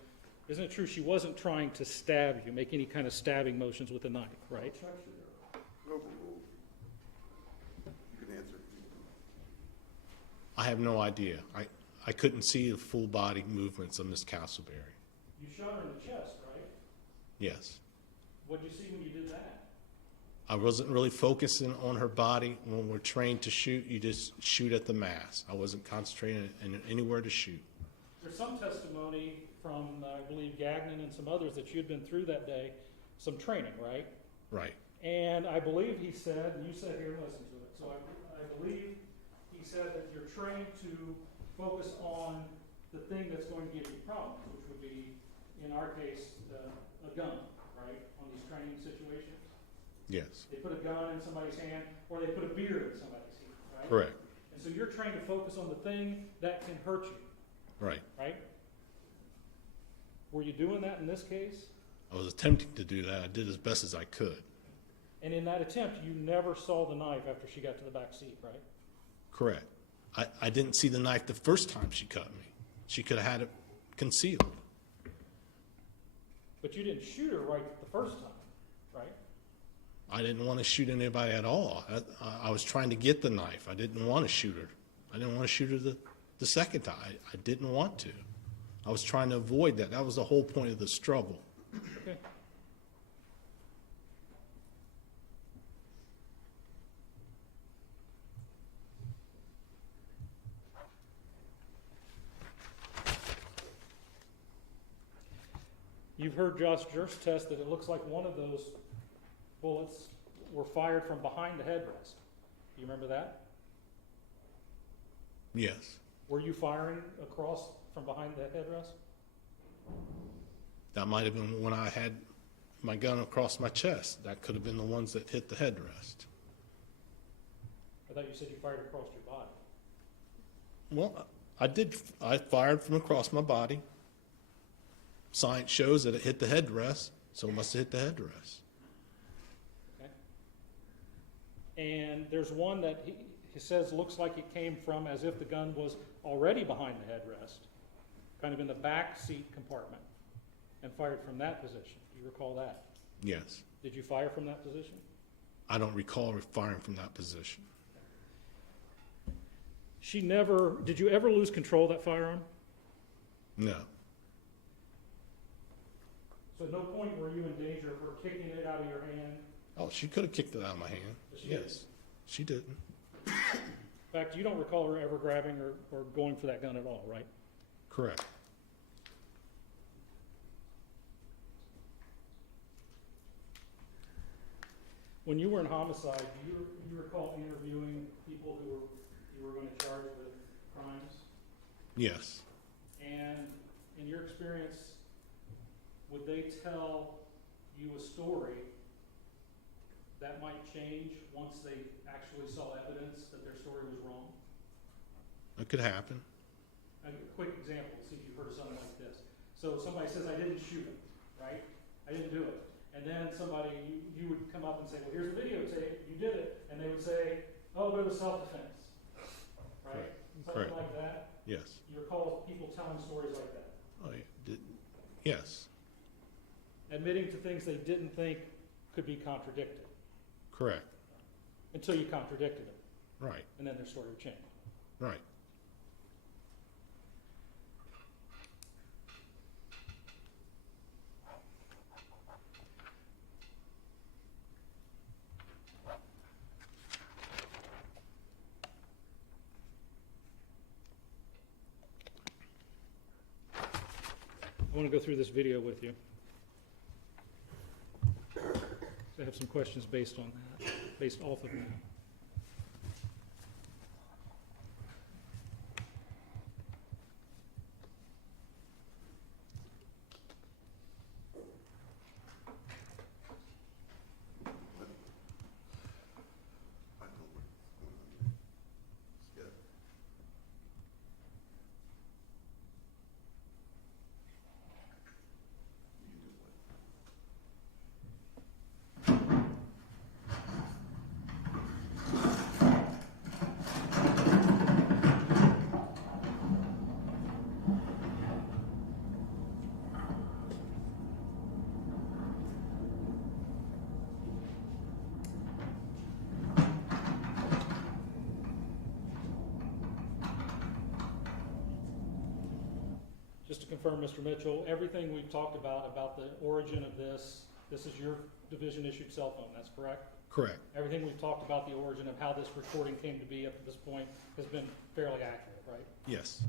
isn't it true she wasn't trying to stab you, make any kind of stabbing motions with a knife, right? You can answer. I have no idea. I couldn't see the full body movements of Miss Castleberry. You shot her in the chest, right? Yes. What did you see when you did that? I wasn't really focusing on her body. When we're trained to shoot, you just shoot at the mass. I wasn't concentrating anywhere to shoot. There's some testimony from, I believe, Gagnon and some others that you'd been through that day, some training, right? Right. And I believe he said, and you sat here and listened to it, so I believe he said that you're trained to focus on the thing that's going to give you problems, which would be, in our case, a gun, right, on these training situations. Yes. They put a gun in somebody's hand, or they put a beer in somebody's hand, right? Correct. And so you're trained to focus on the thing that can hurt you, Right. right? Were you doing that in this case? I was attempting to do that. I did as best as I could. And in that attempt, you never saw the knife after she got to the back seat, right? Correct. I didn't see the knife the first time she cut me. She could have had it concealed. But you didn't shoot her right the first time, right? I didn't want to shoot anybody at all. I was trying to get the knife. I didn't want to shoot her. I didn't want to shoot her the second time. I didn't want to. I was trying to avoid that. That was the whole point of the struggle. Okay. You've heard Josh Jerk's test that it looks like one of those bullets were fired from behind the headrest. Do you remember that? Yes. Were you firing across from behind the headrest? That might have been when I had my gun across my chest. That could have been the ones that hit the headrest. I thought you said you fired across your body. Well, I fired from across my body. Science shows that it hit the headrest, so it must have hit the headrest. Okay. And there's one that he says looks like it came from as if the gun was already behind the headrest, kind of in the back seat compartment, and fired from that position. Do you recall that? Yes. Did you fire from that position? I don't recall firing from that position. Did you ever lose control of that firearm? No. So at no point were you in danger of her kicking it out of your hand? Oh, she could have kicked it out of my hand. She Yes. She didn't. In fact, you don't recall her ever grabbing or going for that gun at all, right? Correct. When you were in homicide, do you recall interviewing people who you were going to charge with crimes? Yes. And in your experience, would they tell you a story that might change once they actually saw evidence that their story was wrong? It could happen. A quick example, see if you've heard of something like this. So somebody says, I didn't shoot him, right? I didn't do it. And then you would come up and say, well, here's the videotape, you did it. And they would say, oh, but it was self-defense, right? Something Correct. like that. Yes. You recall people telling stories like that, Oh, yeah. Yes. admitting to things they didn't think could be contradicted Correct. until you contradicted it, Right. and then their story would change. Right. I want to go through this video with you. I have some questions based on that, based off of that. Just to confirm, Mr. Mitchell, everything we've talked about the origin of this is your division-issued cell phone, that's correct? Correct. Everything we've talked about the origin of how this recording came to be up to this point has been fairly accurate, right? Yes.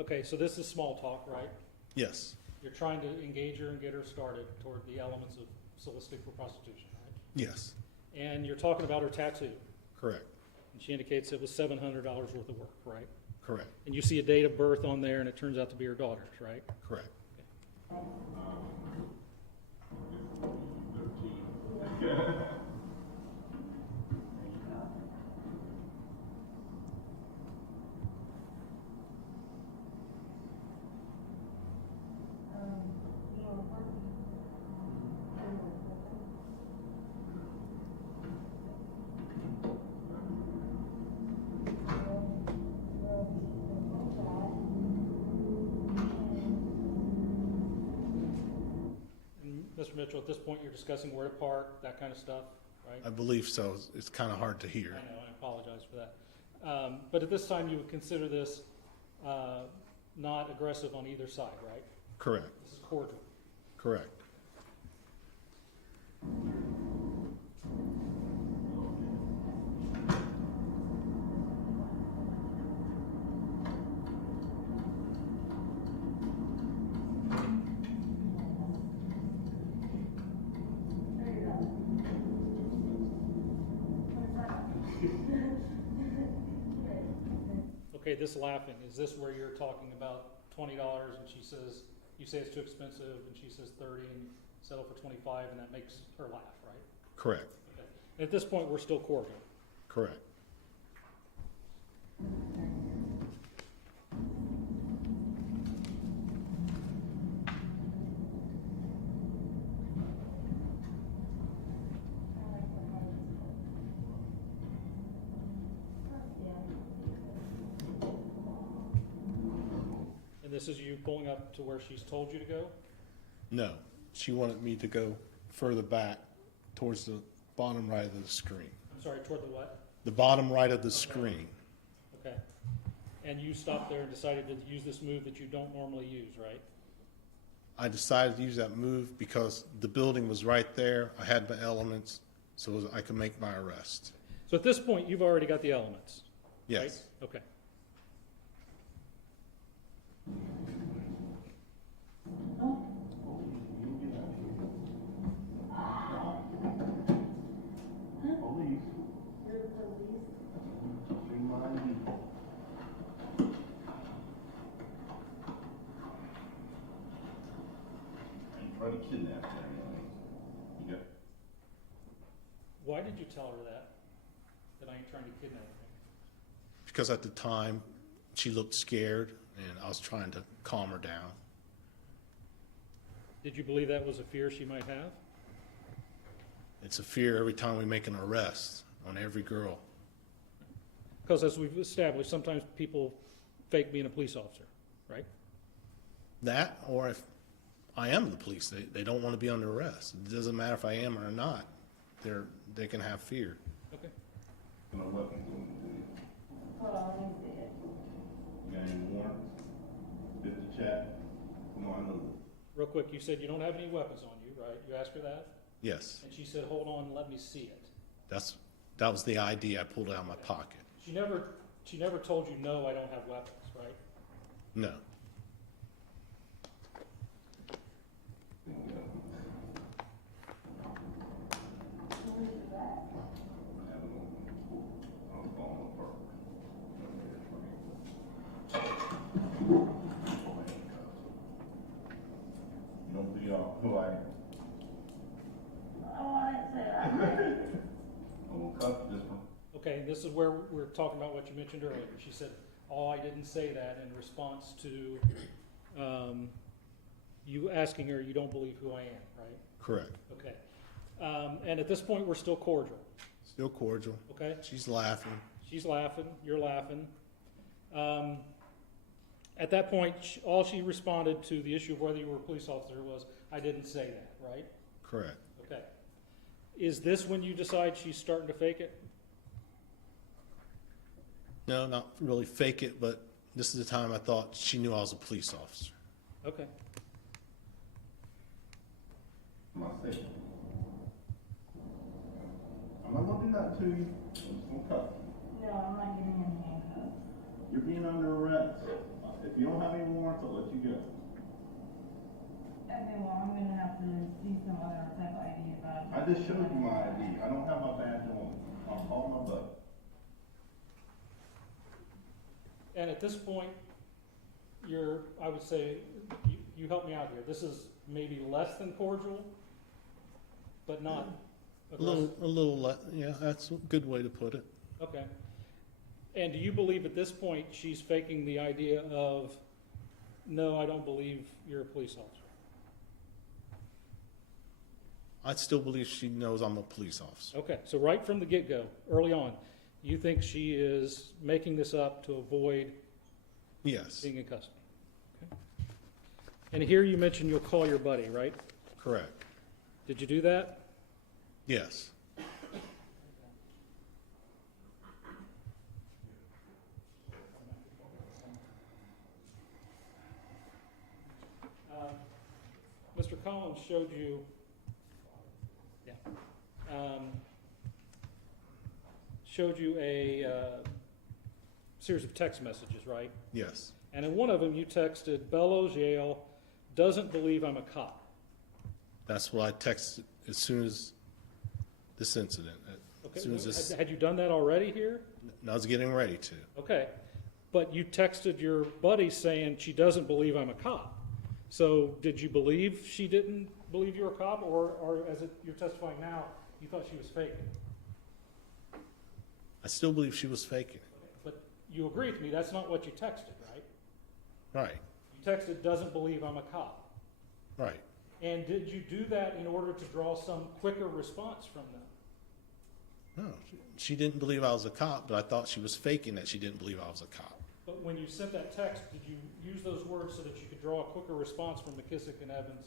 Okay, so this is small talk, right? Yes. You're trying to engage her and get her started toward the elements of soliciting for prostitution, right? Yes. And you're talking about her tattoo, Correct. and she indicates it was $700 worth of work, right? Correct. And you see a date of birth on there, and it turns out to be her daughter's, right? Correct. Mr. Mitchell, at this point, you're discussing where to park, that kind of stuff, right? I believe so. It's kind of hard to hear. I know, I apologize for that. But at this time, you would consider this not aggressive on either side, right? Correct, This is cordial. correct. Okay, this laughing, is this where you're talking about $20 and she says, you say it's too expensive and she says 30 and settle for 25 and that makes her laugh, right? Correct, Okay. At this point, we're still cordial. correct. And this is you pulling up to where she's told you to go? No, she wanted me to go further back towards the bottom right of the screen. I'm sorry, toward the what? The bottom right of the screen. Okay. And you stopped there and decided to use this move that you don't normally use, right? I decided to use that move because the building was right there. I had my elements, so I could make my arrest. So at this point, you've already got the elements, right? Yes, Okay. Try to kidnap that young. You got, Why did you tell her that? That I ain't trying to kidnap her? because at the time, she looked scared, and I was trying to calm her down. Did you believe that was a fear she might have? It's a fear every time we make an arrest on every girl. Because as we've established, sometimes people fake being a police officer, right? That, or if I am the police, they don't want to be under arrest. It doesn't matter if I am or not. They can have fear. Okay. no weapons on you, do you? Hold on, let me see it. You got any warrants? Did the chat? No, I know. Real quick, you said you don't have any weapons on you, right? You asked her that? Yes, And she said, hold on, let me see it. that was the ID I pulled out of my pocket. She never told you, no, I don't have weapons, right? No. You don't be who I am. Oh, I didn't say that. I'm gonna cuff this one. Okay, and this is where we're talking about what you mentioned earlier. She said, oh, I didn't say that in response to you asking her, you don't believe who I am, right? Correct. Okay. And at this point, we're still cordial, Still cordial. okay? She's laughing. She's laughing, you're laughing. At that point, all she responded to the issue of whether you were a police officer was, I didn't say that, right? Correct. Okay. Is this when you decide she's starting to fake it? No, not really fake it, but this is the time I thought she knew I was a police officer. Okay. Am I safe? I'm not gonna do nothing to you. I'm just gonna cuff you. No, I'm not getting in handcuffs. You're being under arrest. If you don't have any warrants, I'll let you go. Okay, well, I'm gonna have to see some other type of ID about it. I just showed you my ID. I don't have my badge on. I'll call my butt. And at this point, I would say, you help me out here. This is maybe less than cordial, but not aggressive. Yeah, that's a good way to put it. Okay. And do you believe at this point she's faking the idea of, no, I don't believe you're a police officer? I still believe she knows I'm a police officer. Okay, so right from the get-go, early on, you think she is making this up to avoid Yes, being in custody? Okay. And here you mentioned you'll call your buddy, right? correct. Did you do that? Yes. Mr. Collins showed you, yeah, showed you a series of text messages, right? Yes. And in one of them, you texted, Bellows, Yale, doesn't believe I'm a cop. That's what I texted as soon as this incident. Okay, As soon as this, had you done that already here? I was getting ready to. Okay, but you texted your buddy saying she doesn't believe I'm a cop. So did you believe she didn't believe you were a cop, or you're testifying now, you thought she was faking? I still believe she was faking it. But you agree with me, that's not what you texted, right? Right, You texted, doesn't believe I'm a cop. right. And did you do that in order to draw some quicker response from them? No, she didn't believe I was a cop, but I thought she was faking that she didn't believe I was a cop. But when you sent that text, did you use those words so that you could draw a quicker response from McKissick and Evans?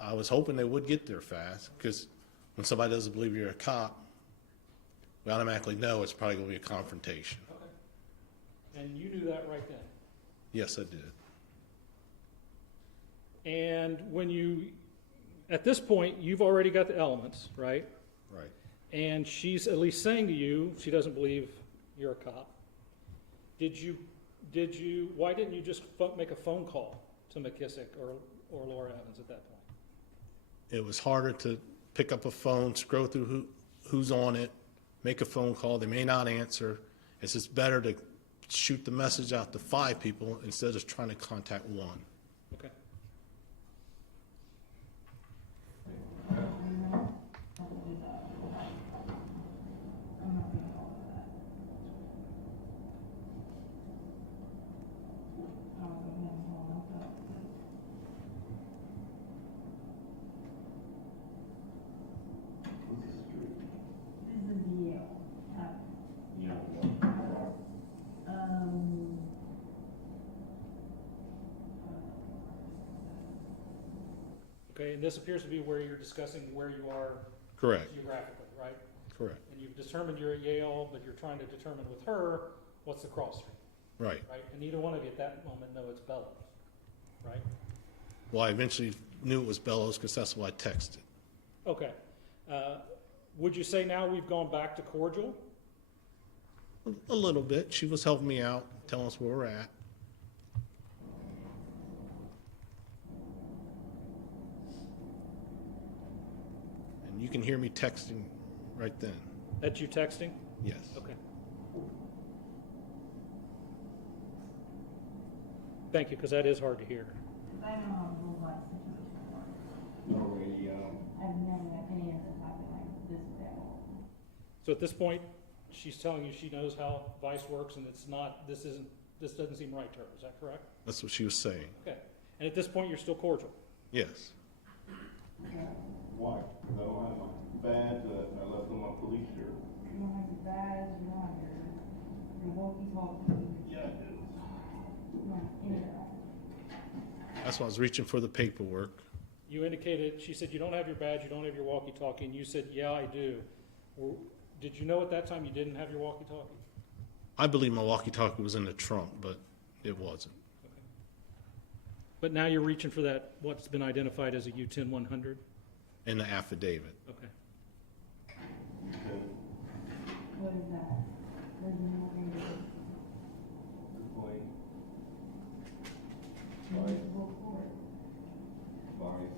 I was hoping they would get there fast, because when somebody doesn't believe you're a cop, we automatically know it's probably going to be a confrontation. Okay. And you knew that right then? Yes, I did. And when you, at this point, you've already got the elements, right? Right. And she's at least saying to you, she doesn't believe you're a cop. Why didn't you just make a phone call to McKissick or Laura Evans at that point? It was harder to pick up a phone, scroll through who's on it, make a phone call. They may not answer. It's just better to shoot the message out to 5 people instead of trying to contact one. Okay. Okay, and this appears to be where you're discussing where you are Correct. geographically, right? Correct. And you've determined you're at Yale, but you're trying to determine with her what's the cross street, Right. right? And neither one of you at that moment know it's Bellows, right? Well, I eventually knew it was Bellows because that's what I texted. Okay. Would you say now we've gone back to cordial? A little bit. She was helping me out, telling us where we're at. And you can hear me texting right then. That's you texting? Yes. Okay. Thank you, because that is hard to hear. I don't know how the whole life situation works. Already, I've never had any of this happen like this before. So at this point, she's telling you she knows how Vice works, and it's not, this doesn't seem right to her. Is that correct? That's what she was saying. Okay. And at this point, you're still cordial? Yes. why? Because I don't have my badge, I left on my police shirt. You don't have your badge, you don't have your walkie-talkie. Yeah, I do. You don't have any of that. That's why I was reaching for the paperwork. You indicated, she said you don't have your badge, you don't have your walkie-talkie, and you said, yeah, I do. Did you know at that time you didn't have your walkie-talkie? I believe my walkie-talkie was in the trunk, but it wasn't. Okay. But now you're reaching for that, what's been identified as a U-10-100? In the affidavit. Okay. What is that? What is the number of your Point, municipal court? vice.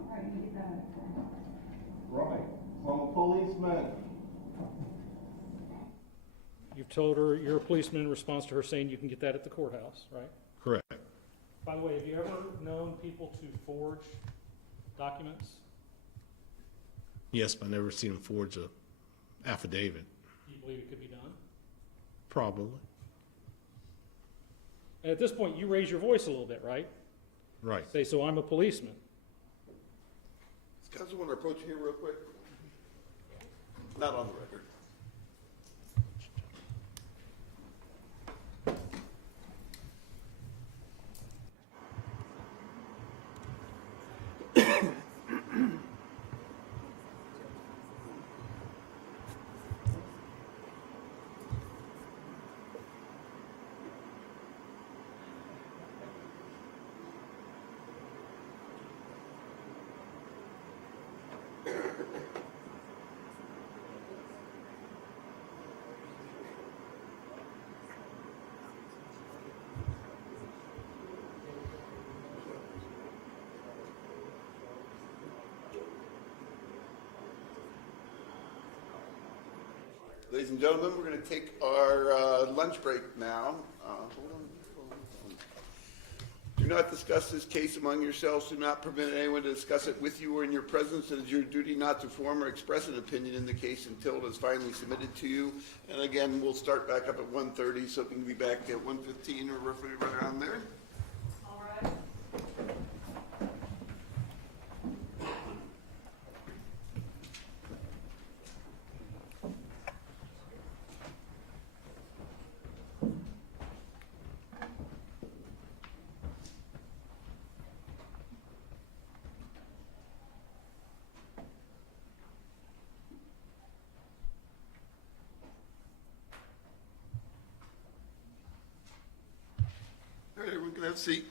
All right, you get that in the court. Right, so I'm a policeman. You've told her you're a policeman in response to her saying you can get that at the courthouse, right? Correct. By the way, have you ever known people to forge documents? Yes, but I never seen him forge a affidavit. Do you believe it could be done? Probably. And at this point, you raise your voice a little bit, right? Right. Say, so I'm a policeman. Does Council want to approach here real quick? Not on the record. Ladies and gentlemen, we're going to take our lunch break now. Hold on. Do not discuss this case among yourselves. Do not permit anyone to discuss it with you or in your presence. It is your duty not to form or express an opinion in the case until it is finally submitted to you. And again, we'll start back up at 1:30, so we can be back at 1:15 or roughly right around there. All rise. All right, everyone can have a seat.